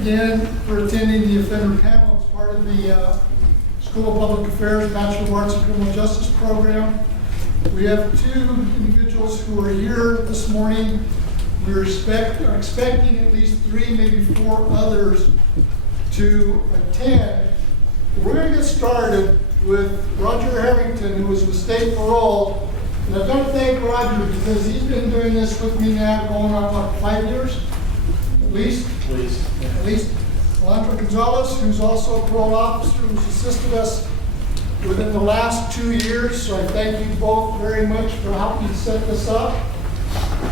again for attending the offender panel as part of the School of Public Affairs Bachelor of Arts in Criminal Justice program. We have two individuals who are here this morning. We're expecting at least 3, maybe 4 others to attend. We're going to get started with Roger Harrington, who was with State Parole. And I've got to thank Roger because he's been doing this with me now going on, what, 5 years? At least? At least. Alondra Gonzalez, who's also a parole officer, who's assisted us within the last 2 years. So I thank you both very much for helping set this up.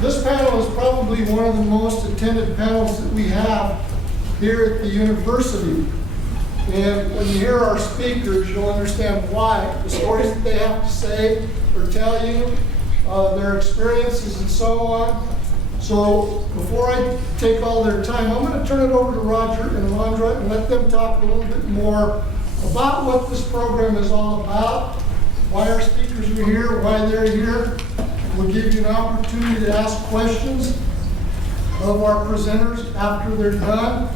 This panel is probably one of the most attended panels that we have here at the university. And when you hear our speakers, you'll understand why. The stories that they have to say or tell you, their experiences and so on. So before I take all their time, I'm going to turn it over to Roger and Alondra and let them talk a little bit more about what this program is all about, why our speakers are here, why they're here. We'll give you an opportunity to ask questions of our presenters after they're done.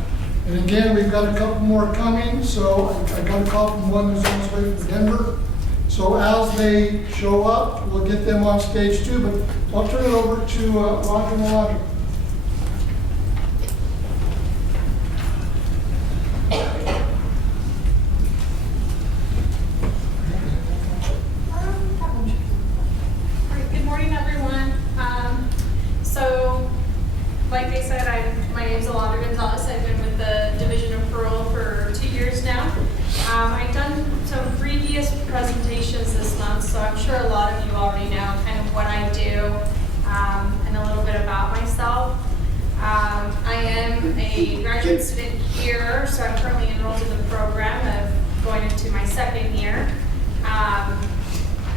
And again, we've got a couple more coming, so I got a call from one who's on his way from Denver. So as they show up, we'll get them on stage too, but I'll turn it over to Roger and Alondra. Good morning, everyone. So, like they said, my name is Alondra Gonzalez. I've been with the Division of Parole for 2 years now. I've done some previous presentations this month, so I'm sure a lot of you already know kind of what I do and a little bit about myself. I am a graduate student here, so I'm currently enrolled in the program of going into my 2nd year.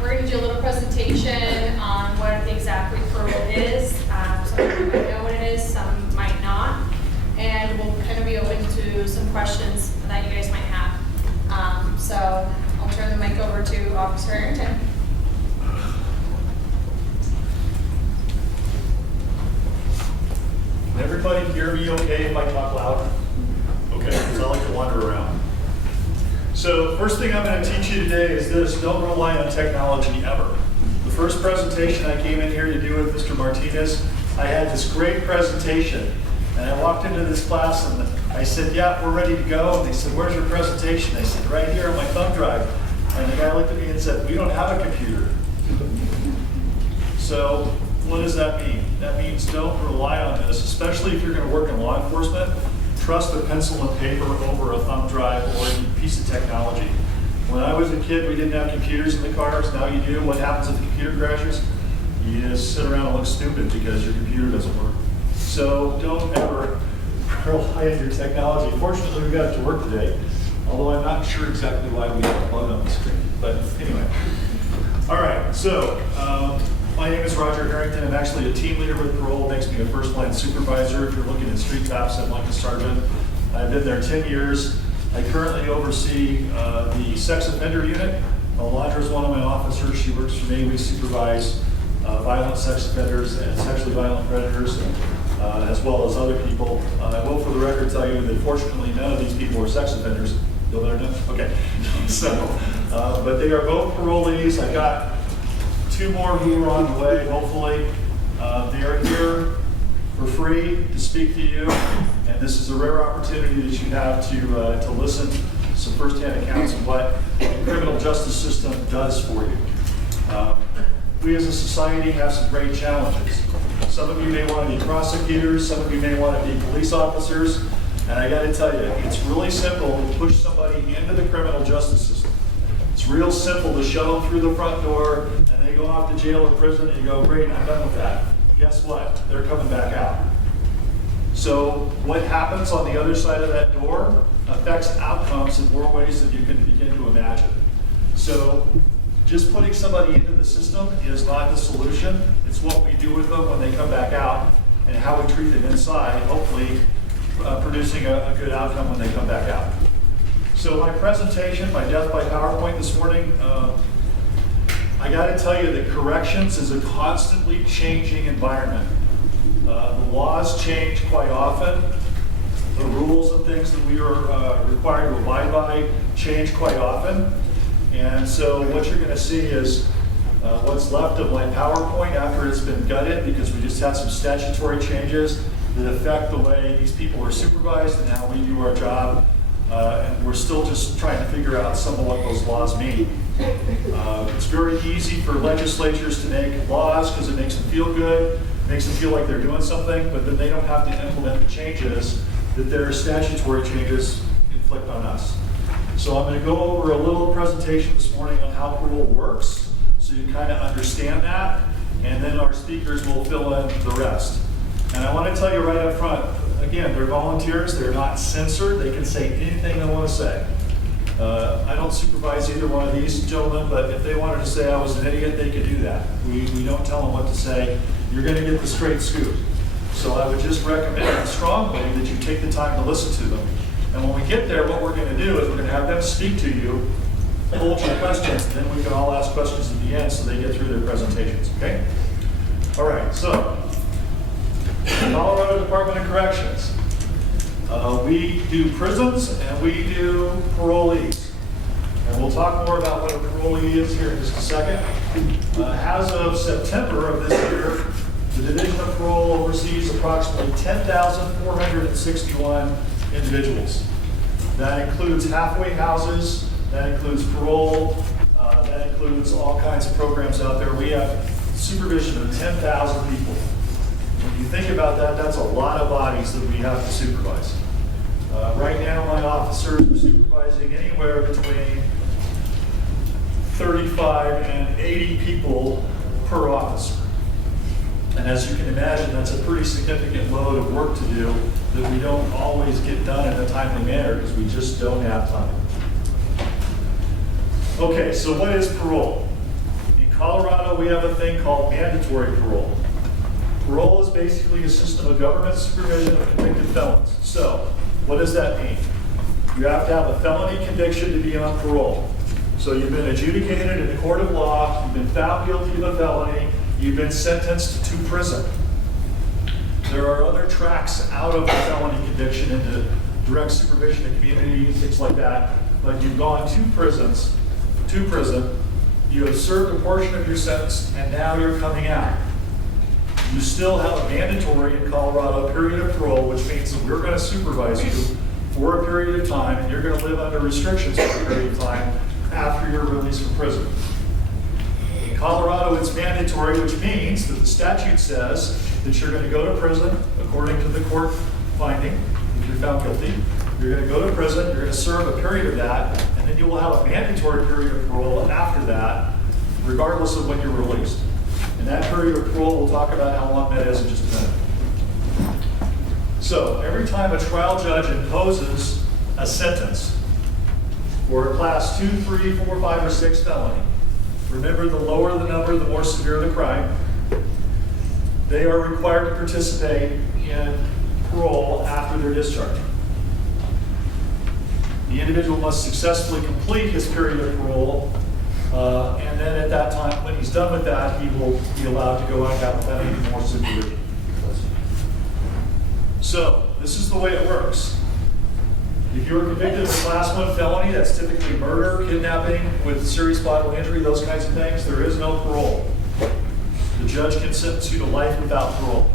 We're going to do a little presentation on what exactly parole is. Some of you might know what it is, some might not. And we'll kind of be open to some questions that you guys might have. So I'll turn the mic over to Officer Harrington. Can everybody hear me okay if I talk loud? Okay, because I like to wander around. So first thing I'm going to teach you today is this: don't rely on technology ever. The first presentation I came in here to do with Mr. Martinez, I had this great presentation. And I walked into this class and I said, yeah, we're ready to go. And they said, where's your presentation? I said, right here on my thumb drive. And the guy looked at me and said, we don't have a computer. So what does that mean? That means don't rely on this, especially if you're going to work in law enforcement. Trust a pencil and paper over a thumb drive or a piece of technology. When I was a kid, we didn't have computers in the cars. Now you do. What happens if the computer crashes? You just sit around and look stupid because your computer doesn't work. So don't ever rely on your technology. Fortunately, we got it to work today, although I'm not sure exactly why we have a bug on the screen. But anyway. All right, so my name is Roger Harrington. I'm actually a team leader with Parole. It makes me a first-line supervisor. If you're looking at street cops, I'm like a sergeant. I've been there 10 years. I currently oversee the sex offender unit. Alondra is one of my officers. She works for me. We supervise violent sex offenders and sexually violent predators, as well as other people. I will, for the record, tell you that fortunately none of these people are sex offenders. You'll better know? Okay. So, but they are both parolees. I got 2 more who are on the way, hopefully. They are here for free to speak to you, and this is a rare opportunity that you have to listen to some firsthand accounts of what the criminal justice system does for you. We as a society have some great challenges. Some of you may want to be prosecutors, some of you may want to be police officers, and I got to tell you, it's really simple to push somebody into the criminal justice system. It's real simple to shove them through the front door, and they go off to jail or prison, and you go, great, I'm done with that. Guess what? They're coming back out. So what happens on the other side of that door affects outcomes in more ways than you can begin to imagine. So just putting somebody into the system is not the solution. It's what we do with them when they come back out and how we treat them inside, hopefully producing a good outcome when they come back out. So my presentation, my death by PowerPoint this morning, I got to tell you that corrections is a constantly changing environment. The laws change quite often. The rules and things required to abide by change quite often. And so what you're going to see is what's left of my PowerPoint after it's been gutted, because we just had some statutory changes that affect the way these people are supervised and how we do our job. And we're still just trying to figure out some of what those laws mean. It's very easy for legislatures to make laws because it makes them feel good, makes them feel like they're doing something, but then they don't have to implement the changes that their statutory changes inflict on us. So I'm going to go over a little presentation this morning on how parole works, so you kind of understand that, and then our speakers will fill in the rest. And I want to tell you right up front, again, they're volunteers, they're not censored, they can say anything they want to say. I don't supervise either one of these gentlemen, but if they wanted to say I was an idiot, they could do that. We don't tell them what to say. You're going to get the straight scoop. So I would just recommend strongly that you take the time to listen to them. And when we get there, what we're going to do is we're going to have them speak to you, hold your questions, and then we can all ask questions at the end so they get through their presentations, okay? All right, so Colorado Department of Corrections. We do prisons and we do parolees. And we'll talk more about what a parolee is here in just a second. As of September of this year, the Division of Parole oversees approximately 10,461 individuals. That includes halfway houses, that includes parole, that includes all kinds of programs out there. We have supervision of 10,000 people. When you think about that, that's a lot of bodies that we have to supervise. Right now, my officers are supervising anywhere between 35 and 80 people per officer. And as you can imagine, that's a pretty significant load of work to do that we don't always get done in a timely manner because we just don't have time. Okay, so what is parole? In Colorado, we have a thing called mandatory parole. Parole is basically a system of government supervision of convicted felons. So, what does that mean? You have to have a felony conviction to be on parole. So you've been adjudicated in the court of law, you've been found guilty of a felony, you've been sentenced to prison. There are other tracks out of the felony conviction into direct supervision of community, things like that, but you've gone to prison, you have served a portion of your sentence, and now you're coming out. You still have a mandatory in Colorado period of parole, which means that we're going to supervise you for a period of time, and you're going to live under restrictions for a period of time after you're released from prison. In Colorado, it's mandatory, which means that the statute says that you're going to go to prison according to the court finding. If you're found guilty, you're going to go to prison, you're going to serve a period of that, and then you will have a mandatory period of parole after that, regardless of when you're released. And that period of parole, we'll talk about how long that is in just a minute. So, every time a trial judge imposes a sentence for a class 2, 3, 4, 5, or 6 felony, remember the lower the number, the more severe the crime, they are required to participate in parole after their discharge. The individual must successfully complete his period of parole, and then at that time, when he's done with that, he will be allowed to go out and have any more supervision. So, this is the way it works. If you're convicted of a class 1 felony, that's typically murder, kidnapping with serious bodily injury, those kinds of things, there is no parole. The judge can sentence you to life without parole.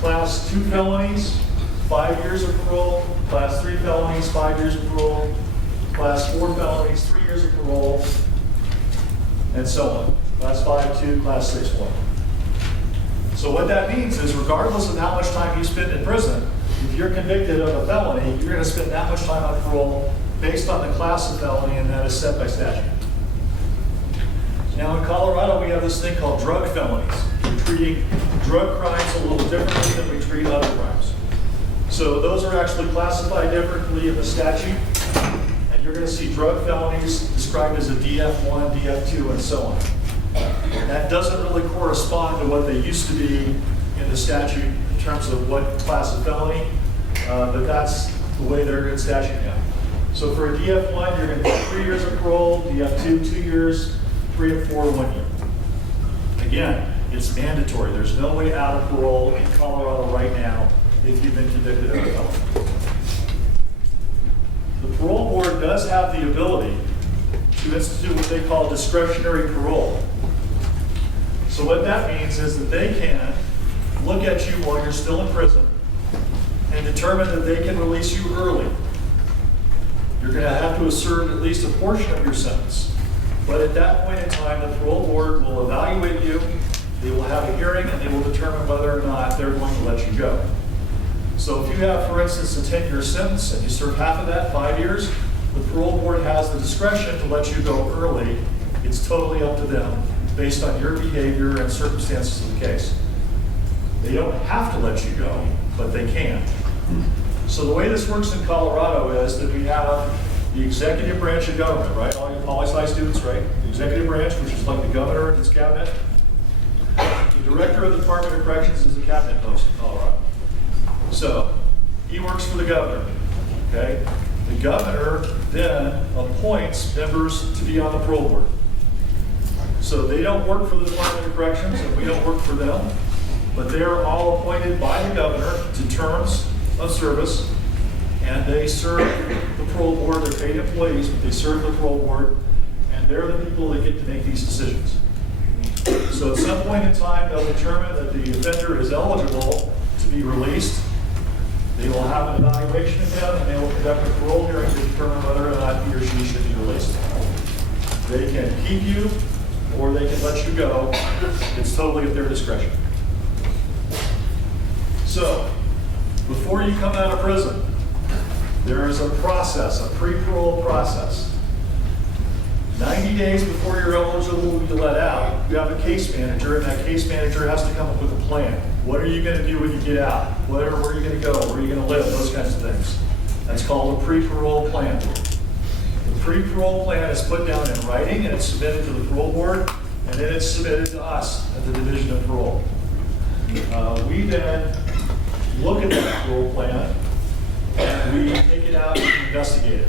Class 2 felonies, 5 years of parole. Class 3 felonies, 5 years of parole. Class 4 felonies, 3 years of parole, and so on. Class 5, 2, Class 6, 1. So what that means is regardless of how much time you spend in prison, if you're convicted of a felony, you're going to spend that much time on parole based on the class of felony, and that is set by statute. Now in Colorado, we have this thing called drug felonies. We're treating drug crimes a little differently than we treat other crimes. So those are actually classified differently in the statute. You're going to see drug felonies described as a DF1, DF2, and so on. That doesn't really correspond to what they used to be in the statute in terms of what class of felony, but that's the way they're in statute now. So for a DF1, you're going to get 3 years of parole, DF2, 2 years, 3 and 4, 1 year. Again, it's mandatory. There's no way out of parole in Colorado right now if you've been convicted of a felony. does have the ability to institute what they call discretionary parole. So what that means is that they can look at you while you're still in prison and determine that they can release you early. You're going to have to serve at least a portion of your sentence. But at that point in time, the parole board will evaluate you, they will have a hearing, and they will determine whether or not they're going to let you go. So if you have, for instance, a 10-year sentence and you serve half of that, 5 years, the parole board has the discretion to let you go early. It's totally up to them based on your behavior and circumstances of the case. They don't have to let you go, but they can. So the way this works in Colorado is that we have the executive branch of government, right? All your poli-sci students, right? The executive branch, which is like the governor and his cabinet. The director of the Department of Corrections is a cabinet post in Colorado. So he works for the governor, okay? The governor then appoints members to be on the parole board. So they don't work for the Department of Corrections and we don't work for them, but they are all appointed by the governor to terms of service, and they serve the parole board. They're paid employees, but they serve the parole board, and they're the people that get to make these decisions. So at some point in time, they'll determine that the offender is eligible to be released. They will have an evaluation of him, and they will conduct a parole hearing to determine whether or not he or she should be released. They can keep you, or they can let you go. It's totally at their discretion. So, before you come out of prison, there is a process, a pre-parole process. 90 days before you're eligible to be let out, you have a case manager, and that case manager has to come up with a plan. What are you going to do when you get out? Where are you going to go? Where are you going to live? Those kinds of things. That's called a pre-parole plan. The pre-parole plan is put down in writing, and it's submitted to the parole board, and then it's submitted to us at the Division of Parole. We then look at that parole plan, and we take it out and investigate it.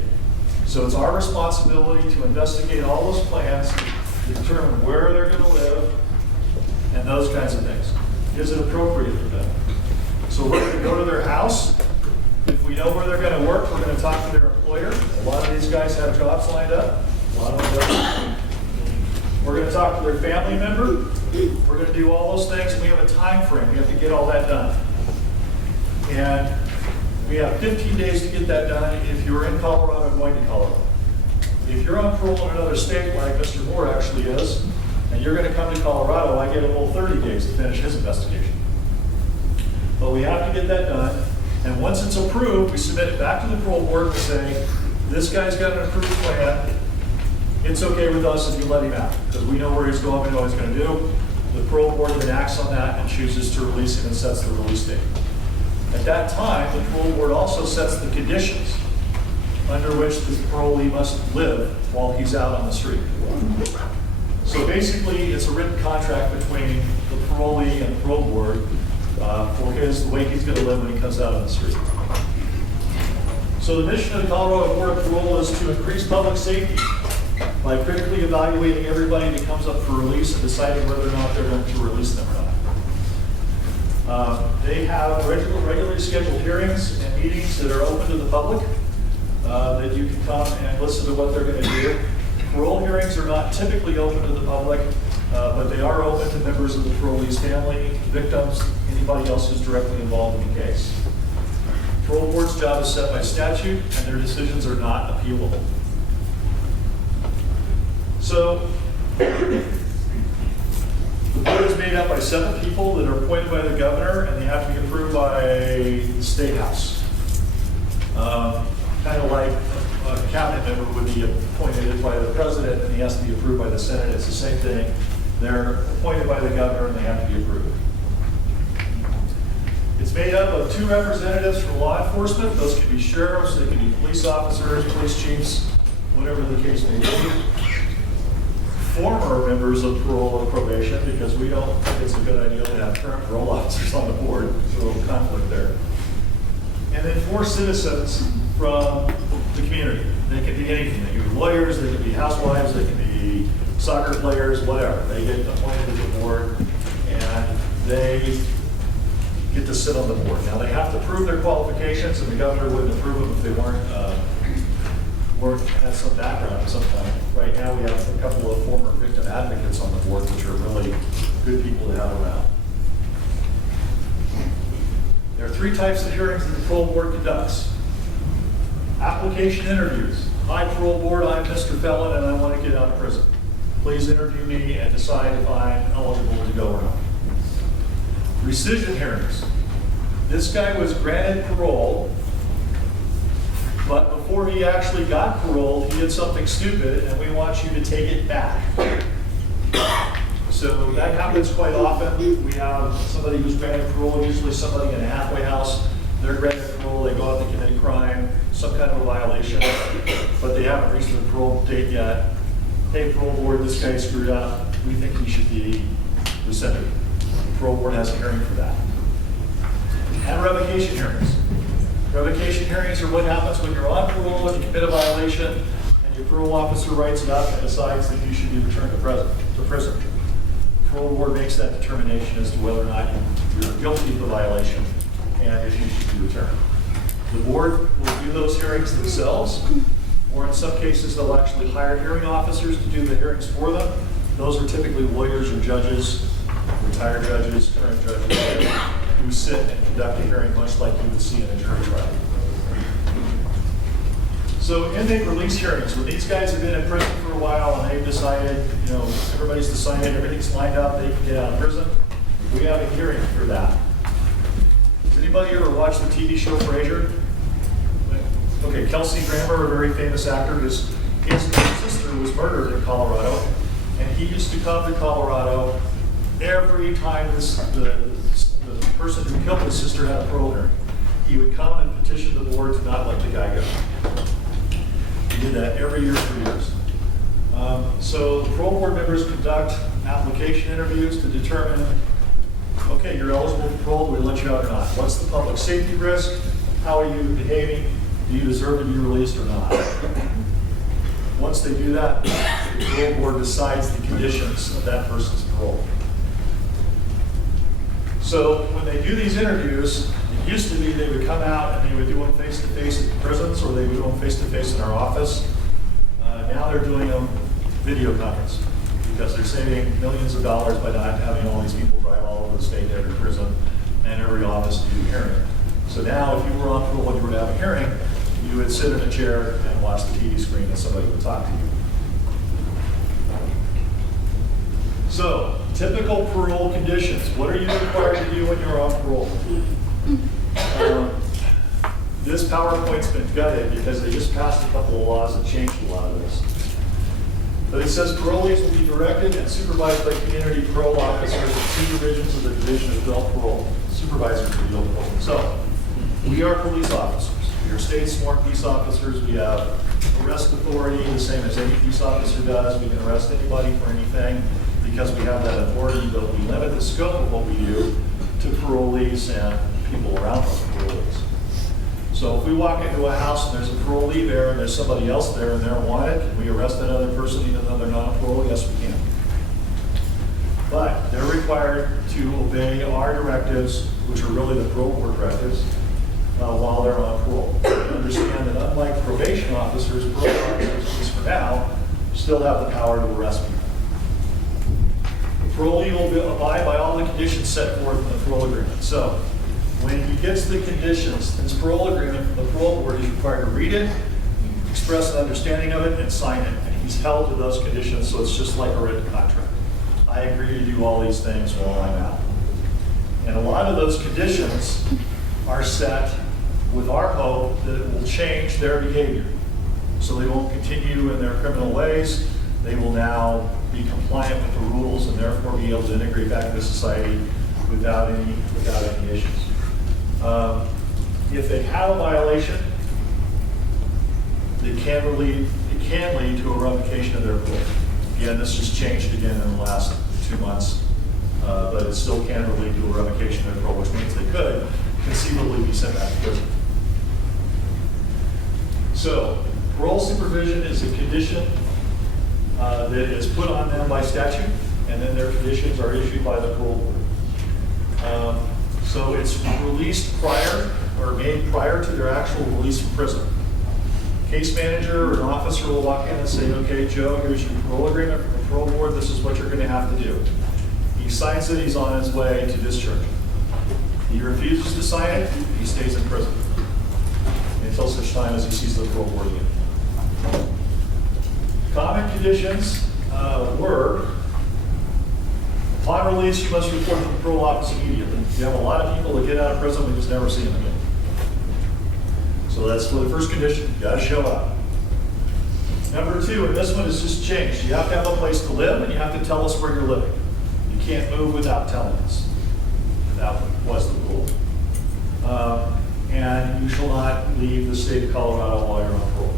So it's our responsibility to investigate all those plans, to determine where they're going to live, and those kinds of things. Is it appropriate for them? So we're going to go to their house. If we know where they're going to work, we're going to talk to their employer. A lot of these guys have jobs lined up. A lot of them don't. We're going to talk to their family member. We're going to do all those things, and we have a time frame. We have to get all that done. And we have 15 days to get that done if you're in Colorado going to Colorado. If you're on parole in another state, like Mr. Moore actually is, and you're going to come to Colorado, I get a whole 30 days to finish his investigation. But we have to get that done, and once it's approved, we submit it back to the parole board to say, this guy's got an approved plan. It's okay with us if you let him out, because we know where he's going, we know what he's going to do. The parole board then acts on that and chooses to release him and sets the release date. At that time, the parole board also sets the conditions under which the parolee must live while he's out on the street. So basically, it's a written contract between the parolee and the parole board for the way he's going to live when he comes out on the street. So the mission of the Colorado Board of Parole is to increase public safety by critically evaluating everybody that comes up for release and deciding whether or not they're going to release them or not. They have regularly scheduled hearings and meetings that are open to the public, that you can come and listen to what they're going to do. Parole hearings are not typically open to the public, but they are open to members of the parolee's family, victims, anybody else who's directly involved in the case. Parole board's job is set by statute, and their decisions are not appealable. So, the board is made up by 7 people that are appointed by the governor, and they have to be approved by the State House. Kind of like a cabinet member would be appointed by the president, and he has to be approved by the Senate. It's the same thing. They're appointed by the governor, and they have to be approved. It's made up of 2 representatives from law enforcement. Those can be sheriffs, they can be police officers, police chiefs, whatever the case may be. Former members of parole or probation, because we don't think it's a good idea to have current parole officers on the board. There's a little conflict there. And then 4 citizens from the community. They can be anything. They can be lawyers, they can be housewives, they can be soccer players, whatever. They get appointed to the board, and they get to sit on the board. Now, they have to prove their qualifications, and the governor wouldn't approve them if they weren't or has some background at some point. Right now, we have a couple of former victim advocates on the board, which are really good people to have around. There are 3 types of hearings that the parole board conducts. Application interviews. Hi, parole board, I'm Mr. Felon and I want to get out of prison. Please interview me and decide if I'm eligible to go or not. Rescission hearings. This guy was granted parole, but before he actually got parole, he did something stupid and we want you to take it back. So that happens quite often. We have somebody who's granted parole, usually somebody in a halfway house. They're granted parole, they go out to commit a crime, some kind of a violation, but they haven't reached the parole date yet. Hey, parole board, this guy screwed up. We think he should be rescinded. The parole board has a hearing for that. And revocation hearings. Revocation hearings are what happens when you're on parole and you commit a violation and your parole officer writes it up and decides that you should be returned to prison. The parole board makes that determination as to whether or not you're guilty of the violation and if you should be returned. The board will do those hearings themselves, or in some cases they'll actually hire hearing officers to do the hearings for them. Those are typically lawyers or judges, retired judges, current judges, who sit and conduct a hearing much like you would see in a jury trial. So inmate release hearings, when these guys have been in prison for a while and they've decided, everybody's decided everything's lined up, they can get out of prison, we have a hearing for that. Has anybody ever watched the TV show Frasier? Okay, Kelsey Grammer, a very famous actor, his sister was murdered in Colorado, and he used to come to Colorado every time the person who killed his sister had a parole hearing. He would come and petition the board to not let the guy go. He did that every year for years. So the parole board members conduct application interviews to determine, okay, you're eligible for parole, do we let you out or not? What's the public safety risk? How are you behaving? Do you deserve to be released or not? Once they do that, the parole board decides the conditions of that person's parole. So when they do these interviews, it used to be they would come out and they would do them face-to-face at the prisons, or they would do them face-to-face in our office. Now they're doing them video conference because they're saving millions of dollars by not having all these people drive all over the state to every prison and every office to do a hearing. So now if you were on parole and you were to have a hearing, you would sit in a chair and watch the TV screen and somebody would talk to you. So, typical parole conditions. What are you required to do when you're on parole? This PowerPoint's been gutted because they just passed a couple of laws that changed a lot of this. But it says parolees will be directed and supervised by community parole officers in 2 divisions of the Division of Adult Parole, supervisors of adult parole. So, we are police officers. We are state sworn peace officers. We have arrest authority, the same as any peace officer does. We can arrest anybody for anything because we have that authority, but we limit the scope of what we do to parolees and people around us, parolees. So if we walk into a house and there's a parolee there and there's somebody else there and they're wanted, can we arrest another person even though they're not on parole? Yes, we can. But they're required to obey our directives, which are really the parole board directives, while they're on parole. Understand that unlike probation officers, parole officers, at least for now, still have the power to arrest people. The parolee will abide by all the conditions set forth in the parole agreement. So when he gets the conditions, his parole agreement from the parole board, he's required to read it, express an understanding of it, and sign it. And he's held to those conditions, so it's just like a written contract. I agree to do all these things while I'm out. And a lot of those conditions are set with our hope that it will change their behavior. So they won't continue in their criminal ways. They will now be compliant with the rules and therefore be able to integrate back into society without any issues. If they have a violation, it can lead to a revocation of their parole. Again, this just changed again in the last 2 months, but it still can lead to a revocation of their parole, which means they could conceivably be sent back to prison. So, parole supervision is a condition that is put on them by statute, and then their conditions are issued by the parole board. So it's released prior, or made prior to their actual release from prison. Case manager or an officer will walk in and say, okay, Joe, here's your parole agreement from the parole board. This is what you're going to have to do. He signs it, he's on his way to discharge. He refuses to sign it, he stays in prison until such time as he sees the parole board again. Common conditions were, upon release, you must report to the parole office immediately. You have a lot of people that get out of prison, we just never see them again. So that's for the first condition, you gotta show up. Number 2, and this one has just changed, you have to have a place to live and you have to tell us where you're living. You can't move without telling us. That was the rule. And you shall not leave the state of Colorado while you're on parole.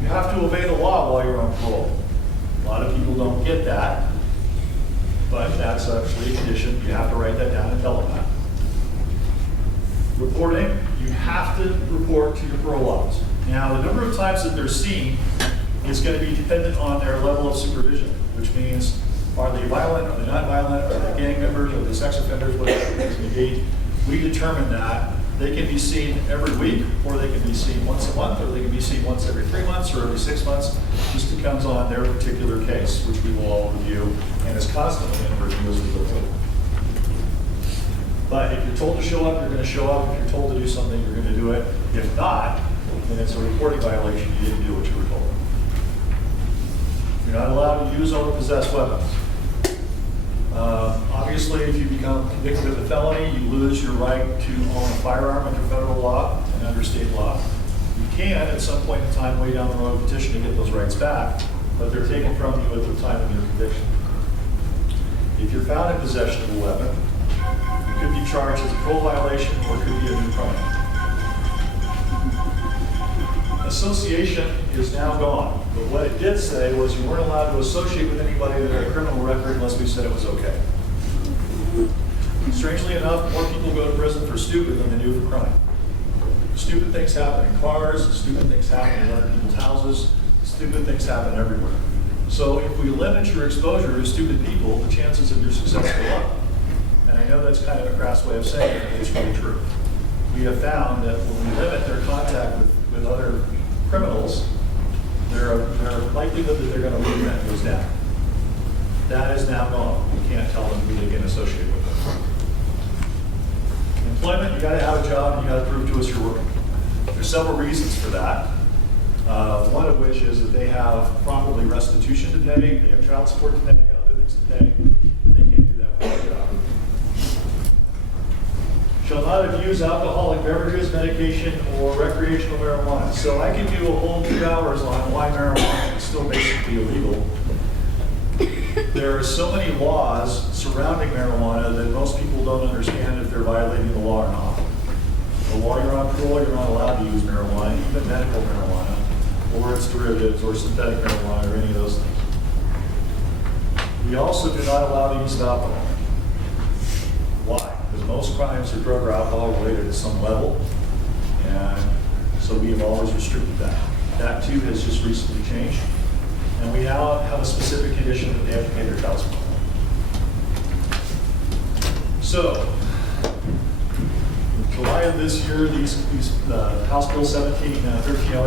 You have to obey the law while you're on parole. A lot of people don't get that, but that's actually a condition. You have to write that down and tell them that. Reporting, you have to report to your parole office. Now, the number of times that they're seen is going to be dependent on their level of supervision, which means, are they violent, are they not violent, are they gang members, are they sex offenders, whatever it is may be. We determine that. They can be seen every week, or they can be seen once a month, or they can be seen once every 3 months, or every 6 months. Just depends on their particular case, which we will all review, and is constantly in review as we go through. But if you're told to show up, you're going to show up. If you're told to do something, you're going to do it. If not, then it's a reporting violation. You didn't do what you were told. You're not allowed to use or possess weapons. Obviously, if you become convicted of a felony, you lose your right to own a firearm under federal law and under state law. You can, at some point in time, way down the road, petition to get those rights back, but they're taken from you at the time of your conviction. If you're found in possession of a weapon, it could be charged as a parole violation or it could be a new crime. Association is now gone, but what it did say was you weren't allowed to associate with anybody that had a criminal record unless we said it was okay. Strangely enough, more people go to prison for stupid than they do for crime. Stupid things happen in cars, stupid things happen in other people's houses, stupid things happen everywhere. So if we limit your exposure to stupid people, the chances of your success go up. And I know that's kind of a crass way of saying it, but it's really true. We have found that when we limit their contact with other criminals, their likelihood that they're going to leave that goes down. That is now gone. We can't tell them who they can associate with them. Employment, you got to have a job and you got to prove to us you're working. There's several reasons for that. One of which is that they have probably restitution to pay, they have child support to pay, other things to pay, and they can't do that without a job. Shall not abuse alcoholic beverages, medication, or recreational marijuana. So I can do a whole 2 hours on why marijuana is still basically illegal. There are so many laws surrounding marijuana that most people don't understand if they're violating the law or not. But while you're on parole, you're not allowed to use marijuana, even medical marijuana, or its derivatives, or synthetic marijuana, or any of those things. We also do not allow the use of alcohol. Why? Because most crimes are drug or alcohol related at some level, and so we have always restricted that. That too has just recently changed, and we now have a specific condition that they have to pay their child support. So, in July of this year, House Bill 1308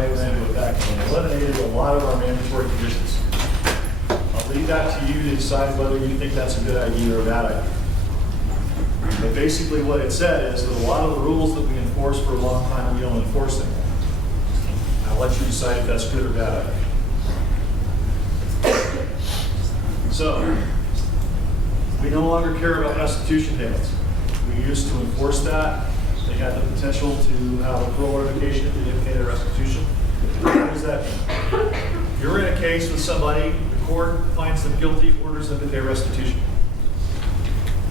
went into effect and eliminated a lot of our mandatory conditions. I'll leave that to you to decide whether you think that's a good idea or a bad idea. But basically what it said is that a lot of the rules that we enforced for a long time, we don't enforce anymore. I'll let you decide if that's good or bad idea. So, we no longer care about restitution payments. We used to enforce that. They had the potential to have a parole revocation if they didn't pay their restitution. What does that mean? If you're in a case with somebody, the court finds them guilty, orders them to pay restitution.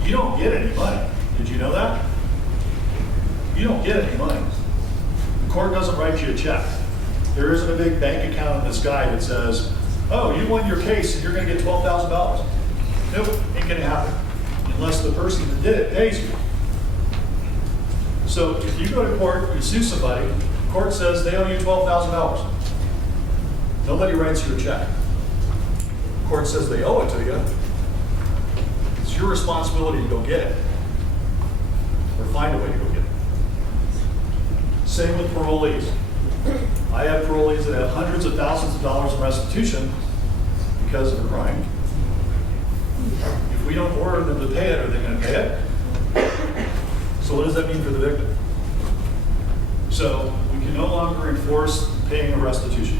You don't get any money. Did you know that? You don't get any money. The court doesn't write you a check. There isn't a big bank account in this guy that says, oh, you won your case and you're going to get $12,000. Nope, ain't going to happen. Unless the person that did it pays you. So if you go to court, you sue somebody, the court says they owe you $12,000. Nobody writes you a check. The court says they owe it to you. It's your responsibility to go get it. Or find a way to go get it. Same with parolees. I have parolees that have hundreds of thousands of dollars in restitution because of a crime. If we don't order them to pay it, are they going to pay it? So what does that mean for the victim? So we can no longer enforce paying a restitution.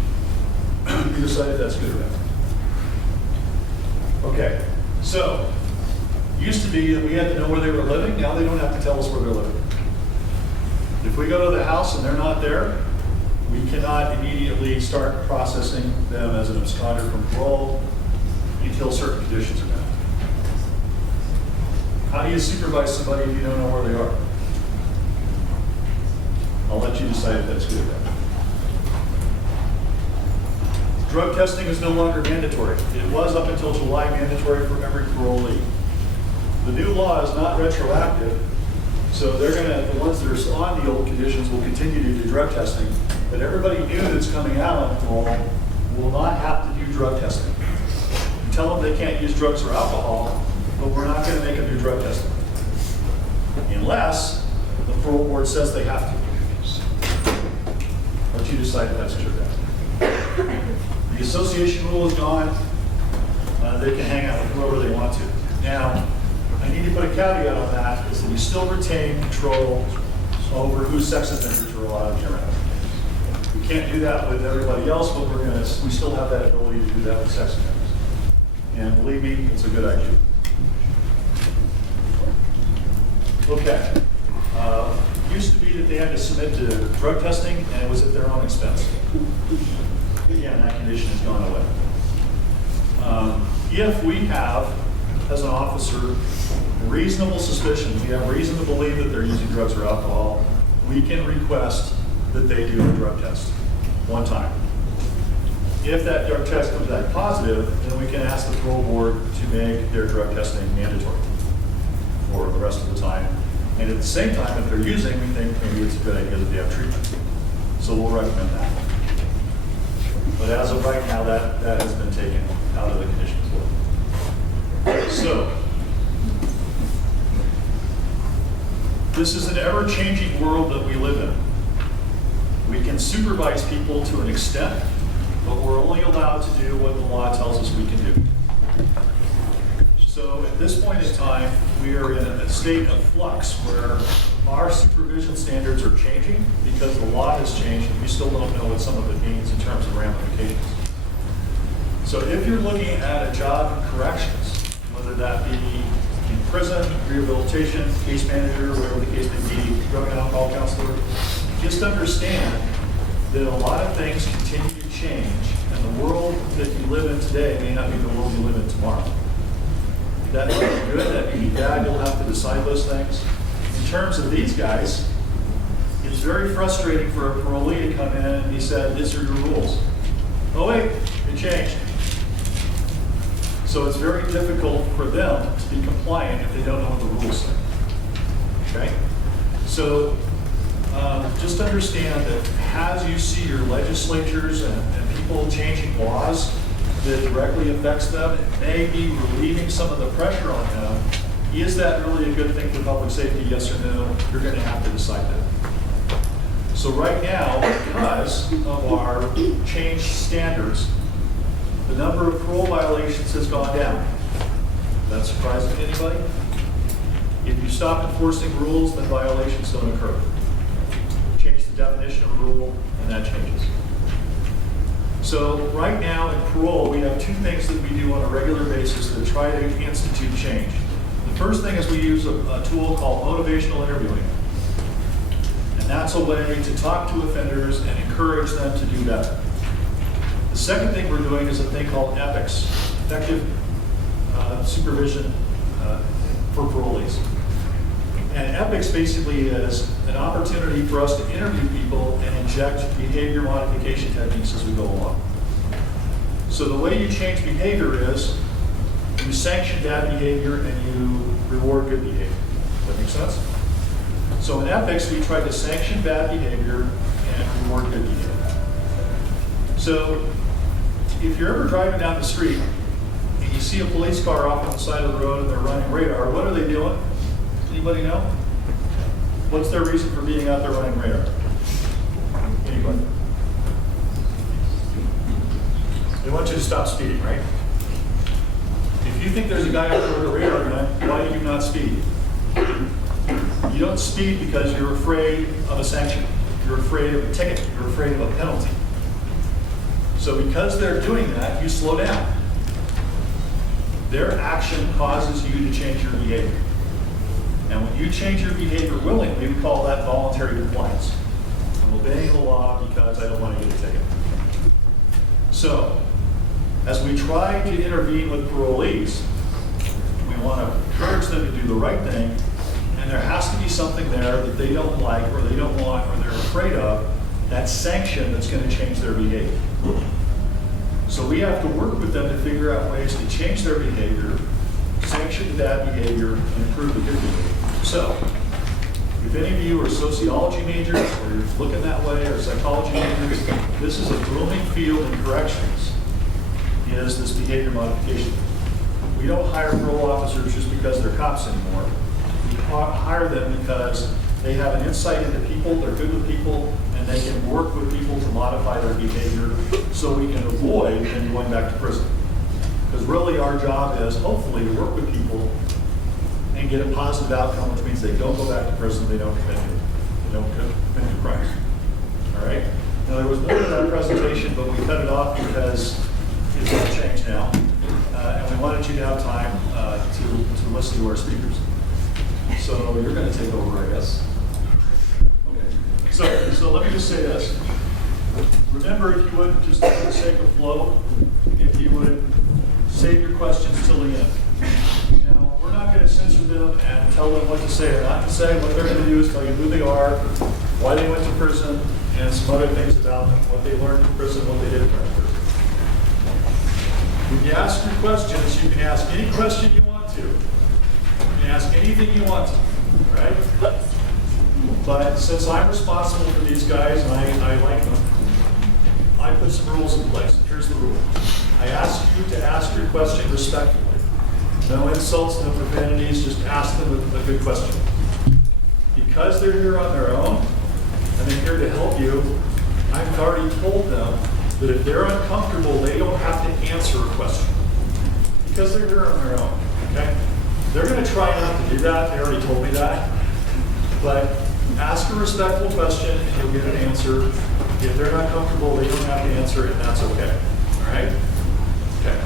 We decided that's good or bad. Okay, so used to be that we had to know where they were living. Now they don't have to tell us where they're living. If we go to the house and they're not there, we cannot immediately start processing them as an absconder from parole until certain conditions are met. How do you supervise somebody if you don't know where they are? I'll let you decide if that's good or bad. Drug testing is no longer mandatory. It was up until July mandatory for every parolee. The new law is not retroactive, so the ones that are on the old conditions will continue to do drug testing, but everybody new that's coming out on parole will not have to do drug testing. You tell them they can't use drugs or alcohol, but we're not going to make them do drug testing. Unless the parole board says they have to. Let you decide if that's good or bad. The association rule is gone. They can hang out with whoever they want to. Now, I need to put a caveat on that, is that we still retain control over who sex offenders are allowed to be around. We can't do that with everybody else, but we still have that ability to do that with sex offenders. And believe me, it's a good idea. Okay. Used to be that they had to submit to drug testing, and it was at their own expense. Again, that condition has gone away. If we have, as an officer, reasonable suspicion, we have reason to believe that they're using drugs or alcohol, we can request that they do a drug test one time. If that drug test comes back positive, then we can ask the parole board to make their drug testing mandatory for the rest of the time. And at the same time, if they're using, we think maybe it's a good idea that they have treatment. So we'll recommend that. But as of right now, that has been taken out of the conditions. So, this is an ever-changing world that we live in. We can supervise people to an extent, but we're only allowed to do what the law tells us we can do. So at this point in time, we are in a state of flux where our supervision standards are changing because the law has changed and we still don't know what some of it means in terms of ramifications. So if you're looking at a job in corrections, whether that be in prison, rehabilitation, case manager, whatever the case may be, drug and alcohol counselor, just understand that a lot of things continue to change, and the world that you live in today may not be the world you live in tomorrow. That may be good, that may be bad, you'll have to decide those things. In terms of these guys, it's very frustrating for a parolee to come in and be said, these are your rules. Oh wait, they changed. So it's very difficult for them to be compliant if they don't know what the rules say. Okay? So just understand that as you see your legislatures and people changing laws that directly affects them, it may be relieving some of the pressure on them. Is that really a good thing for public safety, yes or no? You're going to have to decide that. So right now, because of our changed standards, the number of parole violations has gone down. Is that surprising to anybody? If you stop enforcing rules, then violations don't occur. Change the definition of rule, and that changes. So right now in parole, we have two things that we do on a regular basis to try to institute change. The first thing is we use a tool called motivational interviewing. And that's a way to talk to offenders and encourage them to do better. The second thing we're doing is a thing called EPICS, Effective Supervision for Parolees. And EPICS basically is an opportunity for us to interview people and inject behavior modification techniques as we go along. So the way you change behavior is you sanction bad behavior and you reward good behavior. Does that make sense? So in EPICS, we try to sanction bad behavior and reward good behavior. So if you're ever driving down the street and you see a police car off on the side of the road and they're running radar, what are they doing? Anybody know? What's their reason for being out there running radar? anybody. They want you to stop speeding, right? If you think there's a guy out there with a radar gun, why do you not speed? You don't speed because you're afraid of a sanction. You're afraid of a ticket. You're afraid of a penalty. So because they're doing that, you slow down. Their action causes you to change your behavior. And when you change your behavior willingly, we call that voluntary compliance. I'm obeying the law because I don't want to get a ticket. So, as we try to intervene with parolees, we want to encourage them to do the right thing, and there has to be something there that they don't like or they don't want or they're afraid of, that sanction that's going to change their behavior. So we have to work with them to figure out ways to change their behavior, sanction that behavior, and improve the good behavior. So, if any of you are sociology majors, or you're looking that way, or psychology majors, this is a booming field in corrections, is this behavior modification. We don't hire parole officers just because they're cops anymore. We hire them because they have an insight into people, they're good with people, and they can work with people to modify their behavior so we can avoid them going back to prison. Because really our job is hopefully to work with people and get a positive outcome, which means they don't go back to prison, they don't commit new crimes. All right? Now there was more to that presentation, but we cut it off because it's going to change now. And we wanted you to have time to listen to our speakers. So you're going to take over, I guess. Okay. So let me just say this. Remember, if you would, just for the sake of flow, if you would save your questions till the end. Now, we're not going to censor them and tell them what to say or not to say. What they're going to do is tell you who they are, why they went to prison, and some other things about them, what they learned in prison, what they did in prison. When you ask your questions, you can ask any question you want to. You can ask anything you want to, right? But since I'm responsible for these guys and I like them, I put some rules in place. Here's the rule. I ask you to ask your question respectfully. No insults, no profanities, just ask them a good question. Because they're here on their own, and they're here to help you, I've already told them that if they're uncomfortable, they don't have to answer a question. Because they're here on their own, okay? They're going to try not to do that. They already told me that. But ask a respectful question and you'll get an answer. If they're not comfortable, they don't have to answer it, and that's okay. All right? Okay.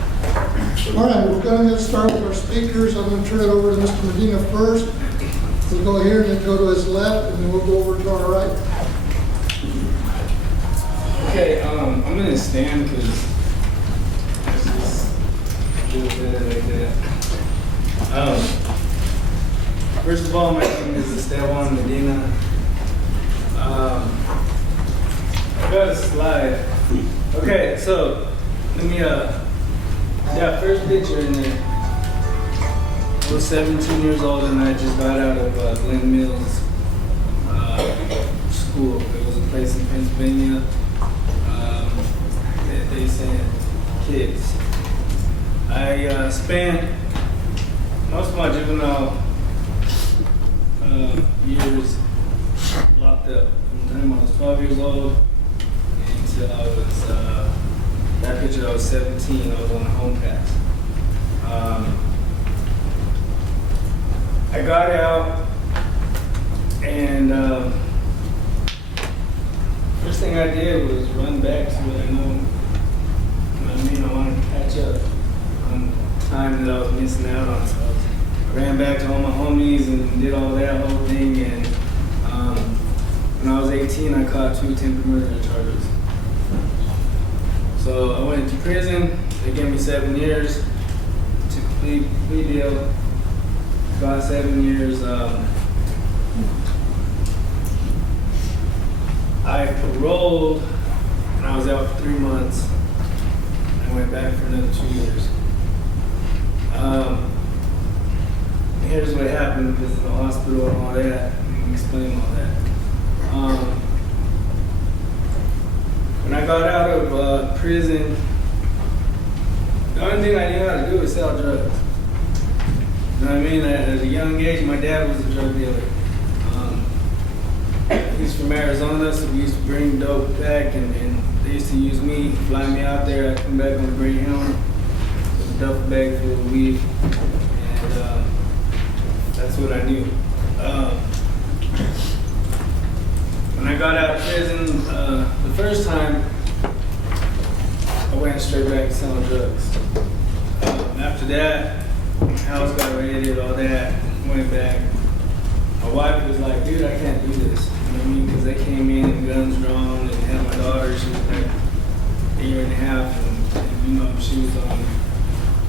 All right, we're going to get started with our speakers. I'm going to turn it over to Mr. Medina first. We'll go here and then go to his left, and then we'll go over to our right. Okay, I'm gonna stand because it's just a little bit like that. First of all, my name is Esteban Medina. I got a slide. Okay, so let me yeah, first picture in there. I was 17 years old and I just got out of Glen Mills school. It was a place in Pennsylvania. They said kids. I spent most of my juvenile years locked up. From the time I was 12 years old until I was, that picture I was 17, I was on a home pass. I got out and first thing I did was run back to what I know. I wanted to catch up on time that I was missing out on. So I ran back to all my homies and did all that whole thing. And when I was 18, I caught 2 attempted murder charges. So I went to prison. They gave me 7 years. Took a plea deal. Got 7 years. I paroled, and I was out for 3 months. I went back for another 2 years. Here's what happened because of the hospital and all that. I'm going to explain all that. When I got out of prison, the only thing I knew how to do was sell drugs. You know what I mean? At a young age, my dad was a drug dealer. he's from Arizona, so we used to bring dope back, and they used to use me, fly me out there. I'd come back on the Greyhound with a duffel bag full of weed, and that's what I knew. When I got out of prison, the first time, I went straight back to selling drugs. After that, house got raided, all that, went back. My wife was like, dude, I can't do this. You know what I mean? Because they came in, guns drawn, and had my daughter. She was like a year and a half, and you know, she was on,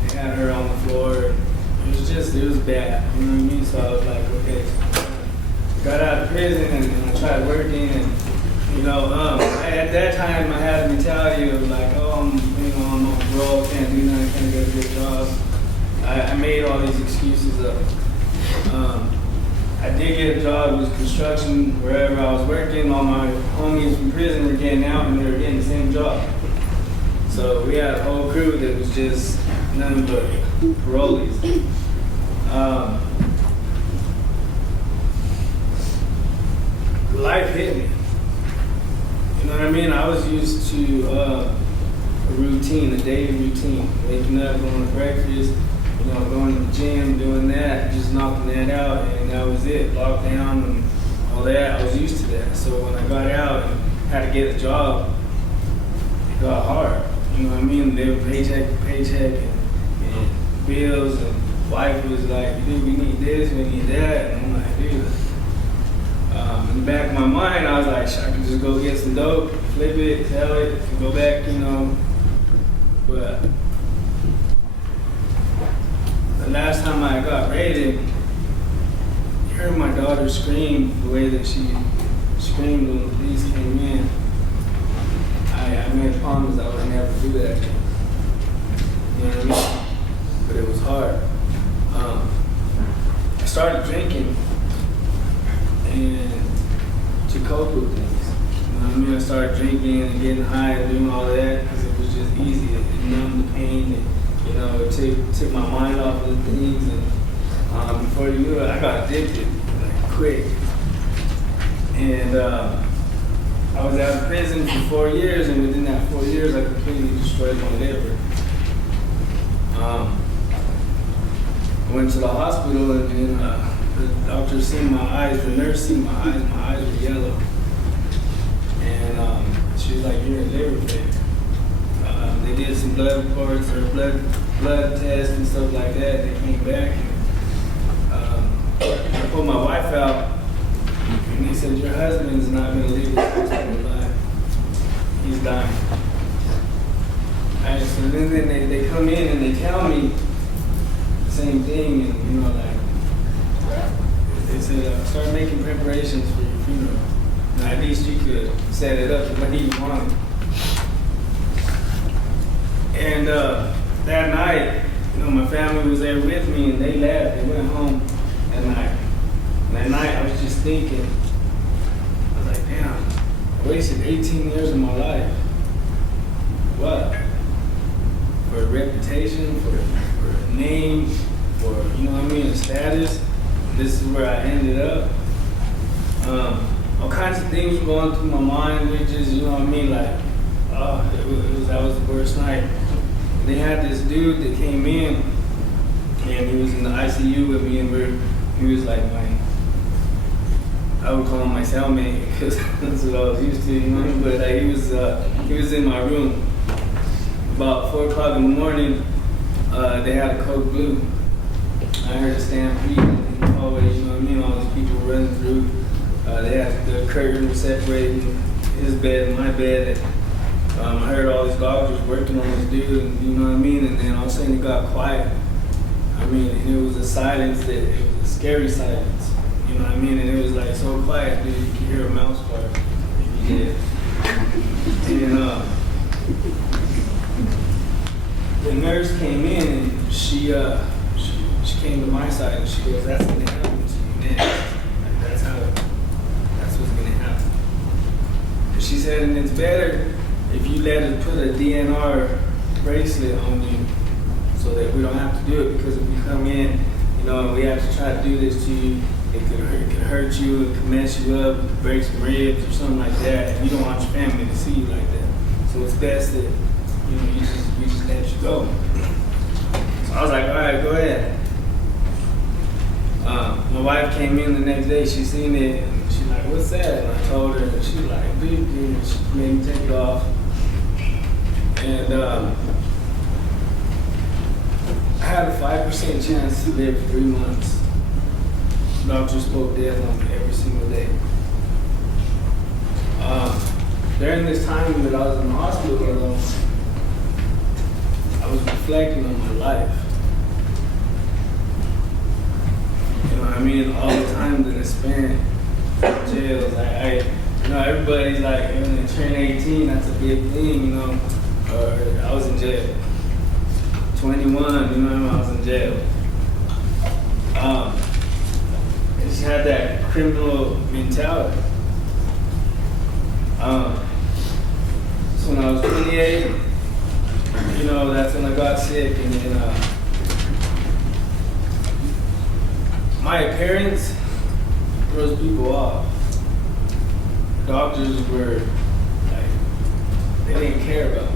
they had her on the floor. It was bad. You know what I mean? So I was like, okay. Got out of prison, and I tried working, and you know, at that time I had a mentality of like, oh, I'm on parole, can't do nothing, can't get a good job. I made all these excuses up. I did get a job, it was construction, wherever I was working. All my homies from prison were getting out, and they were getting the same job. So we had a whole crew that was just nothing but parolees. Life hit me. You know what I mean? I was used to a routine, a daily routine. Waking up, going to breakfast, you know, going to the gym, doing that, just knocking that out, and that was it. Lockdown and all that, I was used to that. So when I got out and had to get a job, it got hard. You know what I mean? They were paycheck to paycheck, and bills, and wife was like, dude, we need this, we need that. And I'm like, dude. In the back of my mind, I was like, I could just go get some dope, flip it, sell it, and go back, you know. But the last time I got raided, you heard my daughter scream the way that she screamed when the police came in. I made a promise I would never do that. You know what I mean? But it was hard. I started drinking, and to cope with things. You know what I mean? I started drinking and getting high and doing all that because it was just easy. It numbed the pain, and, you know, it took my mind off of the things. And before you knew it, I got addicted, like, quick. And I was out of prison for 4 years, and within that 4 years, I completely destroyed my liver. I went to the hospital, and the doctor seen my eyes, the nurse seen my eyes were yellow. And she was like, you're a liver failure. They did some blood reports or blood tests and stuff like that. They came back, and I pulled my wife out, and they said, your husband's not going to leave this hospital alive. He's dying. Alright, so then they come in and they tell me the same thing, and you know, like, they said, start making preparations for your funeral. Now, at least you could set it up the way you wanted. And that night, you know, my family was there with me, and they left. They went home that night. And that night, I was just thinking, I was like, damn, I wasted 18 years of my life. What? For a reputation, for a name, for, you know what I mean, a status. This is where I ended up. All kinds of things were going through my mind, which is, you know what I mean, like, that was the worst night. They had this dude that came in, and he was in the ICU with me, and he was like I would call him my cellmate, because that's what I was used to, you know. But like, he was in my room. About 4 o'clock in the morning, they had a Coke Blue. I heard a stampede in the hallway, you know what I mean? All these people running through. They had the curtain separating his bed and my bed. I heard all these doctors working on this dude, and, you know what I mean? And then all of a sudden it got quiet. I mean, and it was a silence it was a scary silence. You know what I mean? And it was like so quiet, dude, you could hear a mouse fart if you did. And the nurse came in, and she came to my side, and she goes, that's gonna happen to you next. Like, that's what's gonna happen. And she said, and it's better if you let us put a DNR bracelet on you so that we don't have to do it, because if we come in, you know, and we have to try to do this to you, it could hurt you, it could mess you up, it could break some ribs or something like that, and you don't want your family to see you like that. So it's best that we just let you go. So I was like, all right, go ahead. My wife came in the next day, she seen it, and she's like, what's that? And I told her, and she was like, bleep, and she made me take it off. And I had a 5% chance to live for 3 months. The doctor spoke death on me every single day. During this time that I was in the hospital, though, I was reflecting on my life. You know what I mean? All the time that I spent in jails, everybody's like, when they turn 18, that's a big thing, you know. Or I was in jail. 21, you know, I was in jail. I just had that criminal mentality. So when I was 28, you know, that's when I got sick, and then my appearance throws people off. Doctors were like, they didn't care about me.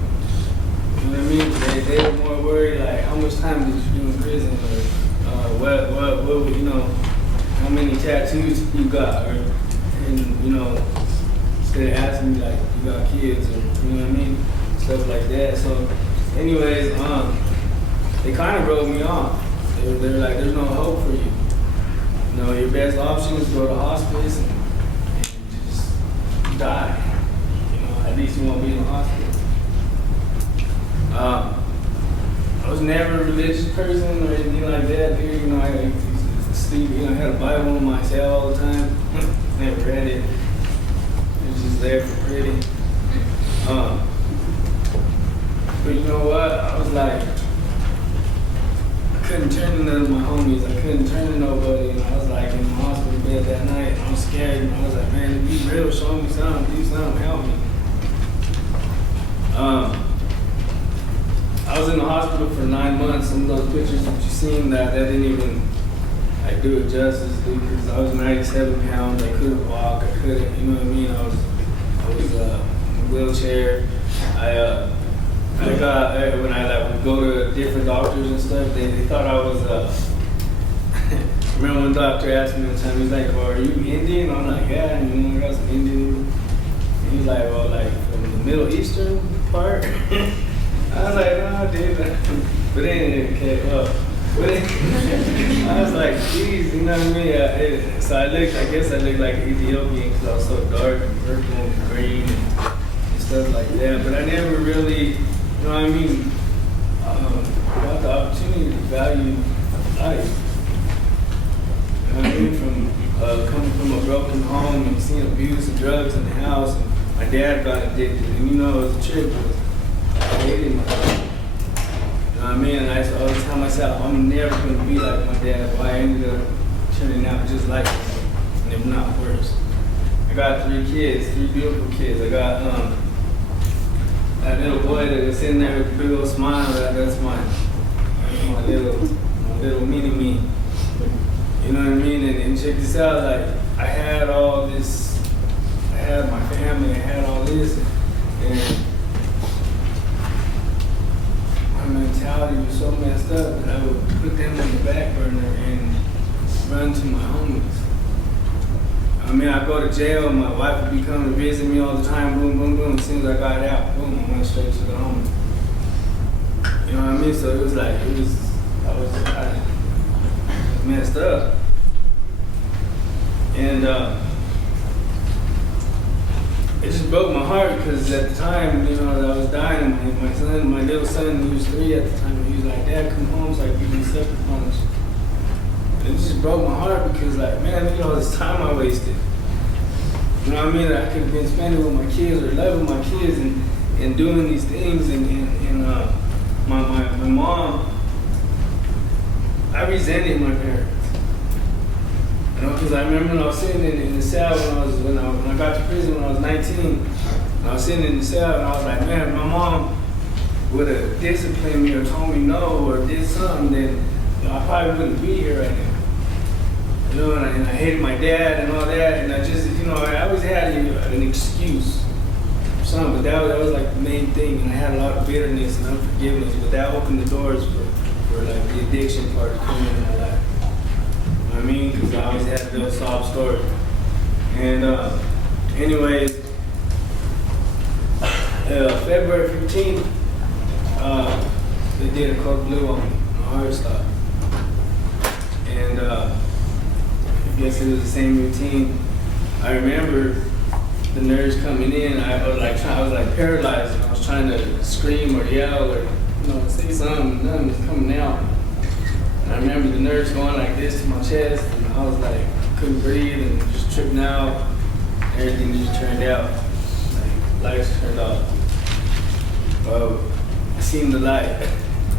You know what I mean? They were more worried, like, how much time did you do in prison, or what, you know, how many tattoos you got, or, and, you know, instead of asking me, like, you got kids, or, you know what I mean? Stuff like that. So, anyways, they kind of wrote me off. They were like, there's no hope for you. You know, your best option is go to hospice and just die. You know, at least you won't be in the hospital. I was never a religious person or anything like that, dude. You know, I used to sleep, you know, I had a Bible in my cell all the time. Never read it. It was just there for pretty. But you know what? I was like, I couldn't turn to none of my homies. I couldn't turn to nobody. And I was like in the hospital bed that night, and I was scared. And I was like, man, be real, show me something, do something, help me. I was in the hospital for 9 months. Some of those pictures that you seen, that didn't even like do it justice, dude, because I was 97 pounds. I couldn't walk. I couldn't, you know what I mean? I was in a wheelchair. When I would go to different doctors and stuff, they thought I was. I remember one doctor asked me one time, he's like, "Well, are you Indian?" I'm like, "Yeah," and you know, I got some Indian. And he's like, "Well, like from the Middle Eastern part." I was like, "No, dude," but they didn't care. I was like, "Geez," you know what I mean? So I guess I looked like Ethiopian because I was so dark and purple and green and stuff like that. But I never really, you know what I mean, got the opportunity to value life. You know what I mean? From coming from a broken home and seeing abuse and drugs in the house, and my dad got addicted, and you know, it was a trip. I hated my dad. You know what I mean? And I used to always tell myself, I'm never going to be like my dad, but I ended up turning out just like him, and if not worse. I got 3 kids, 3 beautiful kids. I got that little boy that was sitting there with a big old smile. That's my little mini-me. You know what I mean? And check this out, like, I had all this, I had my family, I had all this, and my mentality was so messed up that I would put them on the back burner and run to my homies. I mean, I go to jail, my wife would be coming to visit me all the time, boom, boom, boom. As soon as I got out, boom, I went straight to the homies. You know what I mean? So it was like, I was messed up. And it just broke my heart because at the time, you know, that I was dying, my little son, he was 3 at the time, he was like, "Dad, come home so I can give you a sucker punch." And it just broke my heart because, like, man, look at all this time I wasted. You know what I mean? I could have been spending with my kids or loving my kids and doing these things. And my mom, I resented my parents. You know, because I remember when I was sitting in the cell when I got to prison when I was 19, and I was sitting in the cell and I was like, man, if my mom would have disciplined me or told me no or did something, then I probably wouldn't be here right now. You know, and I hated my dad and all that, and I just, you know, I always had an excuse for something, but that was like the main thing, and I had a lot of bitterness and unforgiveness, but that opened the doors for like the addiction part to come into my life. You know what I mean? Because I always had to sob story. And anyways, February 15th, they did a cold blue on me, a heart stop. And I guess it was the same routine. I remember the nurse coming in. I was like paralyzed, and I was trying to scream or yell or say something. Nothing was coming out. And I remember the nurse going like this to my chest, and I was like couldn't breathe and just tripping out. Everything just turned out. Like lights turned off. I seen the light.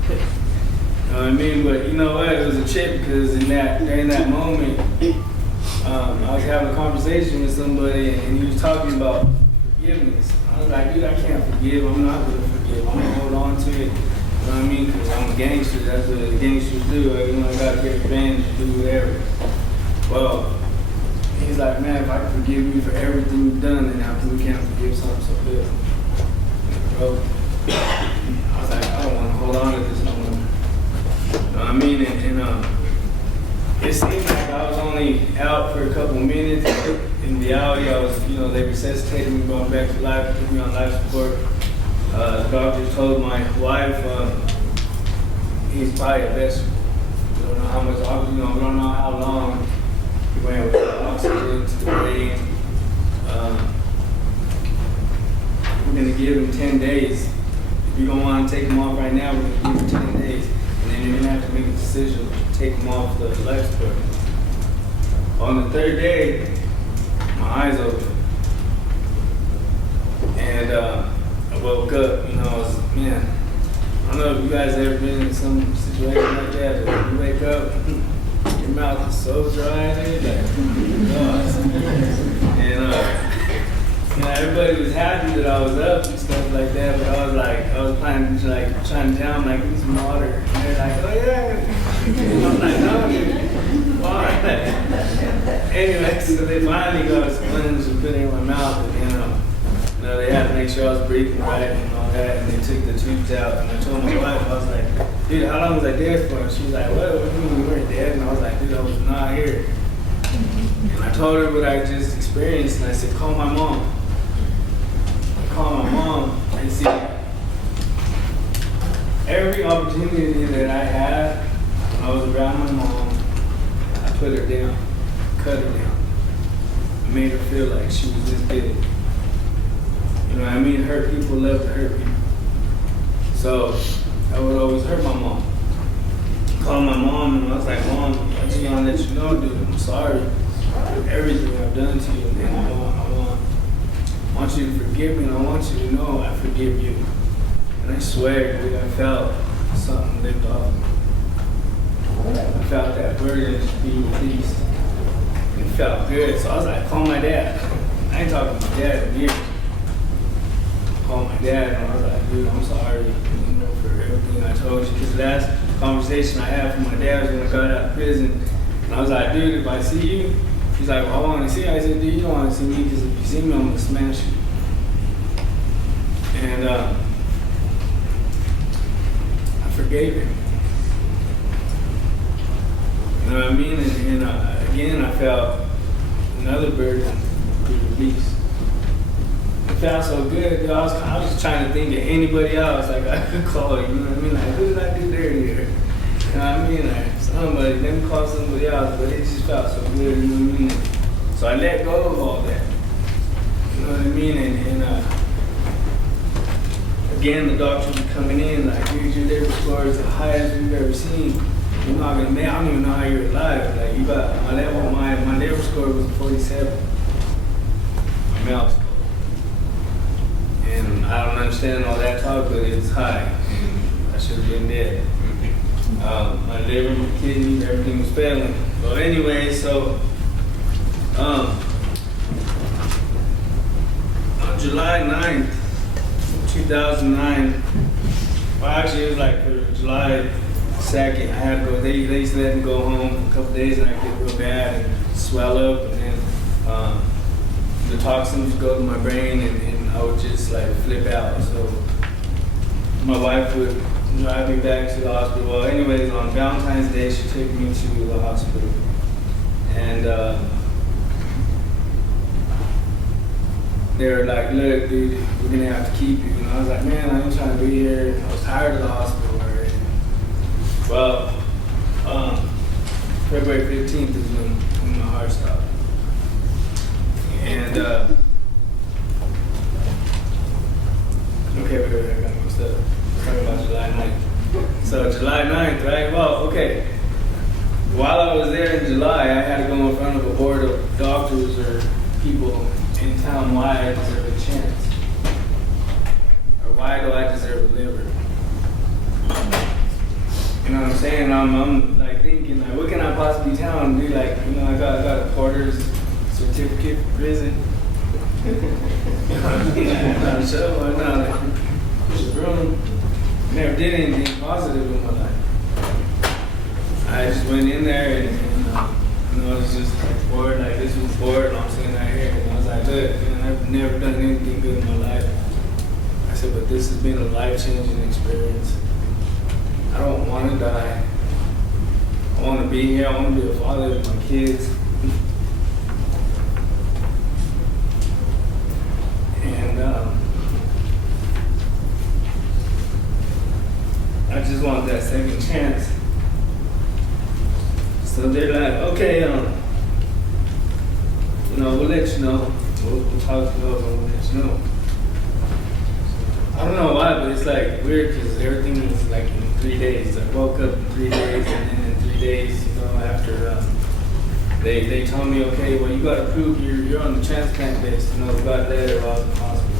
You know what I mean? But you know what? It was a trip because during that moment, I was having a conversation with somebody and he was talking about forgiveness. I was like, dude, I can't forgive. I'm not going to forgive. I'm going to hold on to it. You know what I mean? Because I'm a gangster. That's what the gangsters do. I got to get revenge and do whatever. Well, he's like, man, if I can forgive you for everything you've done, then how come we can't forgive something so good? Bro, I was like, I don't want to hold on to this no more. You know what I mean? And it seemed like I was only out for a couple minutes. In reality, I was, they resuscitated me, going back to life, put me on life support. The doctor told my wife he's probably a vegetable. We don't know how much, we don't know how long he went with the oxygen to the brain. We're going to give him 10 days. If you don't want to take him off right now, we're going to give him 10 days. And then you're going to have to make a decision to take him off the life support. On the third day, my eyes opened. And I woke up, I was, man, I don't know if you guys ever been in some situation like that, but when you wake up, your mouth is so dry, dude, and everybody was happy that I was up and stuff like that, but I was planning to trying to tell them, need some water. And they're like, oh yeah. And I'm like, no, dude, water. Anyway, so they finally got a sponge and put it in my mouth, and they had to make sure I was breathing right and all that, and they took the tubes out, and I told my wife, I was like, dude, how long was I dead for? And she was like, what do you mean you weren't dead? And I was like, dude, I was not here. And I told her what I just experienced, and I said, call my mom. I called my mom, and see, every opportunity that I had when I was around my mom, I put her down, cut her down. I made her feel like she was this big. You know what I mean? Hurt people love to hurt people. So I would always hurt my mom. Call my mom, and I was like, Mom, I just want to let you know, dude, I'm sorry for everything I've done to you. And I want you to forgive me, and I want you to know I forgive you. And I swear, dude, I felt something lift off me. I felt that burden be released. And it felt good. So I was like, call my dad. I ain't talking to my dad in years. Called my dad, and I was like, dude, I'm sorry, for everything I told you. Because the last conversation I had with my dad was when I got out of prison. And I was like, dude, if I see you, he's like, well, I want to see you. I said, dude, you don't want to see me, because if you see me, I'm going to smash you. And I forgave him. You know what I mean? And again, I felt another burden be released. It felt so good, dude. I was just trying to think of anybody else I could call, you know what I mean? Who did I do dirty here? You know what I mean? Somebody, let me call somebody else, but it just felt so good, you know what I mean? So I let go of all that. You know what I mean? And again, the doctors were coming in, here's your liver score is the highest we've ever seen. You're not gonna make, I don't even know how you're alive. You got my liver score was 47. My mouth score. And I don't understand all that talk, but it's high. And I should have been dead. My liver, my kidneys, everything was failing. But anyway, so on July 9th, 2009, well actually it was for July second, I had to go. They used to let me go home for a couple days, and I get real bad and swell up, and then the toxins would go to my brain, and I would just like flip out. So my wife would drive me back to the hospital. Well, anyways, on Valentine's Day, she took me to the hospital, and they were like, "Look, dude, we're gonna have to keep you." And I was like, "Man, I ain't trying to be here." I was tired of the hospital already. Well, February 15th is when my heart stopped. And, okay, wait, I gotta go step. We're talking about July 9th. So July 9th, right? Well, okay. While I was there in July, I had to go in front of a board of doctors or people and tell them why I deserve a chance. Or why do I deserve a liver? You know what I'm saying? I'm like thinking, like, what can I possibly tell them? Be like, you know, I got a porter's certificate for prison. You know what I mean? I'm not a show, I'm not a push a broom. Never did anything positive in my life. I just went in there and you know, it was just like bored, like this was bored, and I'm sitting right here, and I was like, look, man, I've never done anything good in my life. I said, but this has been a life-changing experience. I don't want to die. I want to be here. I want to be a father to my kids. And I just want that second chance. So they're like, okay, you know, we'll let you know. We'll talk to you, we'll let you know. I don't know why, but it's like weird because everything was like in 3 days. I woke up in 3 days, and then in 3 days, you know, after they told me, okay, well, you got to prove you're on the transplant list. You know, we got a letter while I was in the hospital.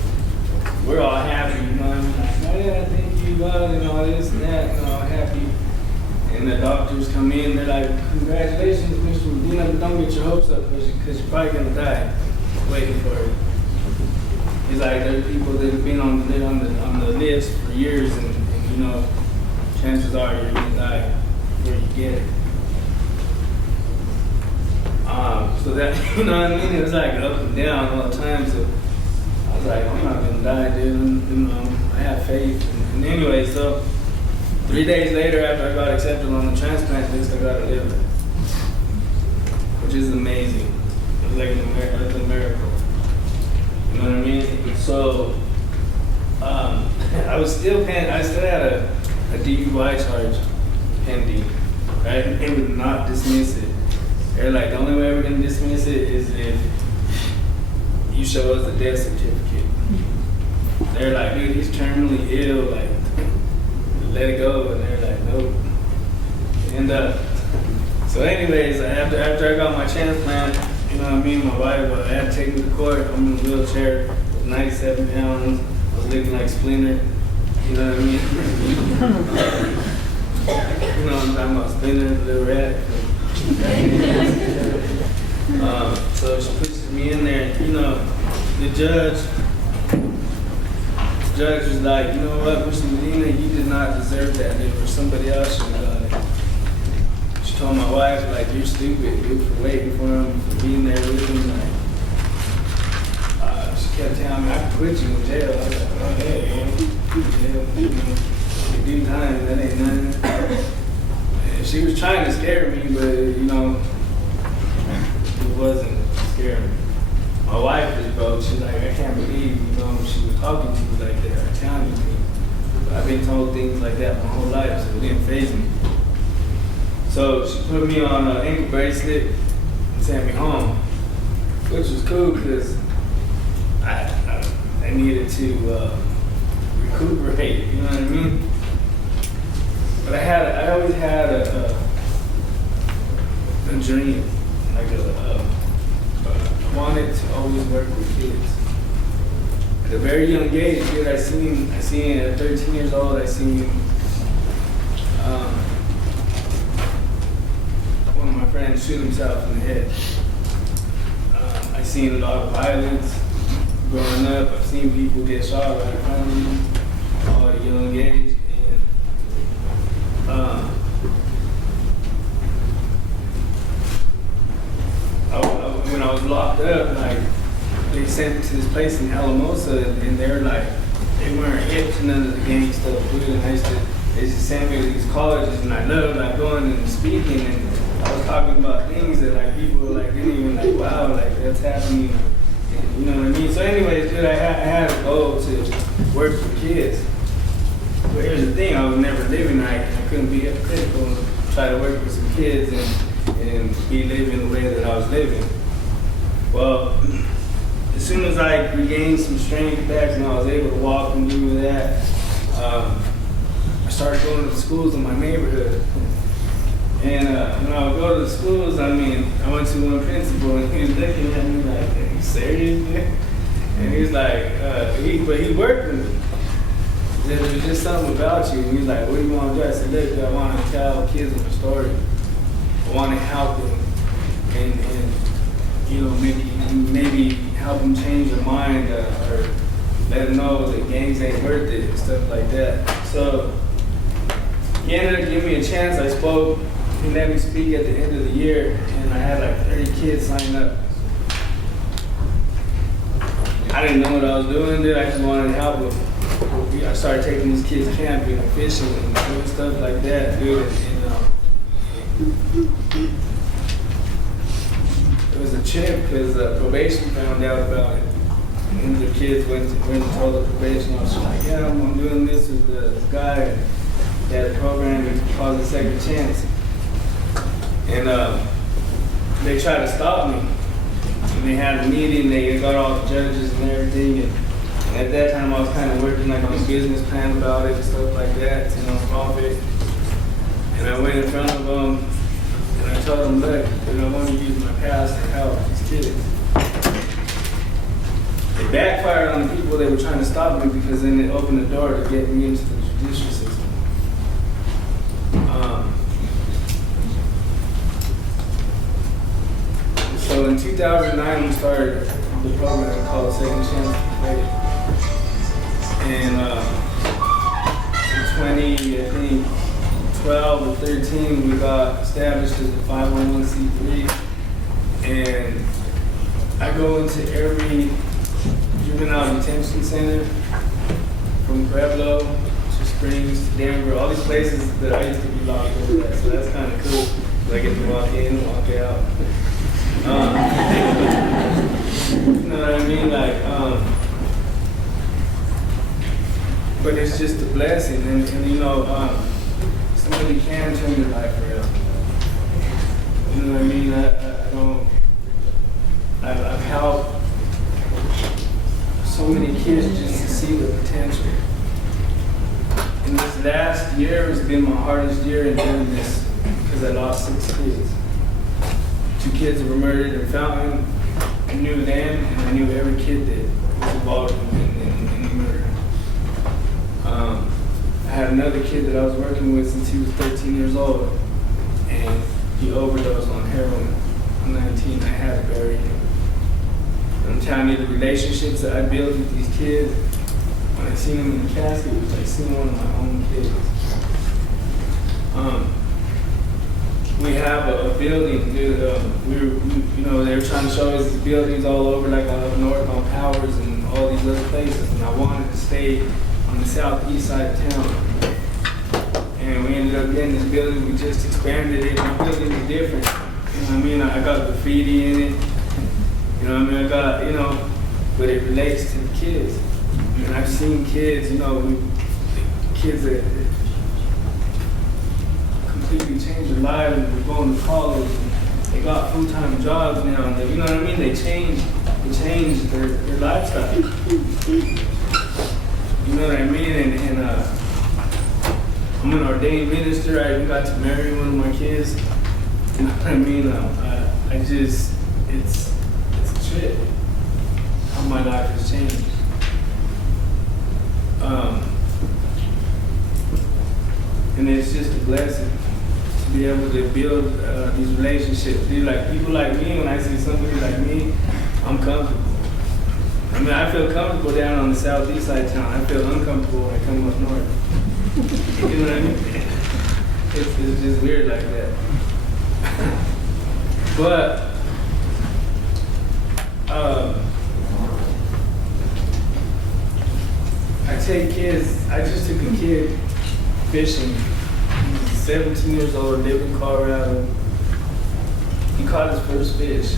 We're all happy, you know. I'm like, oh yeah, thank you, God, and all this and that, you know, I'm happy. And the doctors come in, they're like, congratulations, Mr. Medina, but don't get your hopes up because you're probably gonna die waiting for it. He's like, there are people that have been on the list for years, and you know, chances are you're gonna die before you get it. So that, you know what I mean? It was like up and down all the time. So I was like, I'm not gonna die, dude. You know, I have faith. And anyway, so 3 days later, after I got accepted on the transplant list, I got a liver, which is amazing. It was like a miracle. You know what I mean? So, I still had a DUI charge pending, right? And they would not dismiss it. They're like, the only way we're gonna dismiss it is if you show us the death certificate. They're like, dude, he's terminally ill, like, let it go. And they're like, nope. And so anyways, after I got my transplant, you know what I mean, my wife, I had to take me to court. I'm in a wheelchair, 97 pounds. I was looking like Splinter. You know what I mean? You know what I'm talking about, Splinter, the little rat. So she pushes me in there. You know, the judge was like, you know what, Mr. Medina, you did not deserve that. If for somebody else should have done it. She told my wife, like, you're stupid, dude, for waiting for him, for being there with him. Like, she kept telling me, I can put you in jail. I was like, oh, hey, man, you in jail. You know, you do time, that ain't nothing. And she was trying to scare me, but, you know, it wasn't scaring me. My wife was broke. She's like, I can't believe, you know, she was talking to me like that, or telling me. But I've been told things like that my whole life, so it didn't faze me. So she put me on an ankle bracelet and sent me home, which was cool because I needed to recuperate, you know what I mean? But I always had a dream, like I wanted to always work with kids. At a very young age, I seen at 13 years old, I seen one of my friends shoot himself in the head. I seen a lot of violence growing up. I've seen people get shot right in front of me all at a young age. And when I was locked up, like, they sent me to this place in Alamosa, and they're like, they weren't hip to none of the gang stuff, dude. And they just sent me to these colleges, and I loved like going and speaking, and I was talking about things that like people like didn't even like, wow, like that's happening, and, you know what I mean? So anyways, dude, I had a goal to work for kids. But here's the thing, I was never living right. I couldn't be hypocritical and try to work with some kids and be living the way that I was living. Well, as soon as I regained some strength back and I was able to walk and do that, I started going to the schools in my neighborhood. And when I would go to the schools, I mean, I went to one principal and he was looking at me like, are you serious, man? And he was like, but he worked with me. There was just something about you. And he was like, what do you want to do? I said, look, I want to tell kids a story. I want to help them and you know, maybe help them change their mind or let them know that gangs ain't worth it and stuff like that. So he ended up giving me a chance. I spoke. He let me speak at the end of the year, and I had like 30 kids sign up. I didn't know what I was doing, dude. I just wanted to help them. I started taking these kids camping and fishing and doing stuff like that, dude. It was a trip because probation found out about it. And the kids went and told the probation officer, like, yeah, I'm doing this with this guy. He had a program that calls a second chance. And they tried to stop me. And they had a meeting, they got all the judges and everything. And at that time, I was kind of working like on a business plan about it and stuff like that, to nonprofit. And I went in front of them, and I told them, look, I want to use my past to help these kids. It backfired on the people that were trying to stop me because then it opened the door to get me into the judicial system. So in 2009, we started the program called Second Chance to Play. And in 2012 or 13, we got established as a 501c3. And I go into every juvenile detention center from Pueblo to Springs to Denver, all these places that I used to be locked over at. So that's kind of cool. I get to walk in and walk out. You know what I mean? Like, but it's just a blessing, and you know, somebody can turn your life around. You know what I mean? I've helped so many kids just to see the potential. And this last year has been my hardest year in doing this because I lost 6 kids. 2 kids that were murdered in Fountain. I knew them, and I knew every kid that was involved in the murder. I had another kid that I was working with since he was 13 years old, and he overdosed on heroin at 19. I had to bury him. And I'm telling you, the relationships that I built with these kids, when I seen them in the casket, it was like seeing one of my own kids. We have a building, dude. You know, they were trying to show us these buildings all over, like up north on Powers and all these other places. And I wanted to stay on the southeast side of town. And we ended up getting this building. We just expanded it. The building was different. You know what I mean? I got graffiti in it. You know what I mean? I got, you know, but it relates to the kids. And I've seen kids, you know, kids that completely changed their lives and they're going to college and they got full-time jobs now, and they, you know what I mean? They changed their lifestyle. You know what I mean? And I'm an ordained minister. I even got to marry one of my kids. You know what I mean? I just, it's a trip how my life has changed. And it's just a blessing to be able to build these relationships. Like people like me, when I see somebody like me, I'm comfortable. I mean, I feel comfortable down on the southeast side of town. I feel uncomfortable when I come up north. You know what I mean? It's just weird like that. But I take kids. I just took a kid fishing. He's 17 years old, lived in Colorado. He caught his first fish.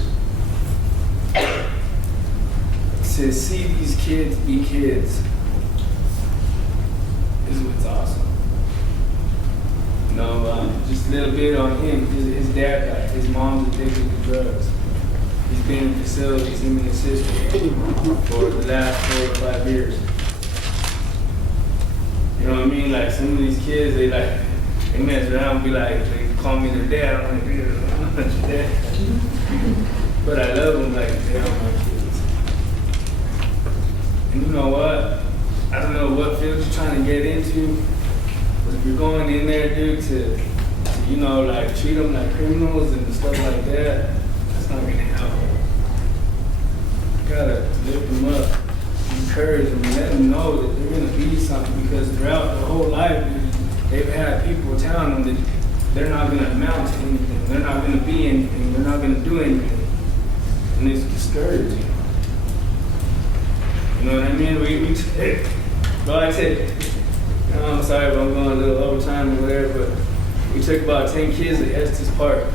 To see these kids be kids is what's awesome. You know, just a little bit on him. His dad died. His mom's addicted to drugs. He's been in facilities, him and his sister, for the last 4 or 5 years. You know what I mean? Like some of these kids, they mess around and be like, they call me their dad. I'm like, dude, I'm not your dad. But I love them like they are my kids. And you know what? I don't know what field you're trying to get into, but if you're going in there, dude, to you know, like treat them like criminals and stuff like that, that's not gonna help. You gotta lift them up, encourage them, and let them know that they're gonna be something, because throughout their whole life, they've had people telling them that they're not gonna amount to anything, they're not gonna be anything, they're not gonna do anything, and it's discouraging. You know what I mean? Well, I said, I'm sorry if I'm going a little overtime or whatever, but we took about 10 kids to Estes Park.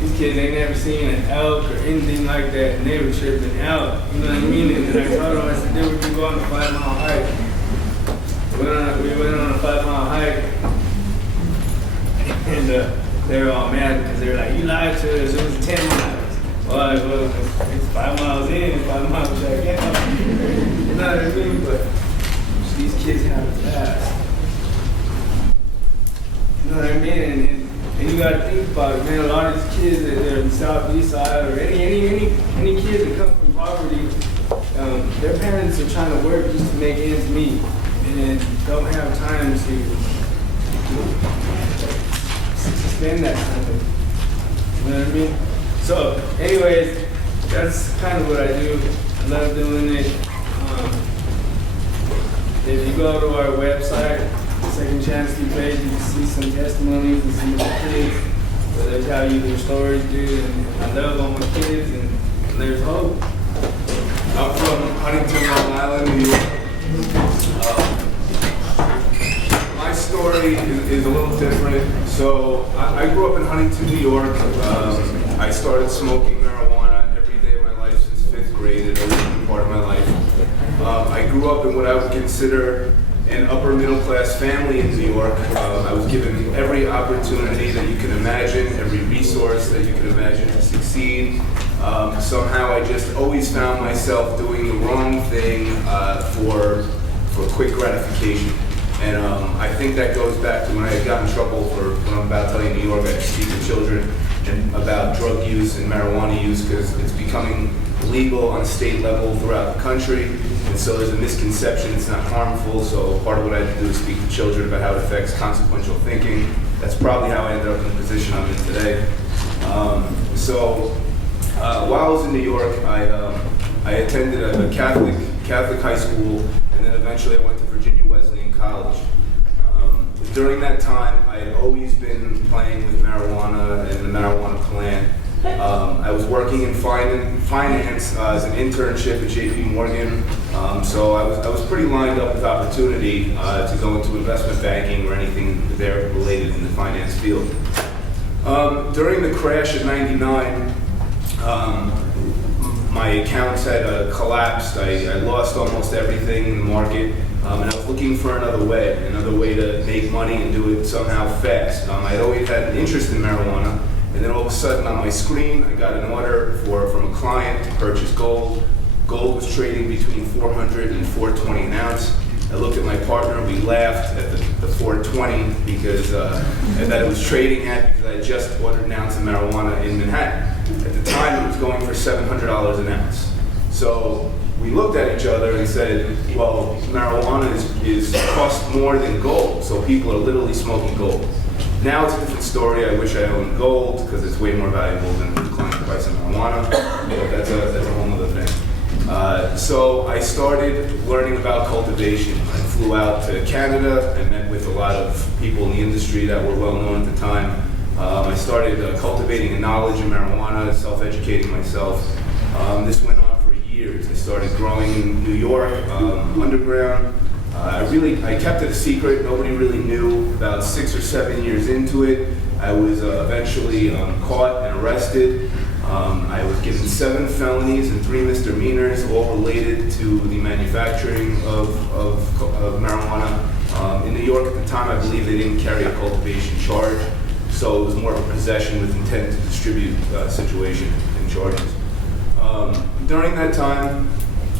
These kids ain't never seen an elk or anything like that, and they were tripping out. You know what I mean? And I told them, I said, dude, we can go on a 5-mile hike. We went on a 5-mile hike, and they were all mad because they were like, you lied to us, it was 10 miles. Well, it's 5 miles in and 5 miles back out. You know what I mean? But these kids have it fast. You know what I mean? And you gotta think about it, man. A lot of these kids that are in the southeast side, or any kids that come from poverty, their parents are trying to work just to make ends meet, and don't have time to spend that time. You know what I mean? So, anyways, that's kind of what I do. I love doing it. If you go to our website, Second Chance 2 page, you can see some testimonies and some of the kids where they tell you their stories, dude. And I love all my kids, and there's hope. I'm from Huntington, Long Island, New York. My story is a little different. So I grew up in Huntington, New York. I started smoking marijuana every day of my life since 5th grade. It always been part of my life. I grew up in what I would consider an upper middle class family in New York. I was given every opportunity that you can imagine, every resource that you can imagine to succeed. Somehow I just always found myself doing the wrong thing for quick gratification. And I think that goes back to when I had got in trouble for when I'm about to tell you in New York, I had to speak to children and about drug use and marijuana use, because it's becoming legal on a state level throughout the country. And so there's a misconception it's not harmful. So part of what I had to do is speak to children about how it affects consequential thinking. That's probably how I ended up in the position I'm in today. While I was in New York, I attended a Catholic high school, and then eventually I went to Virginia Wesleyan College. During that time, I had always been playing with marijuana and the marijuana plant. I was working in finance as an internship at JP Morgan, so I was pretty lined up with opportunity to go into investment banking or anything there related in the finance field. During the crash of '99, my accounts had collapsed. I lost almost everything in the market, and I was looking for another way to make money and do it somehow fast. I had always had an interest in marijuana, and then all of a sudden on my screen, I got an order from a client to purchase gold. Gold was trading between 400 and 420 an ounce. I looked at my partner, we laughed at the 420 because and that it was trading at, because I had just ordered an ounce of marijuana in Manhattan. At the time, it was going for $700 an ounce. So we looked at each other and said, well, marijuana is cost more than gold, so people are literally smoking gold. Now it's a different story. I wish I owned gold because it's way more valuable than the declining price of marijuana, but that's a whole other thing. So I started learning about cultivation. I flew out to Canada and met with a lot of people in the industry that were well known at the time. I started cultivating a knowledge in marijuana, self-educating myself. This went on for years. I started growing in New York, underground. I kept it a secret. Nobody really knew. About 6 or 7 years into it, I was eventually caught and arrested. I was given 7 felonies and 3 misdemeanors, all related to the manufacturing of marijuana. In New York at the time, I believe they didn't carry a cultivation charge, so it was more of a possession with intent to distribute situation and charges. During that time,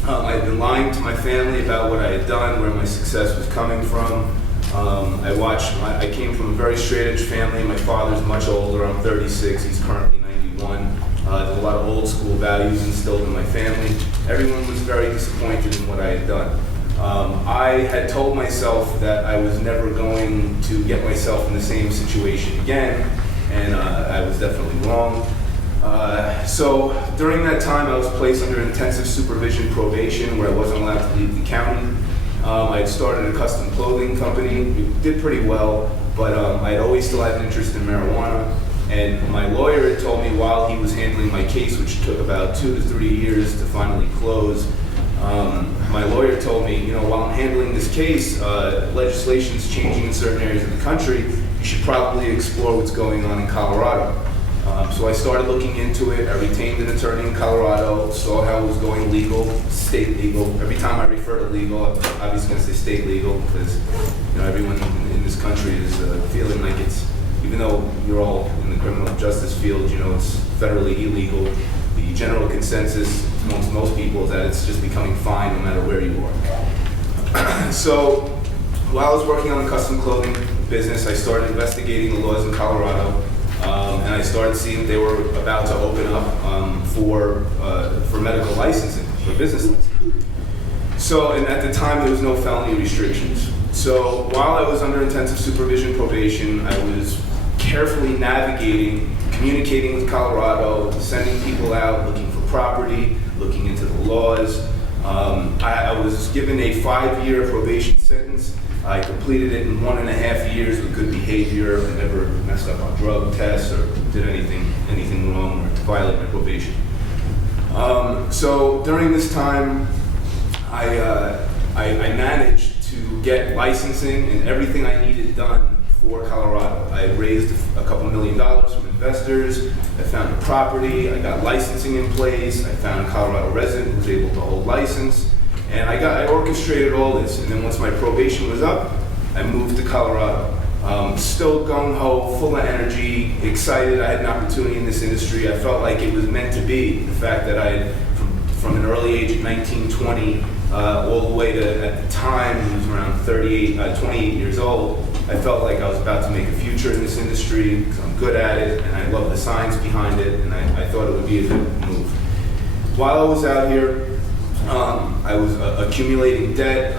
I had been lying to my family about what I had done, where my success was coming from. I came from a very straight-edge family. My father's much older. I'm 36. He's currently 91. There's a lot of old school values instilled in my family. Everyone was very disappointed in what I had done. I had told myself that I was never going to get myself in the same situation again, and I was definitely wrong. So during that time, I was placed under intensive supervision probation, where I wasn't allowed to leave the county. I had started a custom clothing company. It did pretty well, but I had always still had an interest in marijuana. And my lawyer had told me while he was handling my case, which took about 2 to 3 years to finally close, my lawyer told me, you know, while I'm handling this case, legislation's changing in certain areas of the country, you should probably explore what's going on in Colorado. So I started looking into it. I retained an attorney in Colorado, saw how it was going legal, state legal. Every time I refer to legal, I'm obviously going to say state legal, because you know everyone in this country is feeling like it's, even though you're all in the criminal justice field, you know it's federally illegal. The general consensus amongst most people is that it's just becoming fine no matter where you are. So while I was working on the custom clothing business, I started investigating the laws in Colorado. And I started seeing they were about to open up for medical licensing, for business licensing. So, and at the time there was no felony restrictions. So while I was under intensive supervision probation, I was carefully navigating, communicating with Colorado, sending people out, looking for property, looking into the laws. I was given a 5-year probation sentence. I completed it in 1.5 years with good behavior. I never messed up on drug tests or did anything wrong or to violate my probation. So during this time, I managed to get licensing and everything I needed done for Colorado. I raised a couple $1 million from investors. I found a property. I got licensing in place. I found a Colorado resident who was able to hold license. And I orchestrated all this, and then once my probation was up, I moved to Colorado. Still gung-ho, full of energy, excited. I had an opportunity in this industry. I felt like it was meant to be. The fact that I had, from an early age of 19, 20, all the way to, at the time, I was around 28 years old, I felt like I was about to make a future in this industry because I'm good at it, and I love the science behind it, and I thought it would be a good move. While I was out here, I was accumulating debt,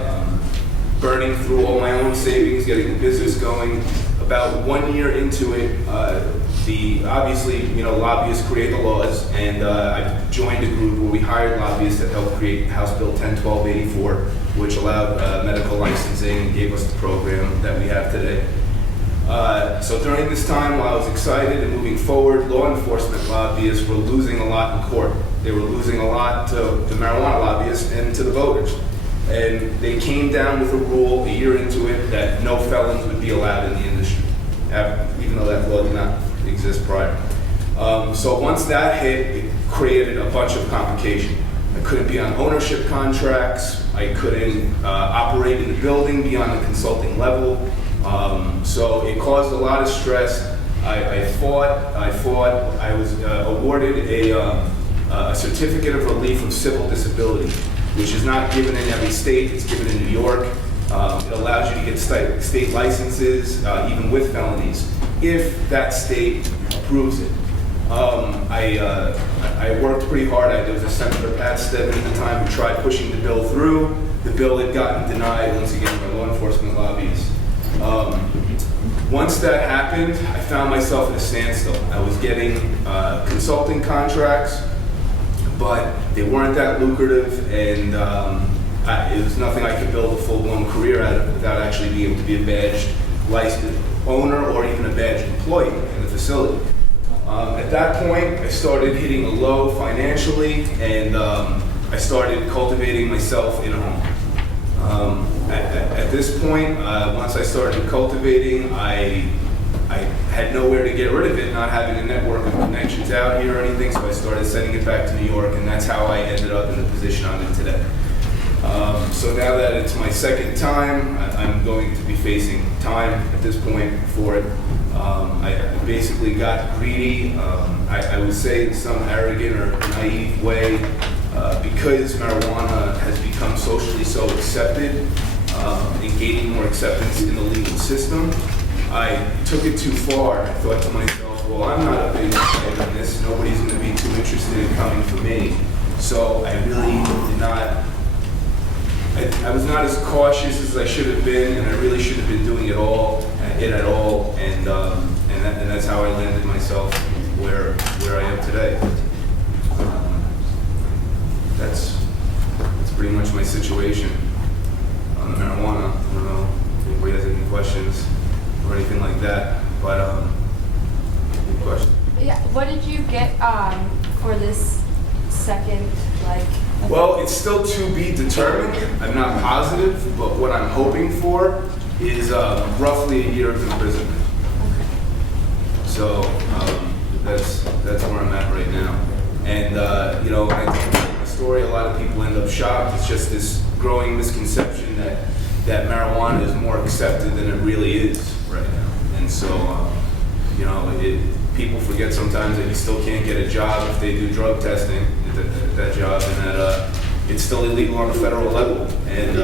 burning through all my own savings, getting the business going. About 1 year into it, obviously, you know, lobbyists create the laws, and I joined a group where we hired lobbyists that helped create House Bill 101284, which allowed medical licensing and gave us the program that we have today. So during this time, while I was excited and moving forward, law enforcement lobbyists were losing a lot in court. They were losing a lot to the marijuana lobbyists and to the voters. And they came down with a rule a year into it that no felons would be allowed in the industry, even though that law did not exist prior. So once that hit, it created a bunch of complication. I couldn't be on ownership contracts. I couldn't operate in the building beyond the consulting level. So it caused a lot of stress. I fought. I was awarded a certificate of relief of civil disability, which is not given in every state. It's given in New York. It allows you to get state licenses, even with felonies, if that state approves it. I worked pretty hard. There was a Senator Pat Stedman at the time who tried pushing the bill through. The bill had gotten denied once again by law enforcement lobbyists. Once that happened, I found myself at a standstill. I was getting consulting contracts, but they weren't that lucrative, and it was nothing I could build a full-blown career out of without actually being able to be a badged licensed owner or even a badged employee. And the facility. At that point, I started hitting a low financially, and I started cultivating myself in a home. At this point, once I started cultivating, I had nowhere to get rid of it, not having a network of connections out here or anything, so I started sending it back to New York, and that's how I ended up in the position I'm in today. So now that it's my second time, I'm going to be facing time at this point for it. I basically got greedy, I would say in some arrogant or naive way, because marijuana has become socially so accepted and gaining more acceptance in the legal system. I took it too far. I thought to myself, well, I'm not a big player in this. Nobody's going to be too interested in coming for me. So I really did not. I was not as cautious as I should have been, and I really should have been doing it at all, and that's how I landed myself where I am today. That's pretty much my situation on the marijuana. I don't know if anybody has any questions or anything like that, but any questions? Yeah, what did you get for this second, like? Well, it's still to be determined. I'm not positive, but what I'm hoping for is roughly a year of imprisonment. So that's where I'm at right now. And you know, when I tell my story, a lot of people end up shocked. It's just this growing misconception that marijuana is more accepted than it really is right now. And so, you know, people forget sometimes that you still can't get a job if they do drug testing at that job, and that it's still illegal on a federal level. And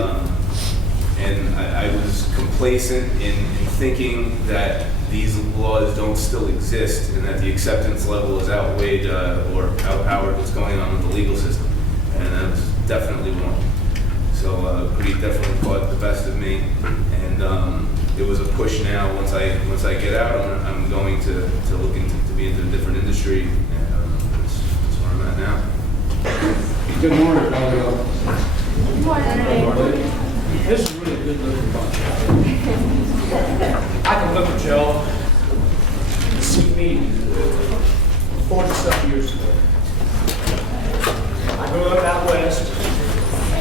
I was complacent in thinking that these laws don't still exist, and that the acceptance level is outweighed or outpowered what's going on with the legal system. And that was definitely wrong. So greed definitely caught the best of me, and it was a push now. Once I get out, I'm going to look into to be into a different industry, and that's where I'm at now. Good morning, Mario. Good morning. This is really good looking bunch. I can look at y'all and see me 40-something years ago. I grew up out west,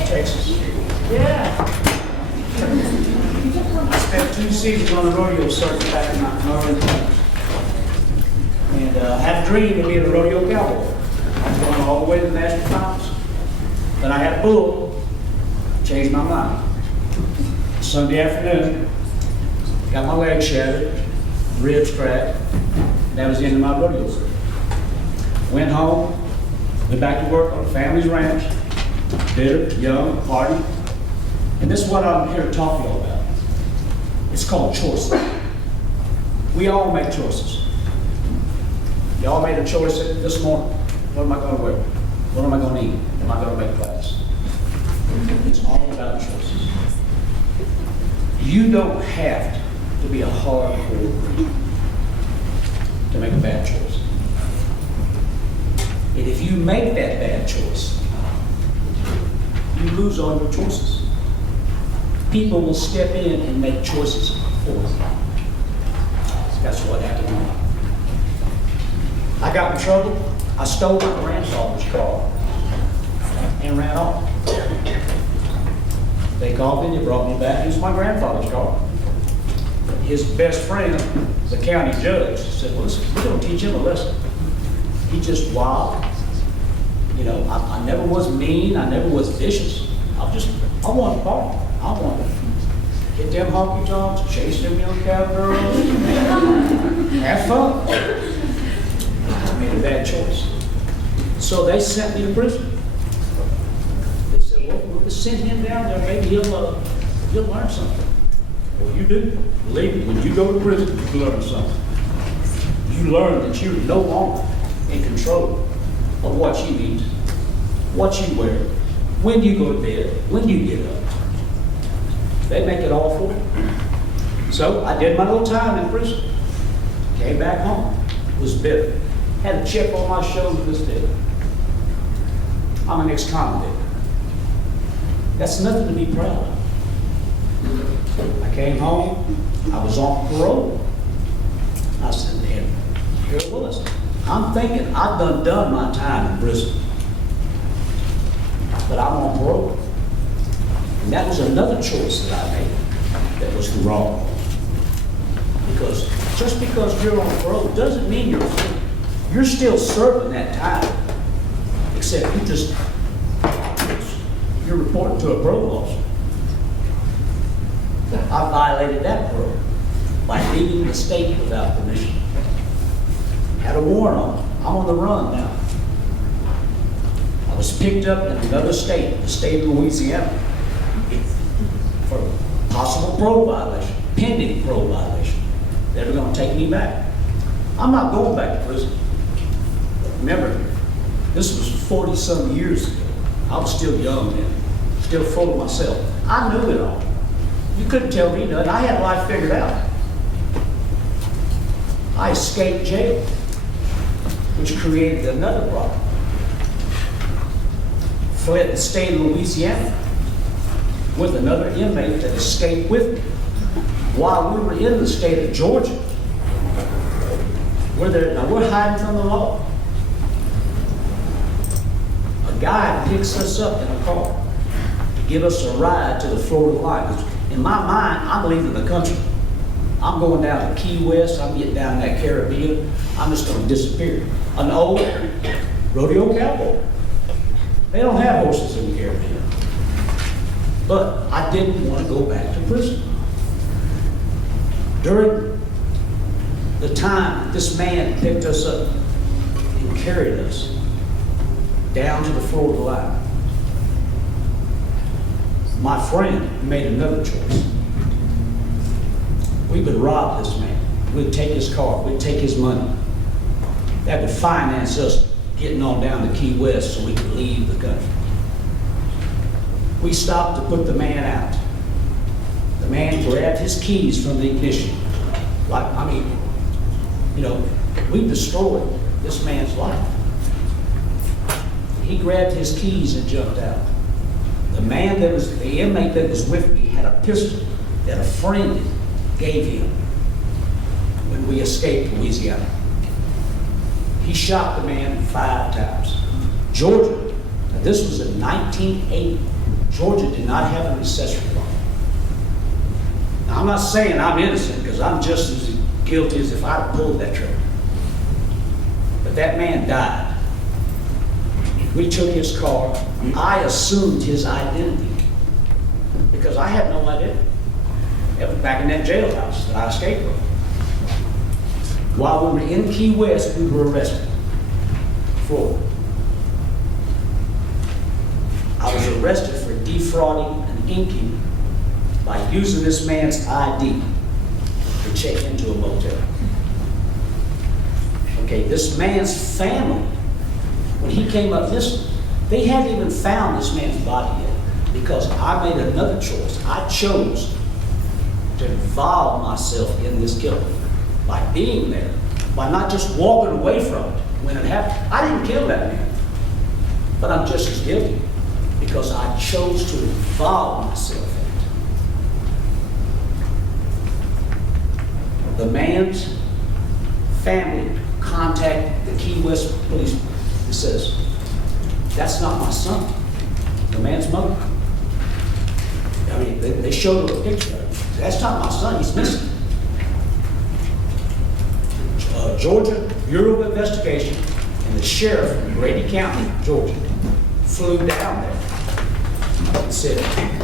Texas. Yeah. I spent 2 seasons on the rodeo circuit back in my early 20s. And I had a dream of being a rodeo cowboy. I was going all the way to the national finals. Then I had a bull, changed my mind. Sunday afternoon, got my leg shattered, ribs cracked. That was the end of my rodeo career. Went home, went back to work on the family's ranch, bitter, young, hardy. And this is what I'm here to talk to you all about. It's called choices. We all make choices. Y'all made a choice this morning. What am I going to wear? What am I going to eat? Am I going to make class? It's all about choices. You don't have to be a hardcore Greek to make a bad choice. And if you make that bad choice, you lose all your choices. People will step in and make choices for you. That's what happened to me. I got in trouble. I stole my grandfather's car and ran off. They called me, they brought me back. It was my grandfather's car. His best friend, the county judge, said, listen, we're going to teach him a lesson. He's just wild. You know, I never was mean. I never was vicious. I wanted to party. I wanted to hit them honky tonks, chase them young cowgirls, have fun. I made a bad choice. So they sent me to prison. They said, well, we'll just send him down there. Maybe he'll learn something. Well, you do. Believe me, when you go to prison, you learn something. You learn that you're no longer in control of what you eat, what you wear, when you go to bed, when you get up. They make it all for you. So I did my little time in prison. Came back home. Was bitter. Had a chip on my shoulder this day. I'm an ex-convict. That's nothing to be proud of. I came home. I was on parole. I said, man, Here it was. I'm thinking, I've done my time in prison. But I'm on parole. And that was another choice that I made that was the wrong one. Because just because you're on parole doesn't mean you're free. You're still serving that time. Except you're reporting to a parole officer. I violated that parole by leaving the state without permission. Had a warrant on me. I'm on the run now. I was picked up in another state, the state of Louisiana, for possible parole violation, pending parole violation. They were going to take me back. I'm not going back to prison. Remember, this was 40-some years ago. I was still young then, still full of myself. I knew it all. You couldn't tell me nothing. I had life figured out. I escaped jail, which created another problem. Fled the state of Louisiana with another inmate that escaped with me. While we were in the state of Georgia, we're hiding from the law. A guy picks us up in a car to give us a ride to the Florida line. In my mind, I'm leaving the country. I'm going down to Key West. I'm getting down in that Caribbean. I'm just going to disappear. An old rodeo cowboy. They don't have horses in the Caribbean. But I didn't want to go back to prison. During the time this man picked us up and carried us down to the Florida line, my friend made another choice. We would rob this man. We'd take his car. We'd take his money. That would finance us getting on down to Key West so we could leave the country. We stopped to put the man out. The man grabbed his keys from the ignition. We destroyed this man's life. He grabbed his keys and jumped out. The inmate that was with me had a pistol that a friend gave him when we escaped Louisiana. He shot the man 5 times. Georgia, now this was in 1980. Georgia did not have an accessory law. Now, I'm not saying I'm innocent because I'm just as guilty as if I'd pulled that trigger. But that man died. We took his car. I assumed his identity because I had no identity. It was back in that jailhouse that I escaped from. While we were in Key West, we were arrested. Florida. I was arrested for defrauding and inking by using this man's ID to check into a motel. Okay, this man's family, when he came up missing, they hadn't even found this man's body yet because I made another choice. I chose to involve myself in this killing by being there, by not just walking away from it when it happened. I didn't kill that man, but I'm just as guilty because I chose to involve myself in it. The man's family contacted the Key West police and says, "That's not my son." The man's mother. I mean, they showed her a picture of him. "That's not my son, he's missing." Georgia Bureau of Investigation and the sheriff from Grady County, Georgia, flew down there and said,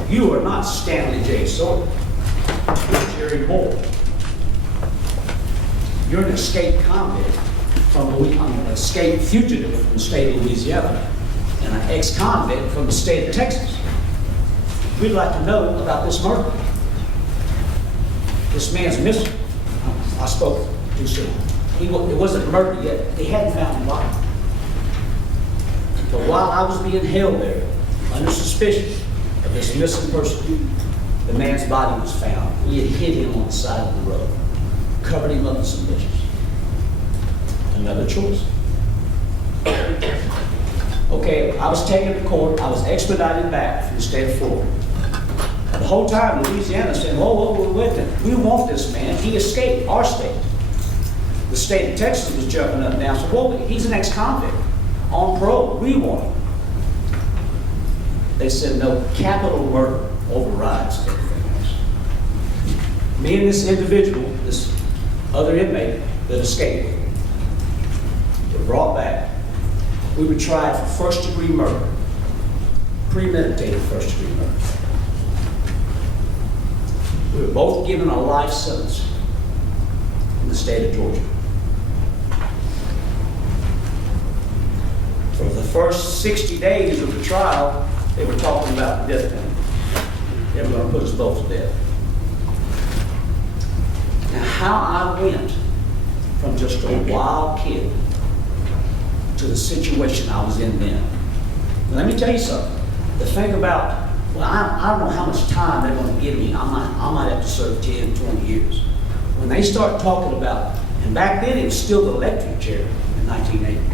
"You are not Stanley J. Sawyer. You're Jerry Moore. You're an escaped convict an escaped fugitive from the state of Louisiana and an ex-convict from the state of Texas. We'd like to know about this murder. This man's missing." I spoke too soon. It wasn't murder yet. They hadn't found the body. But while I was being held there under suspicion of this missing person, the man's body was found. We had hid him on the side of the road, covered him up in some bushes. Another choice. Okay, I was taken to court. I was expedited back from the state of Florida. The whole time, Louisiana said, "Whoa, wait a minute. We want this man. He escaped our state." The state of Texas was jumping up and down, so well, he's an ex-convict on parole. We want him. They said no, capital murder overrides everything else. Me and this individual, this other inmate that escaped, were brought back. We were tried for first-degree murder, premeditated first-degree murder. We were both given a life sentence in the state of Georgia. For the first 60 days of the trial, they were talking about the death penalty. They were going to put us both to death. Now, how I went from just a wild kid to the situation I was in then. Now, let me tell you something. The thing about, well, I don't know how much time they're going to give me. I might have to serve 10, 20 years. When they start talking about, and back then it was still the electric chair in 1980.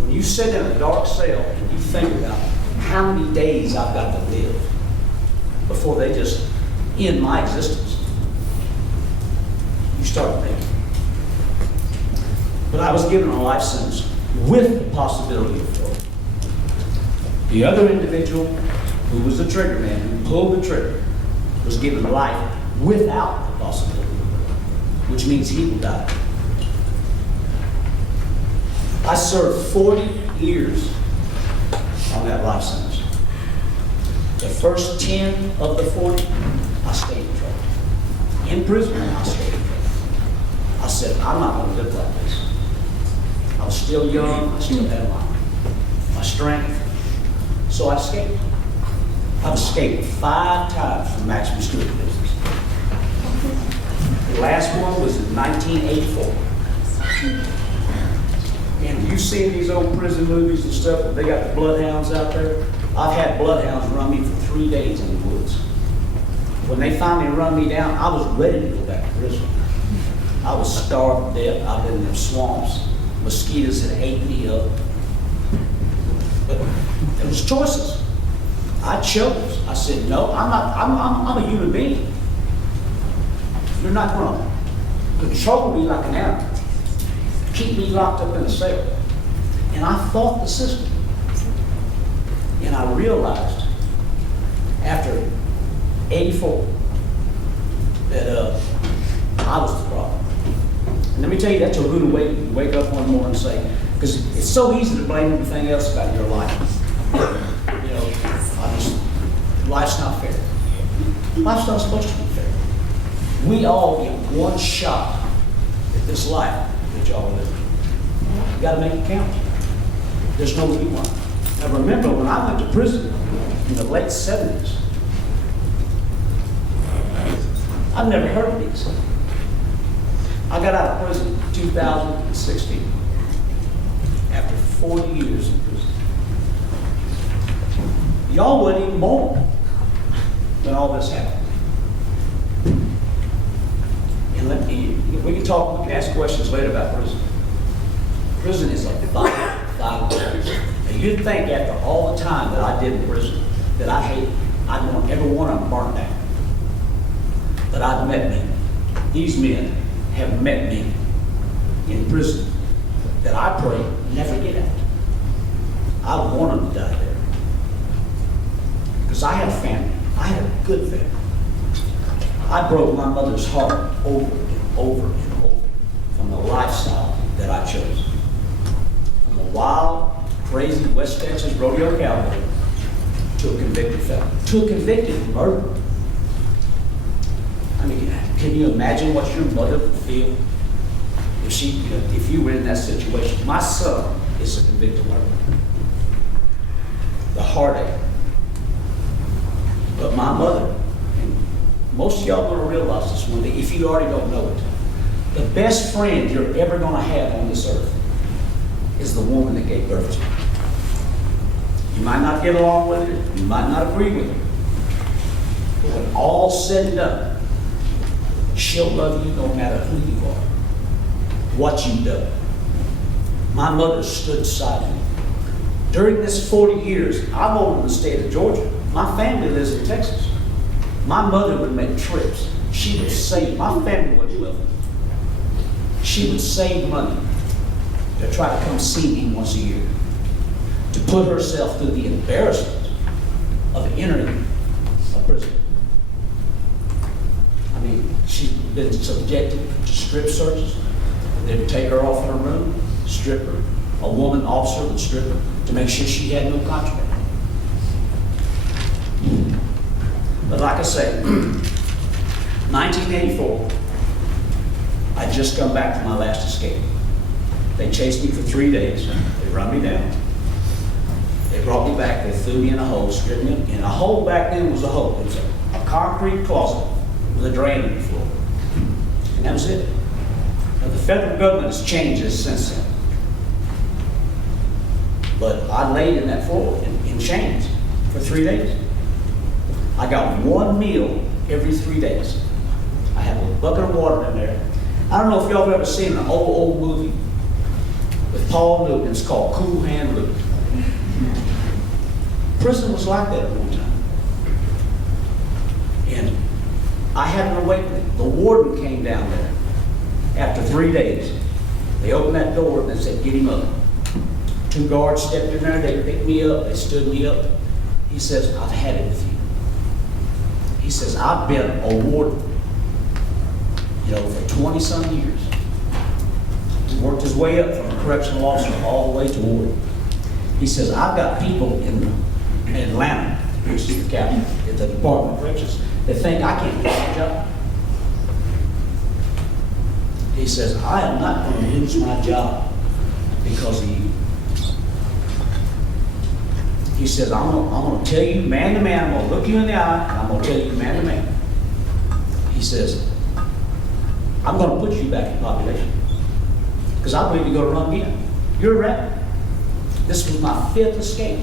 When you sit in a dark cell and you think about how many days I've got to live before they just end my existence, you start thinking. But I was given a life sentence with the possibility of parole. The other individual, who was the trigger man, who pulled the trigger, was given life without the possibility of parole, which means he will die. I served 40 years on that life sentence. The first 10 of the 40, I stayed in trouble. In prison, I stayed in trouble. I said, I'm not going to live like this. I was still young, I still had my strength, so I escaped. I've escaped 5 times from maximum security prisons. The last one was in 1984. And you've seen these old prison movies and stuff, they got the bloodhounds out there. I've had bloodhounds run me for 3 days in the woods. When they finally run me down, I was ready to go back to prison. I was starved to death. I've been in the swamps. Mosquitoes had ate me up. But there was choices. I chose. I said, no, I'm a human being. You're not going to control me like an animal. Keep me locked up in a cell. And I fought the system. And I realized after 84 that I was the problem. And let me tell you, that's a rude way to wake up one morning and say, because it's so easy to blame everything else about your life. You know, life's not fair. Life's not supposed to be fair. We all get one shot at this life that y'all live. You got to make it count. There's no rewind. Now remember, when I went to prison in the late 70s, I've never heard of these. I got out of prison in 2016 after 40 years in prison. Y'all wasn't even born when all this happened. And we can ask questions later about prison. Prison is a violent place. And you'd think after all the time that I did in prison that I hated, I'd want every one of them burnt down. But I've met men. These men have met me in prison that I pray never get out. I want them to die there. Because I had a family. I had a good family. I broke my mother's heart over and over and over from the lifestyle that I chose. From a wild, crazy West Texas rodeo cowboy to a convicted felon, to a convicted murderer. I mean, can you imagine what your mother would feel if you were in that situation? My son is a convicted murderer. The heartache. But my mother, and most of y'all are going to realize this one day, if you already don't know it, the best friend you're ever going to have on this earth is the woman that gave birth to you. You might not get along with her, you might not agree with her, but when all's said and done, she'll love you no matter who you are, what you've done. My mother stood beside me. During this 40 years, I'm over in the state of Georgia. My family lives in Texas. My mother would make trips. She would save. My family would live. she would save money to try to come see me once a year, to put herself through the embarrassment of entering a prison. I mean, she's been subjected to strip searches. They'd take her off in her room, strip her. A woman officer would strip her to make sure she had no contraband. But like I say, 1984, I just come back from my last escape. They chased me for 3 days. They run me down. They brought me back. They threw me in a hole, stripped me. And a hole back then was a hole. It was a concrete closet with a drain in the floor. And that was it. Now, the federal government has changed this since then. But I laid in that floor in chains for 3 days. I got one meal every 3 days. I had a bucket of water in there. I don't know if y'all have ever seen an old movie with Paul Newton. It's called Cool Hand Luke. Prison was like that at one time. And I had an awakening. The warden came down there after 3 days. They opened that door and they said, "Get him up." 2 guards stepped in there, they picked me up, they stood me up. He says, "I've had it with you." He says, "I've been a warden, for 20-some years." He worked his way up from a correctional officer all the way to warden. He says, "I've got people in Atlanta," which is the capital, at the Department of Corrections, that think I can't get a job. He says, "I am not going to lose my job because of you." He says, I'm going to tell you man to man, I'm going to look you in the eye, and I'm going to tell you man to man. He says, "I'm going to put you back in population because I believe you're going to run again. You're a rebel." This was my 5th escape.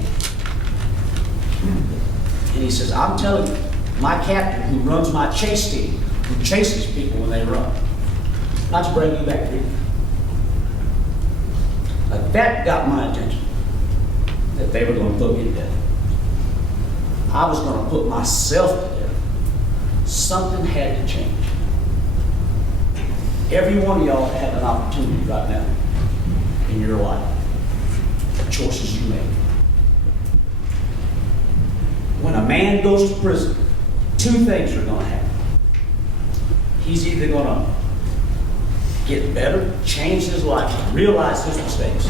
And he says, "I'm telling you, my captain who runs my chase team, who chases people when they run, not to bring you back here." Like that got my attention, that they were going to put me to death. I was going to put myself to death. Something had to change. Every one of y'all have an opportunity right now in your life. The choices you make. When a man goes to prison, 2 things are going to happen. He's either going to get better, change his life, realize his mistakes,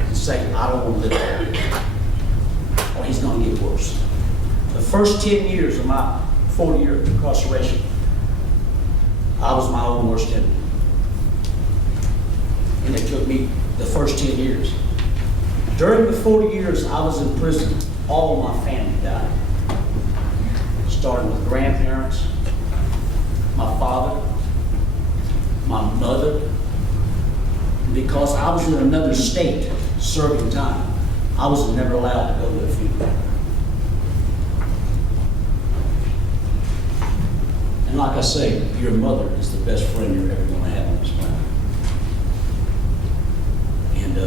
and say, "I don't want to live there," or he's going to get worse. The first 10 years of my 40-year incarceration, I was my own worst enemy. And it took me the first 10 years. During the 40 years I was in prison, all my family died. Starting with grandparents, my father, my mother. Because I was in another state serving time, I was never allowed to go to a funeral. And like I say, your mother is the best friend you're ever going to have on this planet. And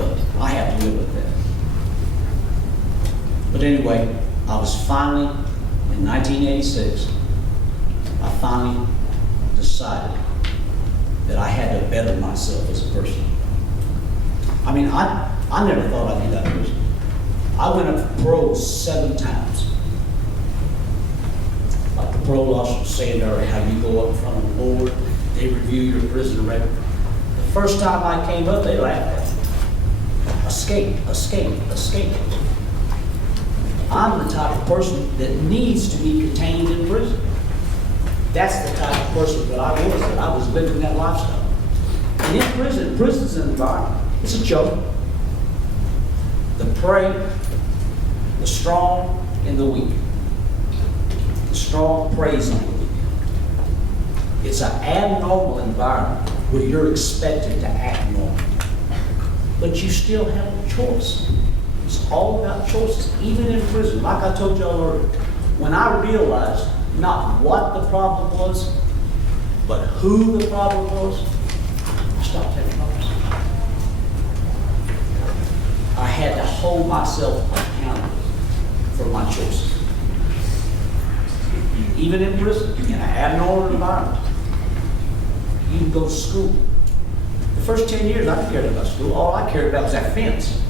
I have to live with that. But anyway, I was finally, in 1986, I finally decided that I had to better myself as a person. I mean, I never thought I'd get out of prison. I went up for parole 7 times. Like the parole officer was saying earlier, how you go up in front of the board, they review your prison record. The first time I came up, they laughed at me. Escape, escape, escape. I'm the type of person that needs to be contained in prison. That's the type of person that I was living that lifestyle. And in prison, prison's an environment. It's a joke. The prey, the strong, and the weak. The strong preys on the weak. It's an abnormal environment where you're expected to act normal. But you still have a choice. It's all about choices, even in prison. Like I told y'all earlier, when I realized not what the problem was, but who the problem was, I stopped taking notice. I had to hold myself accountable for my choices. Even in prison, in an abnormal environment, you can go to school. first 10 years, I didn't care about school. All I cared about was that fence.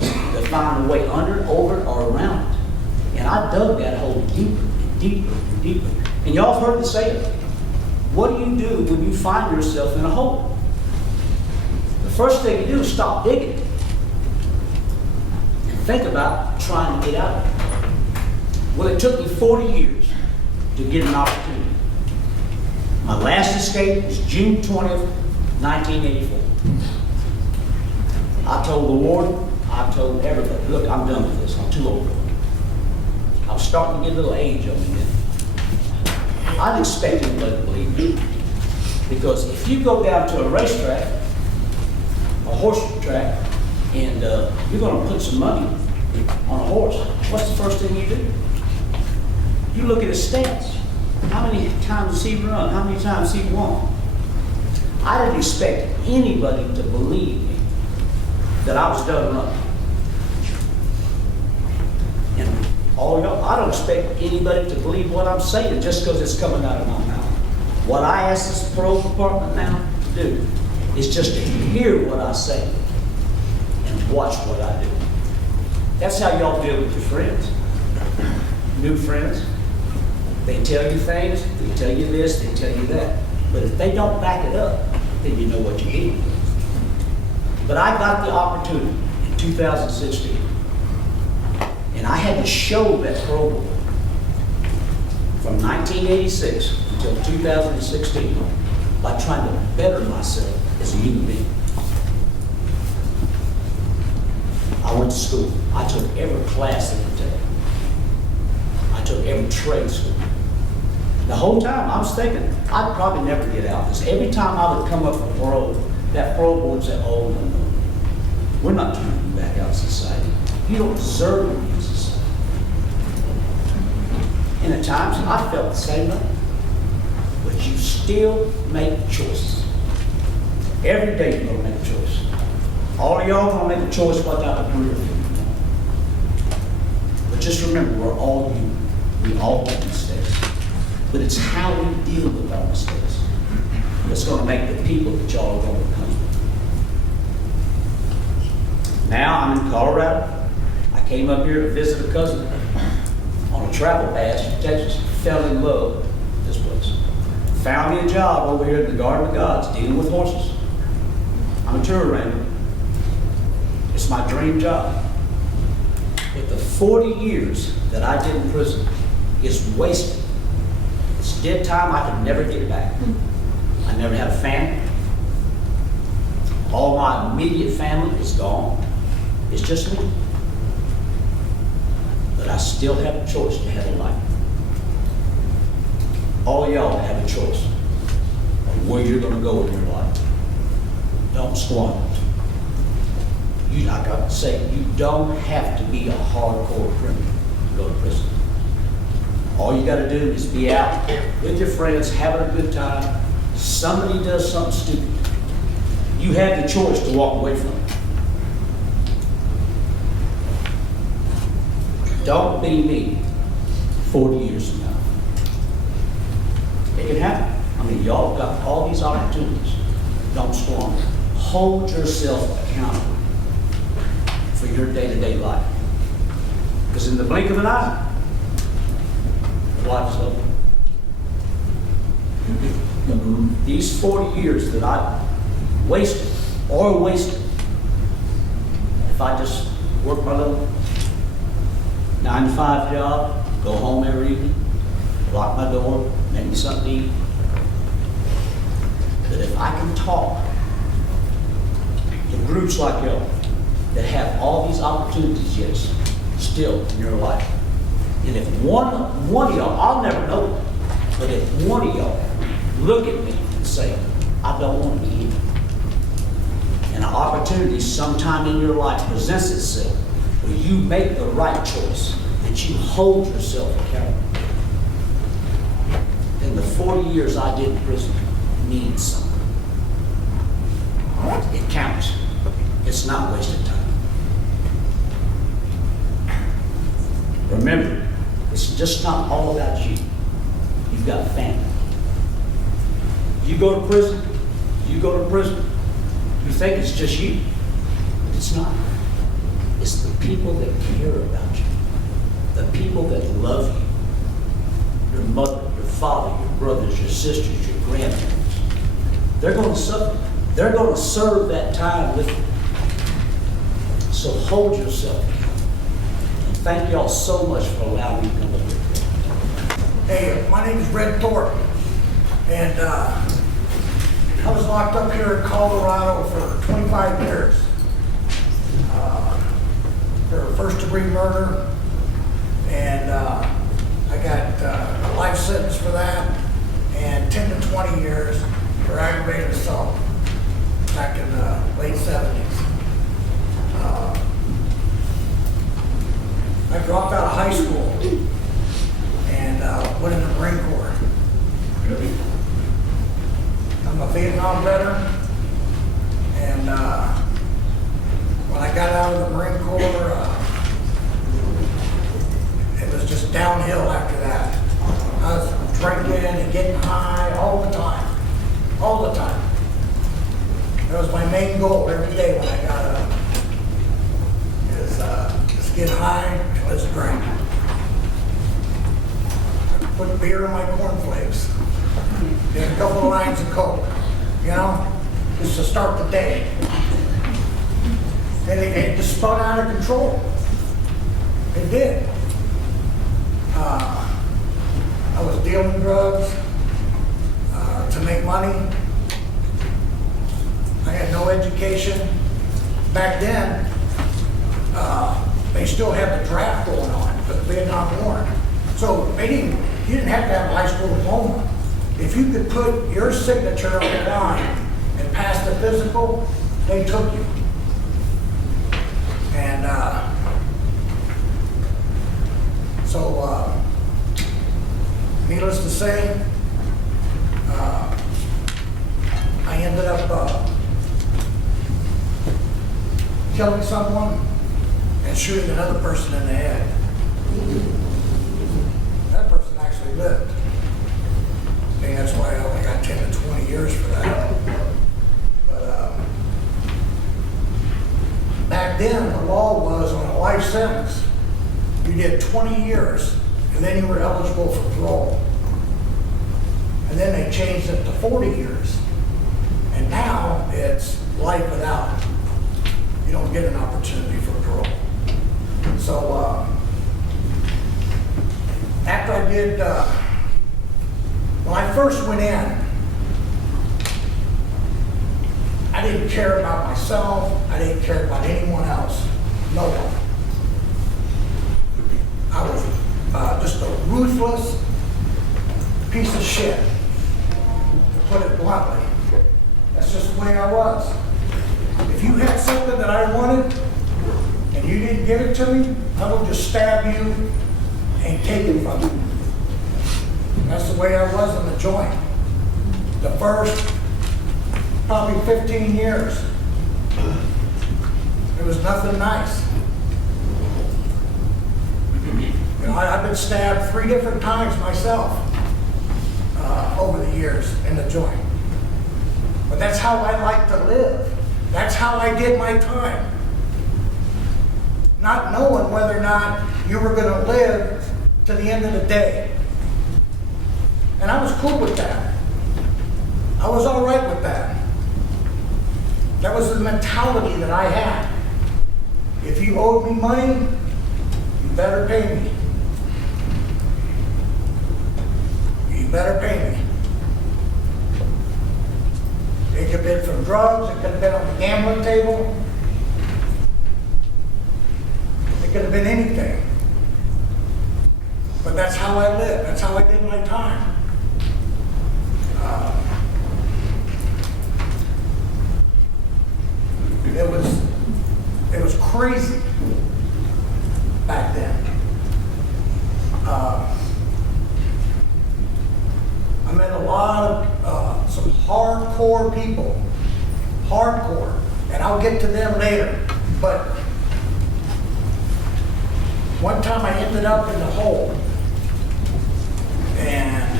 To find a way under, over, or around it. And I dug that hole deeper and deeper and deeper. And y'all have heard the saying, what do you do when you find yourself in a hole? The first thing you do is stop digging. And think about trying to get out of it. Well, it took me 40 years to get an opportunity. My last escape was June 20th, 1984. I told the Lord, I told everybody, look, I'm done with this. I'm too old for it. I'm starting to get a little age on me now. I didn't expect anybody to believe me. Because if you go down to a racetrack, a horse track, and you're going to put some money on a horse, what's the first thing you do? You look at his stats. How many times has he run? How many times has he won? I didn't expect anybody to believe me that I was done running. And all y'all, I don't expect anybody to believe what I'm saying just because it's coming out of my mouth. What I ask this parole department now to do is just to hear what I say and watch what I do. That's how y'all deal with your friends. New friends. They tell you things, they tell you this, they tell you that. But if they don't back it up, then you know what you need. But I got the opportunity in 2016. And I had to show that parole board from 1986 until 2016 by trying to better myself as a human being. I went to school. I took every class they could take. I took every trade school. The whole time I was thinking, I'd probably never get out. Because every time I would come up for parole, that parole board said, oh, no, we're not turning you back out of society. You don't deserve to be in society. And at times, I felt the same way. But you still make choices. Every day you're going to make a choice. All of y'all are going to make a choice what type of career field you want. But just remember, we're all human. We all make mistakes. But it's how we deal with our mistakes that's going to make the people that y'all are going to become. Now I'm in Colorado. I came up here to visit a cousin on a travel pass from Texas. Fell in love with this place. Found me a job over here in the Garden of Gods dealing with horses. I'm a tour arranger. It's my dream job. But the 40 years that I did in prison is wasted. It's dead time I could never get back. I never had a family. All my immediate family is gone. It's just me. But I still have a choice to have a life. All of y'all have a choice of where you're going to go in your life. Don't squander it. I got to say, you don't have to be a hardcore criminal to go to prison. All you got to do is be out with your friends, having a good time. Somebody does something stupid. You have the choice to walk away from it. Don't be me 40 years from now. It can happen. I mean, y'all got all these opportunities. Don't squander. Hold yourself accountable for your day-to-day life. Because in the blink of an eye, life is over. These 40 years that I wasted, if I just work my little 9-to-5 job, go home every evening, lock my door, make me something to eat. But if I can talk to groups like y'all that have all these opportunities, yes, still in your life, and if one of y'all, I'll never know it, but if one of y'all look at me and say, I don't want to be here, and an opportunity sometime in your life presents itself where you make the right choice, that you hold yourself accountable, then the 40 years I did in prison means something. It counts. It's not wasted time. Remember, it's just not all about you. You've got family. You go to prison, You think it's just you, but it's not. It's the people that care about you, the people that love you, your mother, your father, your brothers, your sisters, your grandparents. They're going to suffer. They're going to serve that time with you. So hold yourself. And thank y'all so much for allowing me to come up here. Hey, my name is Red Thornton, and I was locked up here in Colorado for 25 years for first-degree murder, and I got a life sentence for that, and 10 to 20 years for aggravated assault back in the late 70s. I dropped out of high school and went in the Marine Corps. I'm a Vietnam veteran, and when I got out of the Marine Corps, it was just downhill after that. I was drinking and getting high all the time, all the time. That was my main goal every day when I got up, is just get high and let's drink. Put beer in my cornflakes. Get a couple of lines of Coke, you know, just to start the day. And it just spun out of control. It did. I was dealing drugs to make money. I had no education. Back then, they still had the draft going on for the Vietnam War. So you didn't have to have a high school diploma. If you could put your signature on the line and pass the physical, they took you. And so, needless to say, I ended up killing someone and shooting another person in the head. That person actually lived. I think that's why I only got 10 to 20 years for that. But back then, the law was on a life sentence, you did 20 years, and then you were eligible for parole. And then they changed it to 40 years. And now it's life without. You don't get an opportunity for parole. So after I did, when I first went in, I didn't care about myself. I didn't care about anyone else. No one. I was just a ruthless piece of shit, to put it bluntly. That's just the way I was. If you had something that I wanted and you didn't give it to me, I would just stab you and take it from you. That's the way I was in the joint. The first probably 15 years. It was nothing nice. You know, I've been stabbed 3 different times myself over the years in the joint. But that's how I like to live. That's how I did my time. Not knowing whether or not you were going to live to the end of the day. And I was cool with that. I was all right with that. That was the mentality that I had. If you owed me money, you better pay me. You better pay me. It could have been from drugs, it could have been on the gambling table. It could have been anything. But that's how I lived. That's how I did my time. It was crazy back then. I met a lot of some hardcore people, hardcore, and I'll get to them later. But one time I ended up in the hole, and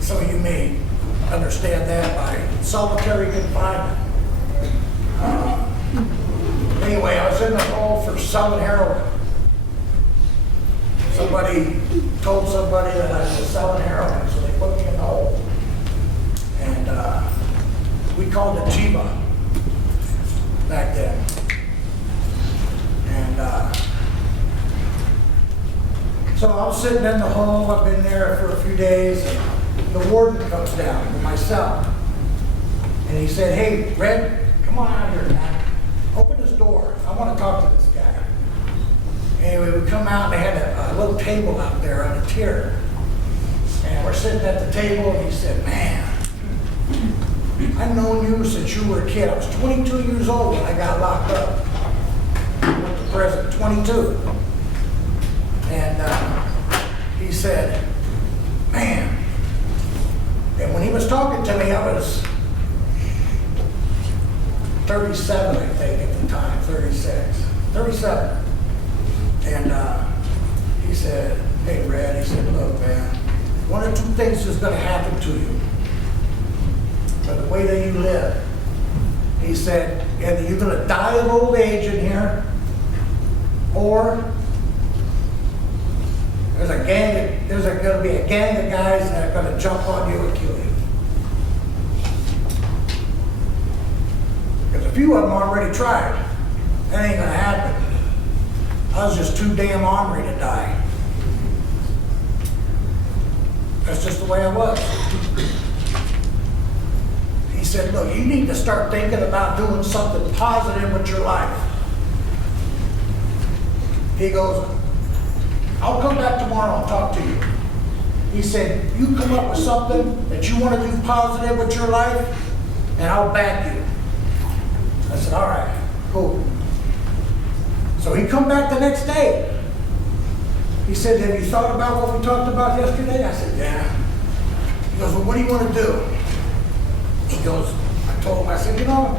some of you may understand that by solitary confinement. Anyway, I was in the hole for selling heroin. Somebody told somebody that I was selling heroin, so they put me in the hole. And we called it Chiba back then. And so I was sitting in the hole, I've been there for a few days, and the warden comes down to my cell. And he said, "Hey, Red, come on out here, man. Open this door. I want to talk to this guy." Anyway, we come out, and they had a little table out there on a tier. And we're sitting at the table, and he said, "Man, I've known you since you were a kid. I was 22 years old when I got locked up. I went to prison, 22. And he said, "Man," and when he was talking to me, I was 37, I think, at the time, 37. And he said, "Hey, Red," he said, "Look, man, one or two things is going to happen to you. But the way that you live," he said, "either you're going to die of old age in here, or there's going to be a gang of guys that are going to jump on you and kill you." Because a few of them already tried. That ain't going to happen. I was just too damn ornery to die. That's just the way I was. He said, "Look, you need to start thinking about doing something positive with your life." He goes, "I'll come back tomorrow and talk to you." He said, "You come up with something that you want to do positive with your life, and I'll back you." I said, "All right, cool." So he come back the next day. He said, "Have you thought about what we talked about yesterday?" I said, "Yeah." He goes, "Well, what do you want to do?" He goes, I told him, I said, "You know,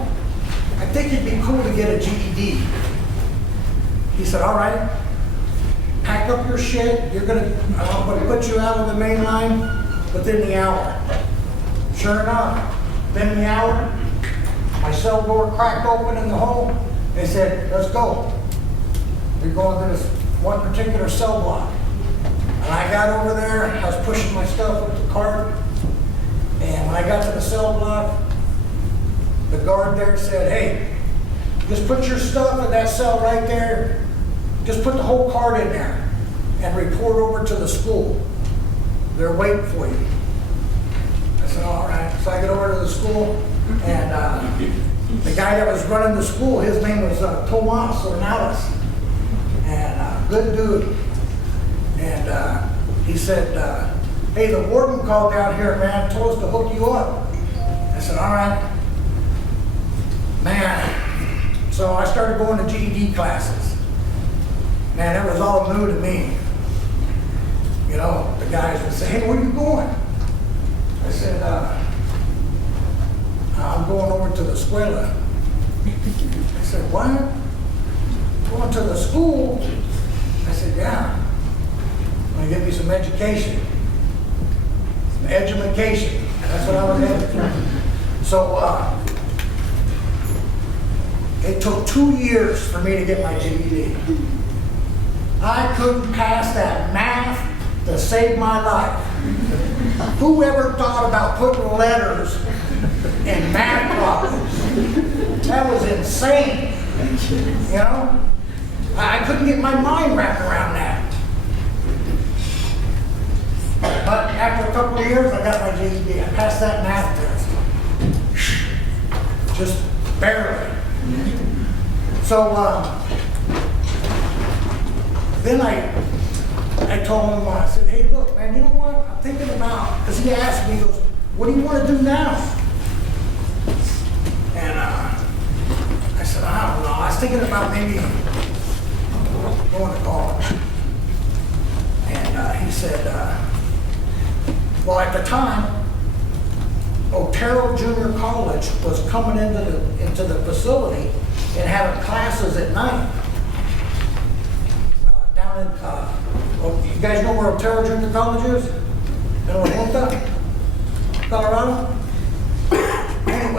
I think it'd be cool to get a GED." He said, "All right, pack up your shit. I'm going to put you out on the main line within the hour." Sure enough, within the hour, my cell door cracked open in the hole. They said, "Let's go. We're going to this one particular cell block." And I got over there, I was pushing my stuff with the cart. And when I got to the cell block, the guard there said, "Hey, just put your stuff in that cell right there. Just put the whole cart in there and report over to the school. They're waiting for you." I said, "All right." So I get over to the school, and the guy that was running the school, his name was Tomas Ornalis. And good dude. And he said, "Hey, the warden called down here, man, told us to hook you up." I said, "All right." Man, so I started going to GED classes. Man, that was all new to me. You know, the guys would say, "Hey, where are you going?" I said, "I'm going over to the escuela." I said, "What? Going to the school?" I said, "Yeah. I'm going to give you some education. Some edumacation." That's what I was headed for. So it took 2 years for me to get my GED. I couldn't pass that math to save my life. Who ever thought about putting letters in math problems? That was insane. You know? I couldn't get my mind wrapped around that. But after a couple of years, I got my GED. I passed that math test. Just barely. So then I told him, I said, "Hey, look, man, you know what? I'm thinking about," because he asked me, he goes, "What do you want to do now?" And I said, "I don't know. I was thinking about maybe going to college." And he said, well, at the time, Otero Junior College was coming into the facility and having classes at night. Down in, you guys know where Otero Junior College is? In Olinda, Colorado? Anyway,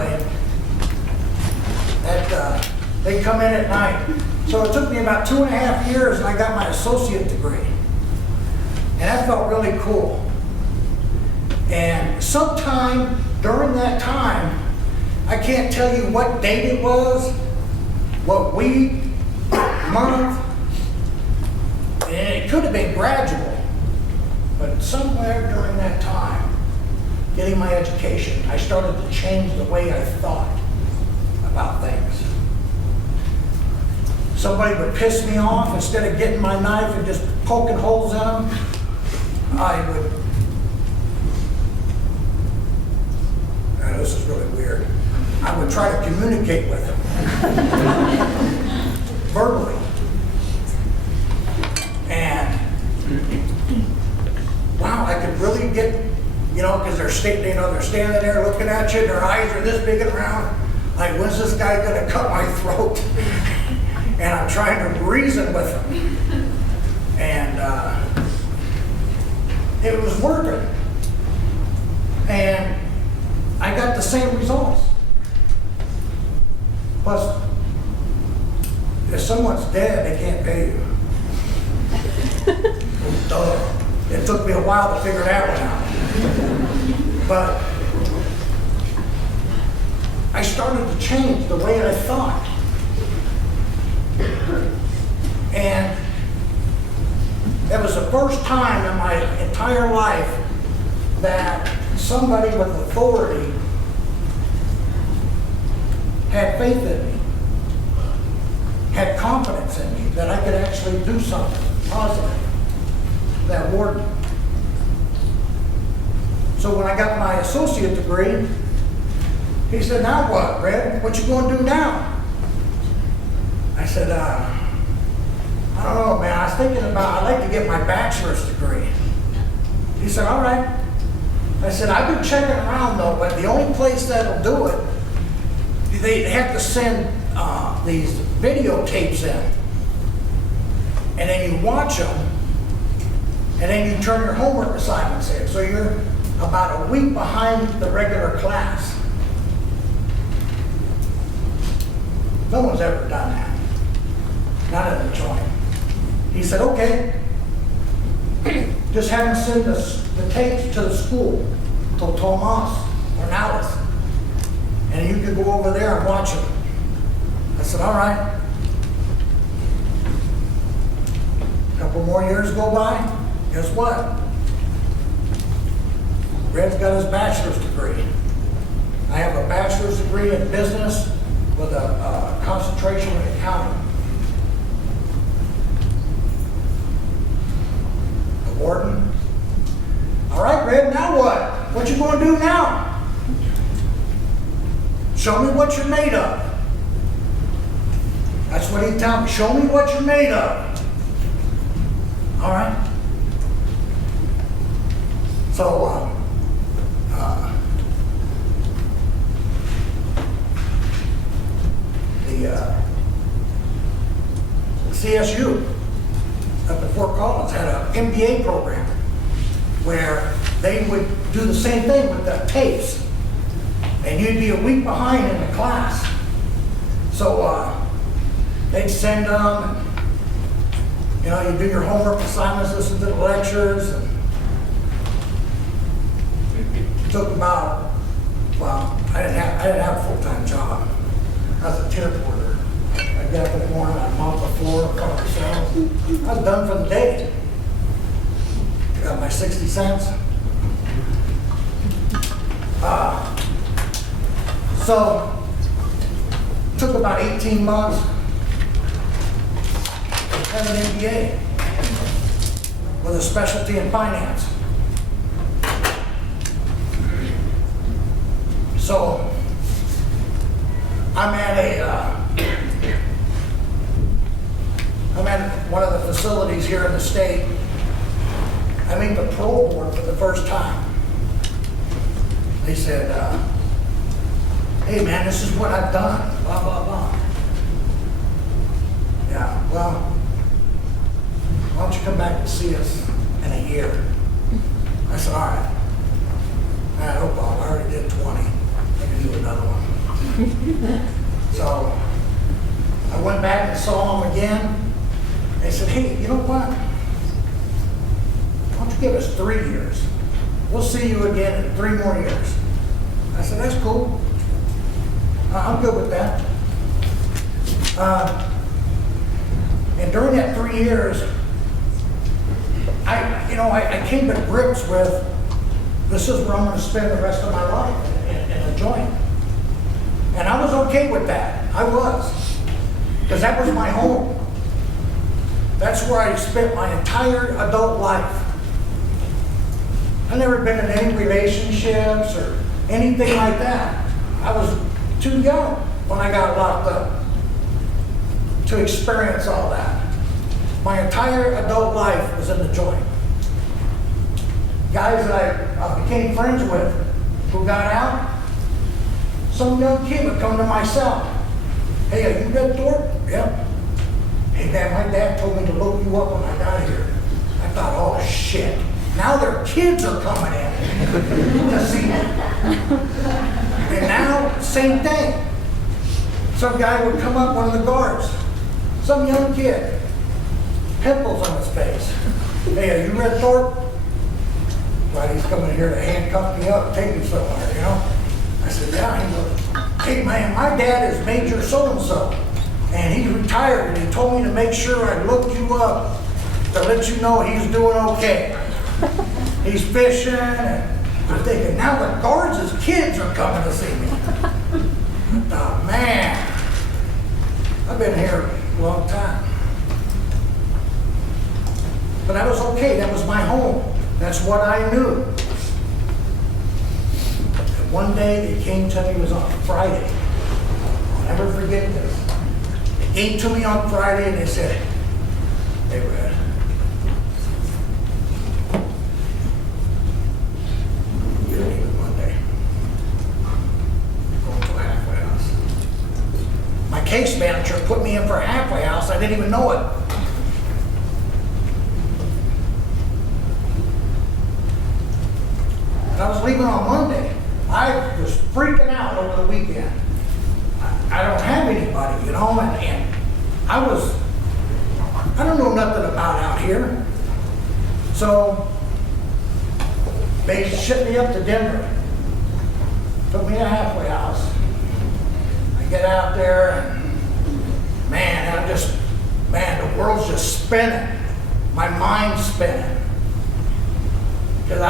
They come in at night. So it took me about 2.5 years and I got my associate degree. And that felt really cool. And sometime during that time, I can't tell you what date it was, what week, month, and it could have been gradual, but somewhere during that time, getting my education, I started to change the way I thought about things. Somebody would piss me off, instead of getting my knife and just poking holes in them, I would, this is really weird, I would try to communicate with them verbally. And wow, I could really get, because they're standing there looking at you, and their eyes are this big and round. Like, when's this guy gonna cut my throat? And I'm trying to reason with them. And it was working. And I got the same results. Plus, if someone's dead, they can't pay you. Duh. It took me a while to figure that one out. But I started to change the way I thought. And it was the first time in my entire life that somebody with authority had faith in me, had confidence in me that I could actually do something positive that warden. So when I got my associate degree, he said, now what, Red? What you going to do now? I said, I don't know, man. I was thinking about, I'd like to get my bachelor's degree. He said, all right. I said, I've been checking around though, but the only place that'll do it, they have to send these videotapes in. And then you watch them, and then you turn your homework assignments in. So you're about a week behind the regular class. No one's ever done that. Not in the joint. He said, okay, just have them send the tapes to the school, to Tomas or Alice, and you can go over there and watch them. I said, all right. A couple more years go by. Guess what? Red's got his bachelor's degree. I have a bachelor's degree in business with a concentration in accounting. The warden. All right, Red, now what? What you going to do now? Show me what you're made of. That's what he told me. Show me what you're made of. All right. So, the CSU up at Fort Collins had an MBA program where they would do the same thing with the tapes, and you'd be a week behind in the class. So they'd send them, and, you do your homework assignments, listen to the lectures. And it took about, well, I didn't have a full-time job. I was a tenant porter. I'd get up in the morning, I'd mop the floor, cover the shelves. I was done for the day. I got my 60 cents. So, it took about 18 months to have an MBA with a specialty in finance. So, I'm at one of the facilities here in the state. I meet the parole board for the first time. They said, hey man, this is what I've done, blah, blah, blah. Yeah, well, why don't you come back and see us in a year? I said, all right. No problem, I already did 20. I can do another one. So, I went back and saw them again. They said, hey, you know what? Why don't you give us 3 years? We'll see you again in 3 more years. I said, that's cool. I'm good with that. And during that 3 years, I came to grips with, this is where I'm going to spend the rest of my life, in a joint. And I was okay with that. I was. Because that was my home. That's where I spent my entire adult life. I've never been in any relationships or anything like that. I was too young when I got locked up to experience all that. My entire adult life was in the joint. Guys that I became friends with who got out, some young kid would come to my cell. Hey, are you Red Thorpe? Yep. Hey, Dad, my dad told me to look you up when I got here. I thought, oh, shit. Now their kids are coming in to see me. And now, same thing. Some guy would come up, one of the guards, some young kid, pimples on his face. Hey, are you Red Thorpe? Well, he's coming here to handcuff me up and take me somewhere, you know? I said, yeah. He goes, hey man, my dad is Major so-and-so, and he's retired, and he told me to make sure I looked you up to let you know he's doing okay. He's fishing, and I'm thinking, now the guards' kids are coming to see me. I thought, man, I've been here a long time. But that was okay, that was my home. That's what I knew. And one day they came to me, it was on Friday. I'll never forget this. They came to me on Friday and they said, hey Red, you're leaving Monday. You're going to a halfway house. My case manager put me in for a halfway house, I didn't even know it. And I was leaving on Monday. I was freaking out over the weekend. I don't have anybody, you know, and I don't know nothing about out here. So they shipped me up to Denver. Took me to a halfway house. I get out there and man, the world's just spinning. My mind's spinning. Because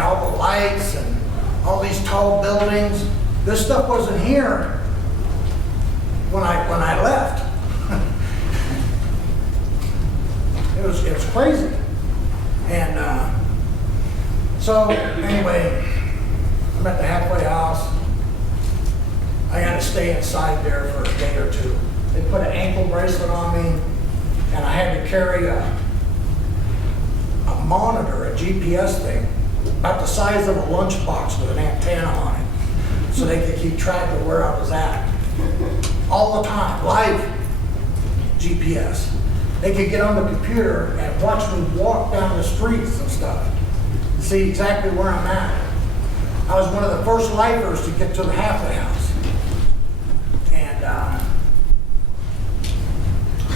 all the lights and all these tall buildings, this stuff wasn't here when I left. It was crazy. And so anyway, I'm at the halfway house. I got to stay inside there for a day or two. They put an ankle bracelet on me, and I had to carry a monitor, a GPS thing, about the size of a lunchbox with an antenna on it, so they could keep track of where I was at. All the time, live GPS. They could get on the computer and watch me walk down the streets and stuff, see exactly where I'm at. I was one of the first lifers to get to the halfway house. And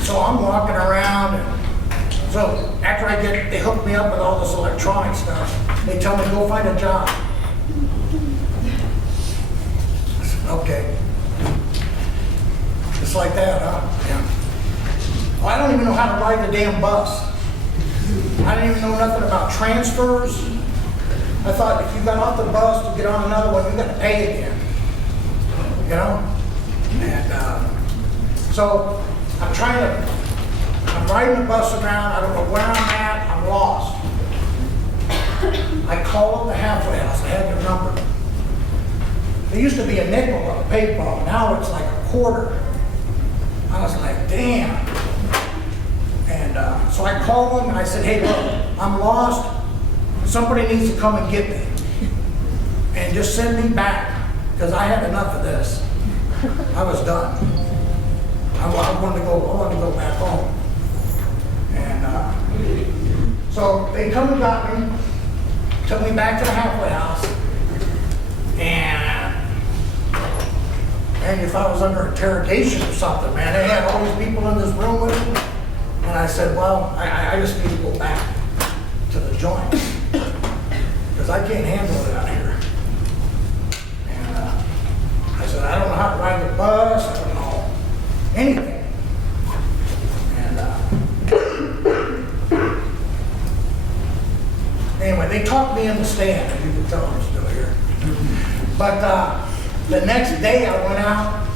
so I'm walking around, and so after they hook me up with all this electronic stuff, they tell me, go find a job. I said, okay. Just like that, huh? Yeah. Well, I don't even know how to ride the damn bus. I didn't even know nothing about transfers. I thought if you got off the bus to get on another one, you got to pay again. You know? And so I'm riding the bus around, I don't know where I'm at, I'm lost. I call up the halfway house, I had their number. There used to be a nickel on a payphone, now it's like a quarter. I was like, damn. And so I called them and I said, hey look, I'm lost, somebody needs to come and get me. And just send me back, because I had enough of this. I was done. I wanted to go back home. And so they come and got me, took me back to the halfway house, and and if I was under interrogation or something, man, they had all these people in this room with me. And I said, well, I just need to go back to the joint. Because I can't handle it out here. And I said, I don't know how to ride the bus, I don't know anything. And anyway, they talked me in the stand, and you can tell I'm still here. But the next day I went out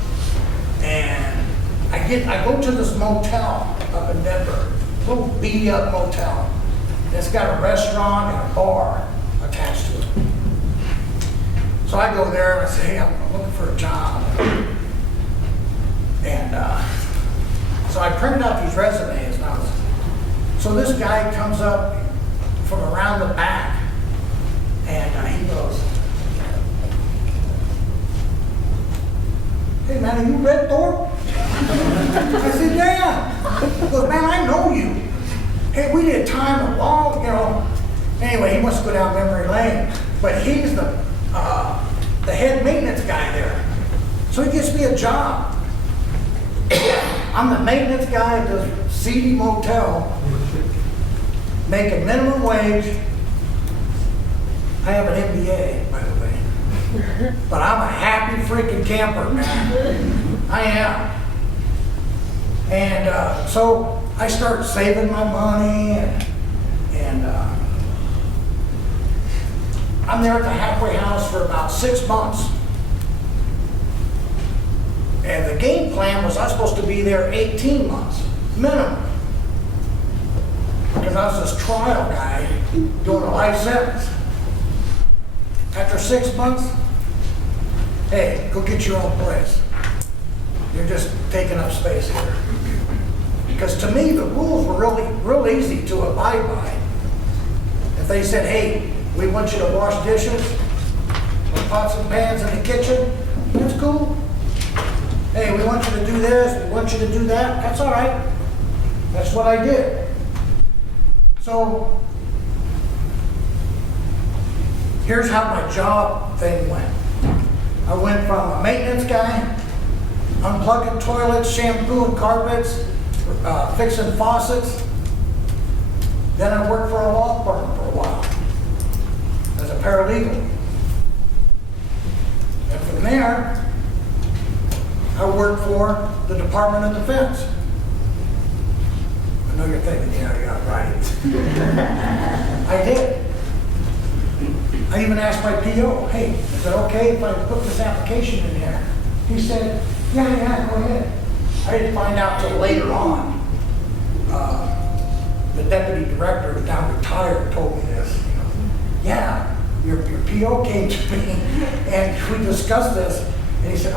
and I go to this motel up in Denver, a little beat up motel. It's got a restaurant and a bar attached to it. So I go there and I say, hey, I'm looking for a job. And so I printed out these resumes. So this guy comes up from around the back and he goes, hey man, are you Red Thorpe? I said, yeah. He goes, man, I know you. Hey, we did time along, you know. Anyway, he wants to go down memory lane, but he's the head maintenance guy there. So he gets me a job. I'm the maintenance guy at this seedy motel, making minimum wage. I have an MBA, by the way. But I'm a happy freaking camper, man. I am. And so I start saving my money, and I'm there at the halfway house for about 6 months. And the game plan was I was supposed to be there 18 months, minimum. Because I was this trial guy doing a life sentence. After 6 months, hey, go get your own place. You're just taking up space here. Because to me, the rules were real easy to abide by. If they said, hey, we want you to wash dishes, or pots and pans in the kitchen, that's cool. Hey, we want you to do this, we want you to do that, that's all right. That's what I did. So, here's how my job thing went. I went from a maintenance guy, unplugging toilets, shampooing carpets, fixing faucets. Then I worked for a law firm for a while as a paralegal. And from there, I worked for the Department of Defense. I know you're thinking, yeah, right. I did. I even asked my PO, hey, is it okay if I put this application in here? He said, yeah, go ahead. I didn't find out till later on. The deputy director, who's now retired, told me this. He goes, yeah, your PO came to me and we discussed this. And he said,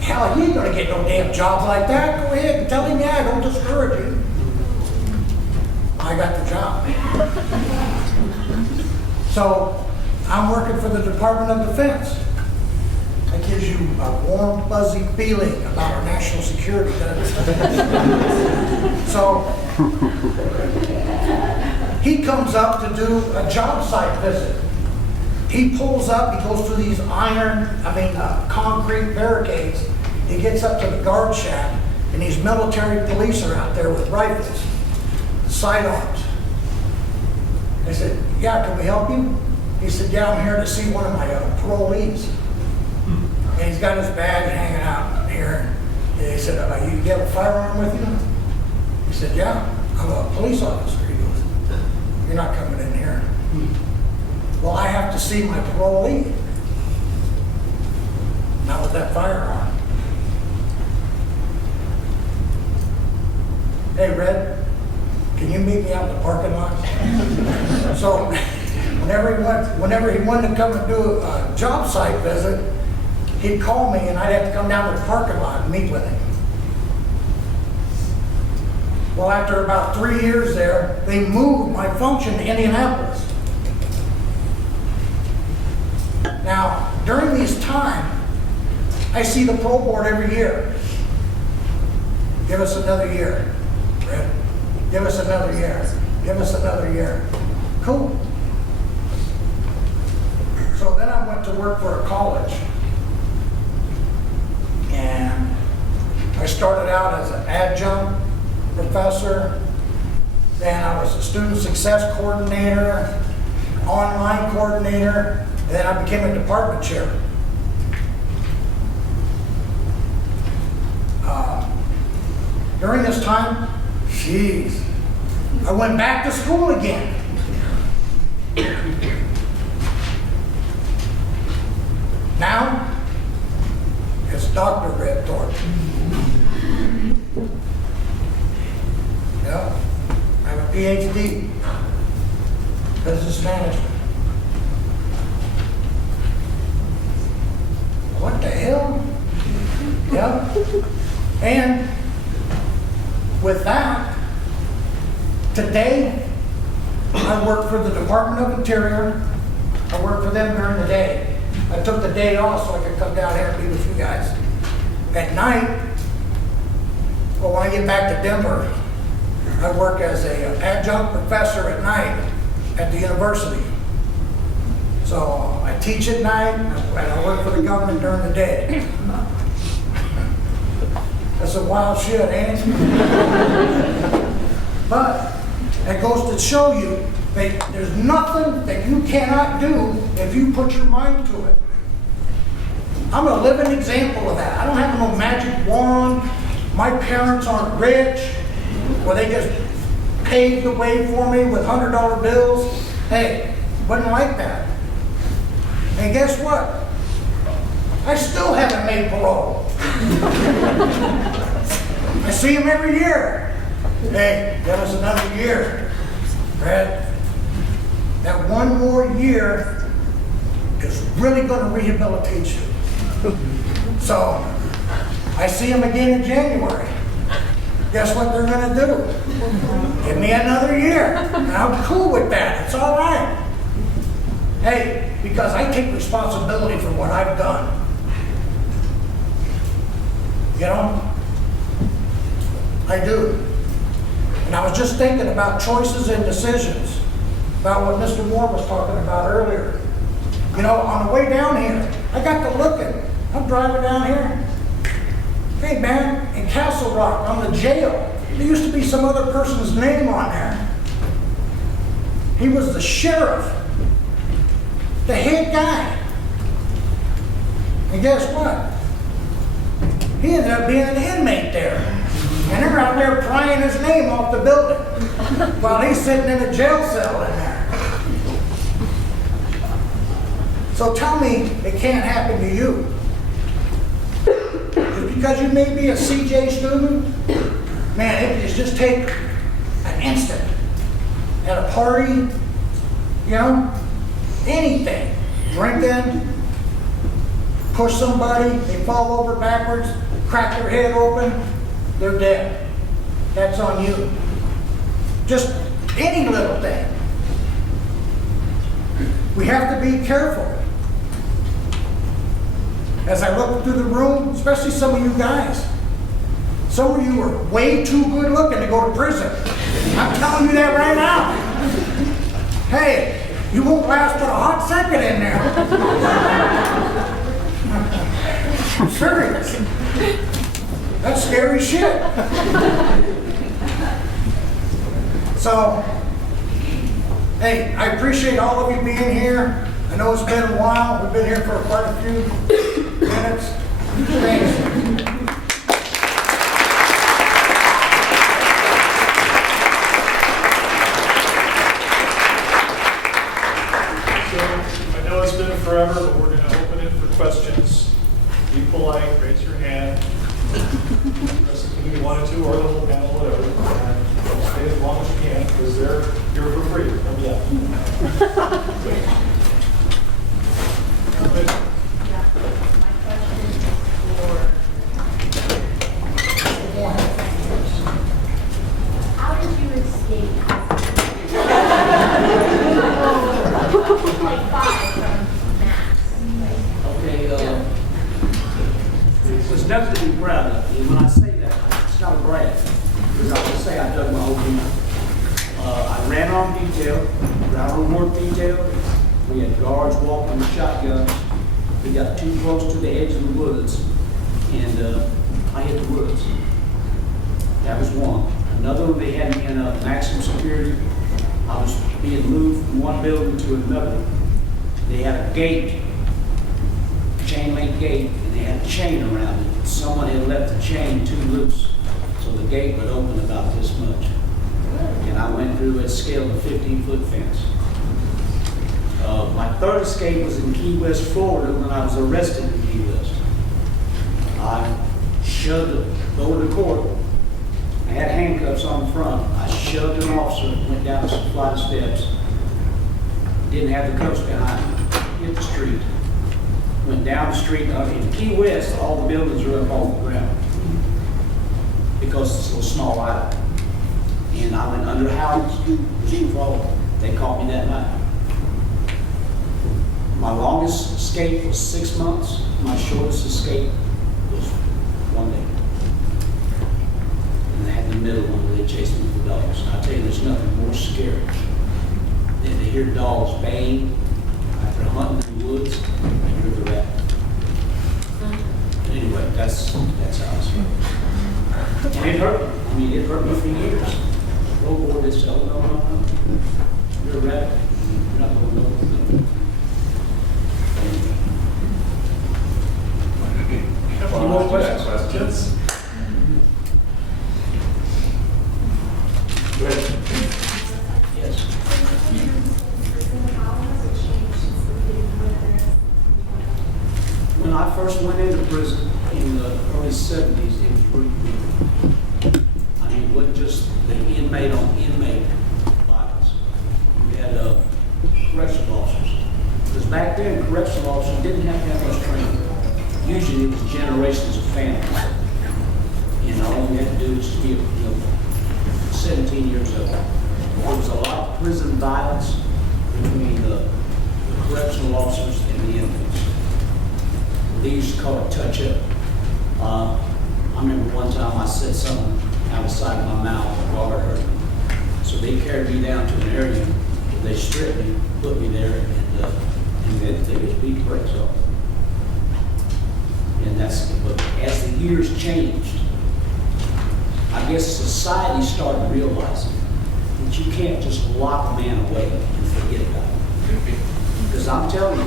hell, you ain't gonna get no damn job like that. Go ahead and tell him, yeah, don't discourage you. I got the job. So I'm working for the Department of Defense. That gives you a warm, fuzzy feeling about our national security, doesn't it? So he comes up to do a job site visit. He pulls up, he goes through these concrete barricades. He gets up to the guard shack, and these military police are out there with rifles, sidearms. I said, yeah, can we help you? He said, yeah, I'm here to see one of my parolees. And he's got his badge hanging out here. And he said, you have a firearm with you? He said, yeah, I'm a police officer. He goes, you're not coming in here. Well, I have to see my parolee. Not with that firearm. Hey, Red, can you meet me out in the parking lot? So whenever he wanted to come and do a job site visit, he'd call me and I'd have to come down to the parking lot and meet with him. Well, after about 3 years there, they moved my function to Indianapolis. Now, during this time, I see the parole board every year. Give us another year, Red. Give us another year. Give us another year. Cool. So then I went to work for a college. And And I started out as an adjunct professor. Then I was a student success coordinator, online coordinator, and then I became a department chair. During this time, jeez, I went back to school again. Now, it's Dr. Red Thorpe. Yeah, I have a PhD, business management. What the hell? Yeah, and with that, today, I work for the Department of Interior. I work for them during the day. I took the day off so I could come down here and be with you guys. At night, well, when I get back to Denver, I work as an adjunct professor at night at the university. So I teach at night and I work for the government during the day. That's a wild shit, ain't it? But it goes to show you that there's nothing that you cannot do if you put your mind to it. I'm a living example of that. I don't have no magic wand. My parents aren't rich, where they just paved the way for me with $100 bills. Hey, wasn't like that. And guess what? I still haven't made parole. I see him every year. Hey, give us another year. Brad, that one more year is really going to rehabilitate you. So, I see him again in January. Guess what they're going to do? Give me another year. And I'm cool with that. It's all right. Hey, because I take responsibility for what I've done. You know? I do. And I was just thinking about choices and decisions, about what Mr. Moore was talking about earlier. You know, on the way down here, I got to looking. I'm driving down here. Hey man, in Castle Rock, on the jail, there used to be some other person's name on there. He was the sheriff, the head guy. And guess what? He ended up being an inmate there. And they're out there prying his name off the building while he's sitting in a jail cell in there. So tell me it can't happen to you. Just because you may be a CJ student, man, it just take an instant at a party, you know, anything, drinking, push somebody, they fall over backwards, crack their head open, they're dead. That's on you. Just any little thing. We have to be careful. As I look through the room, especially some of you guys, some of you are way too good looking to go to prison. I'm telling you that right now. Hey, you won't last but a hot second in there. I'm serious. That's scary shit. So, hey, I appreciate all of you being here. I know it's been a while. We've been here for quite a few minutes. Thanks. I know it's been forever, but we're going to open it for questions. Be polite, raise your hand. Press it if you wanted to, or the whole panel, whatever. And stay as long as you can, because they're here for free. Remember that. How did you escape? Like 5 from max. Okay, there's nothing to be proud of. And when I say that, it's not a brag. Because I will say I dug my whole thing up. I ran on detail, ground reward detail. We had guards walking with shotguns. We got too close to the edge of the woods. and I hit the woods. That was one. Another one, they had me in a maximum security. I was being moved from one building to another. They had a gate, chain link gate, and they had a chain around it. Someone had left the chain too loose, so the gate would open about this much. And I went through and scaled a 15-foot fence. My third escape was in Key West, Florida, when I was arrested in Key West. I shoved it over the court. I had handcuffs on the front. I shoved an officer, went down a flight of steps. Didn't have the cuffs behind me. Hit the street. Went down the street. In Key West, all the buildings are up off the ground because it's a little small island. And I went under houses. They caught me that night. My longest escape was 6 months. My shortest escape was 1 day. And I had the middle one where they chased me with the dogs. And I tell you, there's nothing more scary than to hear dogs baying after hunting in the woods and hear the rat. Anyway, that's how I was. And it hurt me. I mean, it hurt me for years. The road board said, oh, no. You're a rabbit. You're not going to know. Any more questions? Go ahead. Yes. When I first went into prison in the early 70s, it was pretty good. I mean, it wasn't just the inmate on inmate violence. We had correctional officers. Because back then, correctional officers didn't have to have much training. Usually it was generations of families. And all you had to do was just be 17 years old. There was a lot of prison violence between the correctional officers and the inmates. They used to call it touch-up. I remember one time I said something outside of my mouth, the guard heard me. So they carried me down to an area, they stripped me, put me there, and they just beat the brakes off. And but as the years changed, I guess society started realizing that you can't just lock a man away and forget about it. Because I'm telling you,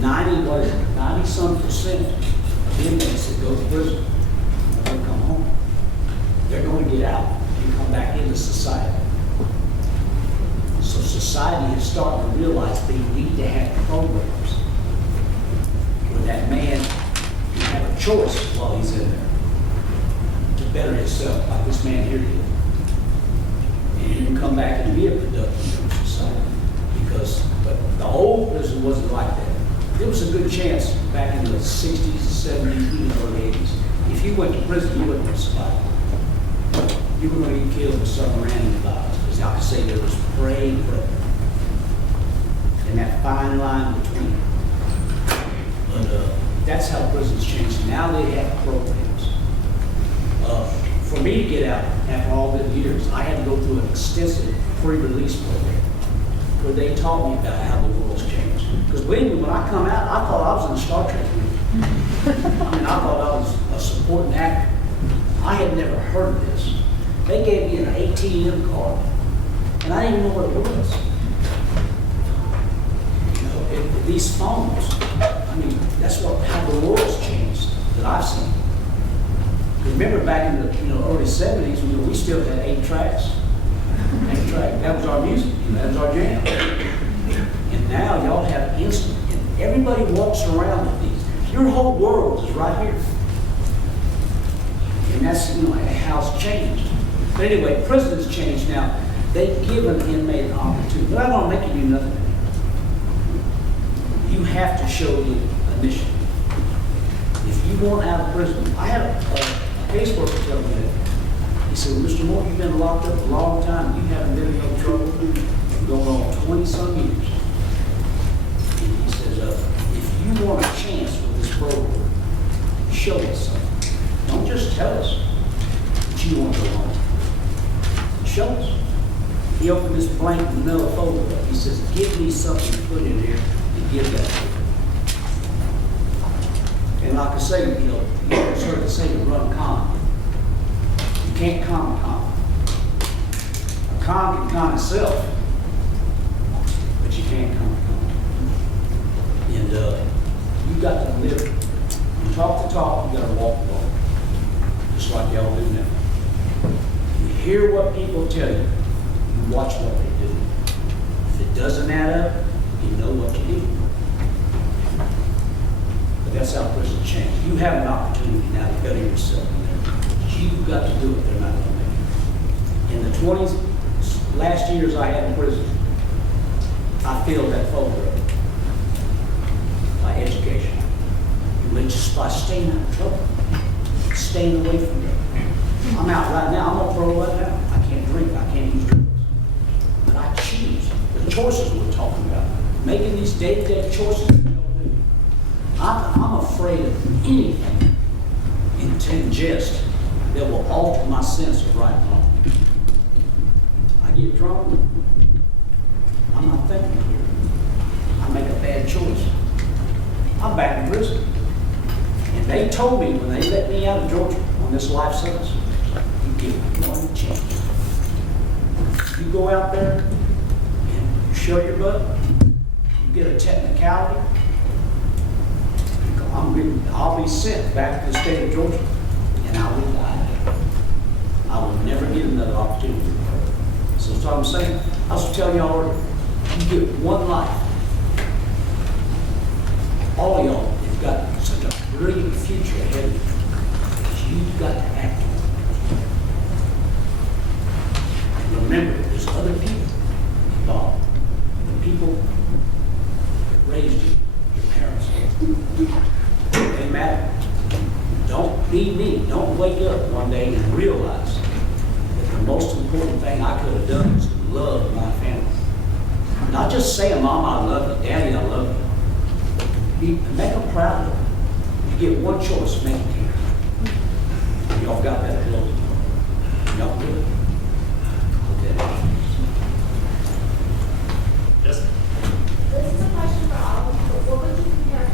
90-some% of inmates that go to prison are going to come home. They're going to get out and come back into society. So society is starting to realize they need to have programs where that man can have a choice while he's in there to better himself, like this man here did. And he can come back and be a productive member of society. But the old prison wasn't like that. There was a good chance back in the 60s, 70s, even early 80s, if you went to prison, you wouldn't have survived. You were going to get killed with some random violence. Because I could say there was prey and predator. And that fine line between. But that's how prisons changed. Now they have programs. For me to get out after all the years, I had to go through an extensive pre-release program where they taught me about how the world's changed. Because believe me, when I come out, I thought I was in a Star Trek movie. I mean, I thought I was a supporting actor. I had never heard of this. They gave me an ATM card, and I didn't even know what it was. These phones, I mean, that's how the world's changed that I've seen. Remember back in the early 70s, we still had 8 tracks. 8 track, that was our music, that was our jam. And now y'all have instant, and everybody walks around with these. Your whole world is right here. And that's how it's changed. But anyway, prisons changed now. They give an inmate an opportunity. They're not going to make you do nothing. You have to show the initiative. If you want out of prison, I had a caseworker tell me that. He said, well, Mr. Moore, you've been locked up a long time. You haven't been in no trouble. Going on 20-some years. And he says, if you want a chance with this program, show us something. Don't just tell us that you want to go on. Show us. He opened this blank manila folder up. He says, give me something to put in here and give that to you. And like I say, you know, you always heard the saying, run calm. You can't calm a calm. A calm can calm itself, but you can't calm a calm. And you got to live. You talk the talk, you got to walk the walk. Just like y'all do now. You hear what people tell you, you watch what they do. If it doesn't add up, you know what you do. But that's how prisons change. You have an opportunity now to better yourself in there. You've got to do it, they're not going to make it. In the 20s, last years I had in prison, I failed that photo by education. Just by staying out of trouble, staying away from it. I'm out right now, I'm on parole right now. I can't drink, I can't use drugs. But I choose the choices we're talking about. Making these day-to-day choices that we don't do. I'm afraid of anything in ingest that will alter my sense of right and wrong. I get drunk, I'm not thinking here. I make a bad choice. I'm back in prison. And they told me when they let me out of Georgia on this life sentence, you get one chance. You go out there and you show your butt, you get a technicality, I'll be sent back to the state of Georgia, and I will die there. I will never get another opportunity. So that's what I'm saying. I was telling y'all already, you get one life. All of y'all have got such a brilliant future ahead of you. But you've got to act on it. And remember, there's other people involved. The people that raised you, your parents. They matter. Don't be me. Don't wake up one day and realize that the most important thing I could have done is love my family. Not just say, Mom, I love you, Daddy, I love you. Make them proud of you. You get one choice, make it here. Y'all got that ability. Y'all do it. Okay. Yes? This is a question for all of you, but what would you compare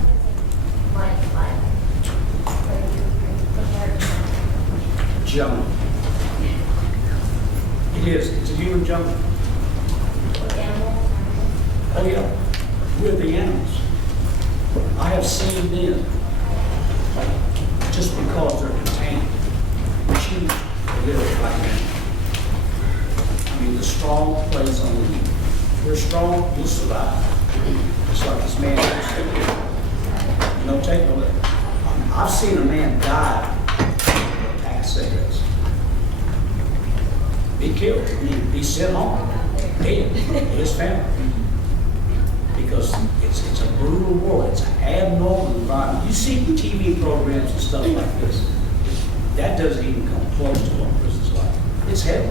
prison like? What do you compare to Jungle. It is. It's a human jungle. with animals? Oh yeah. We're the animals. I have seen men, just because they're contained, choose to live like men. I mean, the strong plays on the weak. If you're strong, you'll survive. Just like this man just no take no lick. I've seen a man die from a pack of cigarettes. Be killed, be sent home, dead, his family. Because it's a brutal world, it's an abnormal environment. You see TV programs and stuff like this, that doesn't even come close to what prison's like. It's hell.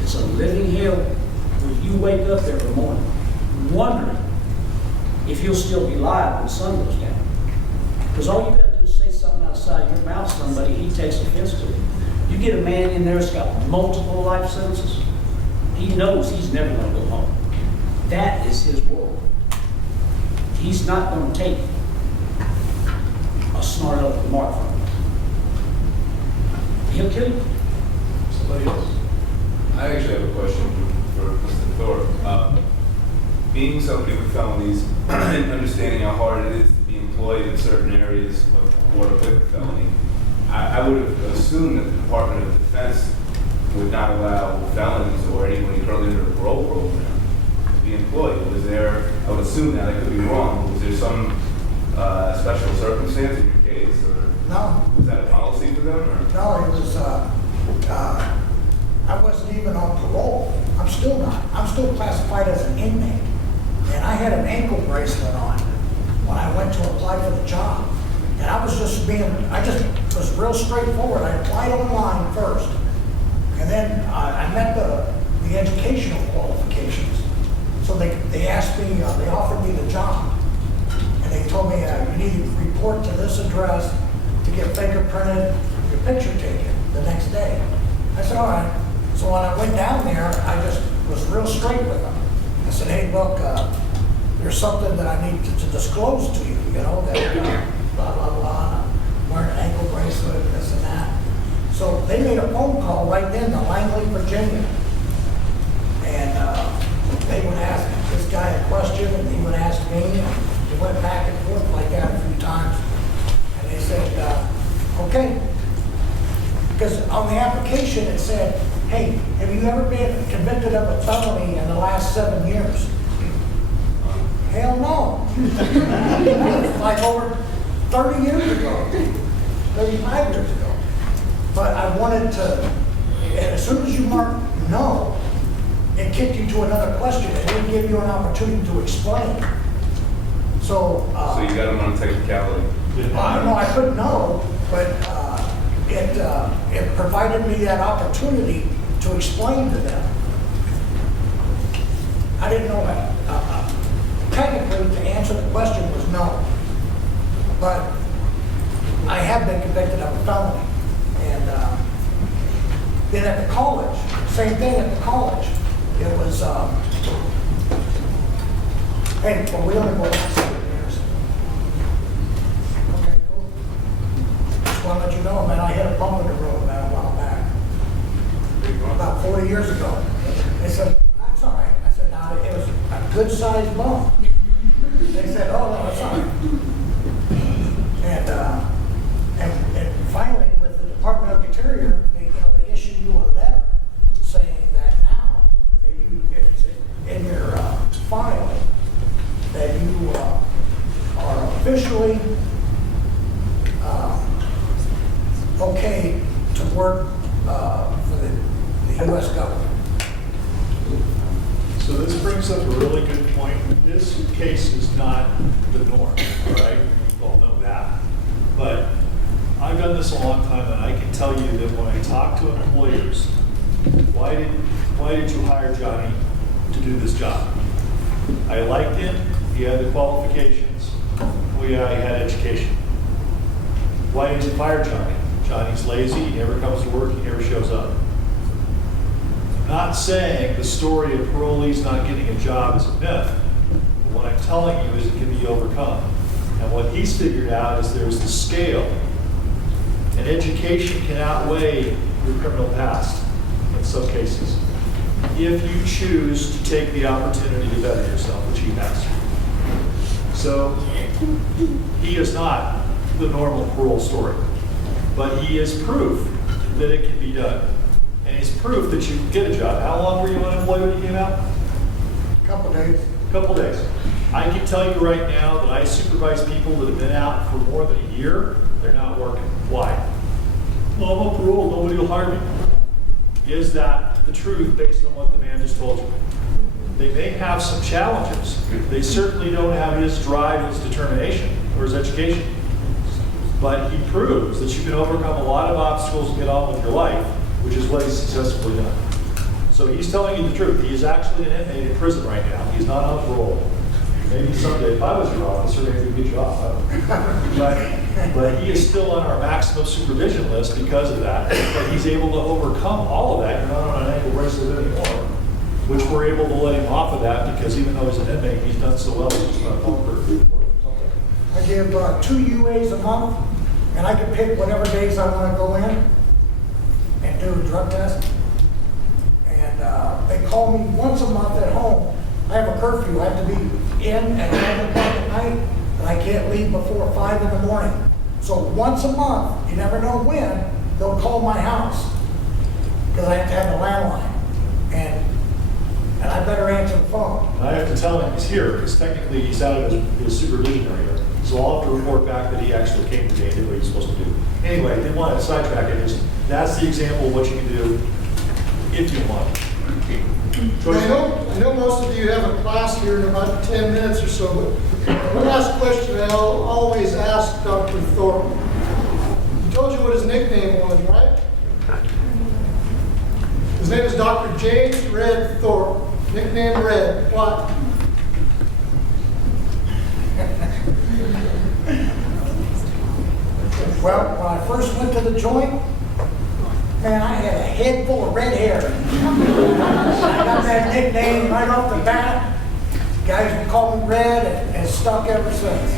It's a living hell where you wake up every morning wondering if you'll still be alive when the sun goes down. Because all you gotta do is say something outside your mouth to somebody, he takes offense to it. You get a man in there that's got multiple life sentences, he knows he's never gonna go home. That is his world. He's not going to take a smart aleck remark from him. He'll kill you. Somebody else? I actually have a question for Mr. Thorpe. Being somebody with felonies and understanding how hard it is to be employed in certain areas of work with a felony, I would have assumed that the Department of Defense would not allow felons or anyone currently under a parole program to be employed. Was there, I would assume that, I could be wrong, was there some special circumstance in your case? Or No, was that a policy for them? Or? no, it was, I wasn't even on parole. I'm still not. I'm still classified as an inmate. And I had an ankle bracelet on when I went to apply for the job. And I was just was real straightforward. I applied online first. And then I met the educational qualifications. So they asked me, they offered me the job. And they told me you need to report to this address to get fingerprinted, your picture taken the next day. I said, all right. So when I went down there, I just was real straight with them. I said, hey, look, there's something that I need to disclose to you, you know, that blah, blah, blah. I'm wearing an ankle bracelet, this and that. So they made a phone call right then to Langley, Virginia. And they would ask this guy a question, and he would ask me, and we went back and forth like that a few times. And they said, okay. Because on the application it said, hey, have you ever been convicted of a felony in the last 7 years? Hell no. That was like over 30 years ago, 35 years ago. But I wanted to, and as soon as you mark no, it kicked you to another question. It didn't give you an opportunity to explain. So So you got them on technicality. no, I couldn't know, but it provided me that opportunity to explain to them. I didn't know that. Technically, the answer to the question was no. But I have been convicted of a felony. And then at the college, same thing at the college. It was, hey, well, we only go back 7 years. Okay, cool. Just want to let you know, man, I hit a bump in the road, man, a while back. About 40 years ago. They said, that's all right. I said, no, it was a good-sized bump. They said, oh, no, that's all right. And finally, with the Department of Interior, they issue you a letter saying that now, that it's in your file, that you are officially okay to work for the U.S. government. So this brings up a really good point. This case is not the norm, right? You all know that. But I've done this a long time, and I can tell you that when I talk to employers, why did you hire Johnny to do this job? I liked him. He had the qualifications. Well, yeah, he had education. Why did you fire Johnny? Johnny's lazy. He never comes to work. He never shows up. I'm not saying the story of parolees not getting a job is a myth. But what I'm telling you is it can be overcome. And what he's figured out is there's the scale. And education can outweigh your criminal past in some cases, if you choose to take the opportunity to better yourself, which he has. So he is not the normal parole story, but he is proof that it can be done. And he's proof that you can get a job. How long were you unemployed when you came out? A couple days. A couple days. I can tell you right now that I supervise people that have been out for more than a year. They're not working. Why? Well, I'm on parole. Nobody will hire me. Is that the truth based on what the man just told you? They may have some challenges. They certainly don't have his drive, his determination, or his education. But he proves that you can overcome a lot of obstacles and get on with your life, which is what he's successfully done. So he's telling you the truth. He is actually an inmate in prison right now. He's not on parole. Maybe someday, if I was your officer, maybe you'd get you off. But he is still on our maximum supervision list because of that. And he's able to overcome all of that. You're not on an ankle bracelet anymore, which we're able to let him off of that because even though he's an inmate, he's done so well, he's just not or something. I give 2 UAs a month, and I can pick whatever days I want to go in and do a drug test. And they call me once a month at home. I have a curfew. I have to be in at 11 o'clock at night, and I can't leave before 5 in the morning. So once a month, you never know when, they'll call my house because I have to have a landline. And I better answer the phone. And I have to tell him he's here because technically he's out of his supervision area. So I'll have to report back that he actually came today and did what he's supposed to do. Anyway, I didn't want to sidetrack it. That's the example of what you can do if you want. I know most of you have a class here in about 10 minutes or so, but one last question I'll always ask Dr. Thorpe. He told you what his nickname was, right? His name is Dr. James Red Thorpe, nickname Red. What? Well, when I first went to the joint, man, I had a head full of red hair. I got that nickname right off the bat. Guys would call me Red, and it's stuck ever since.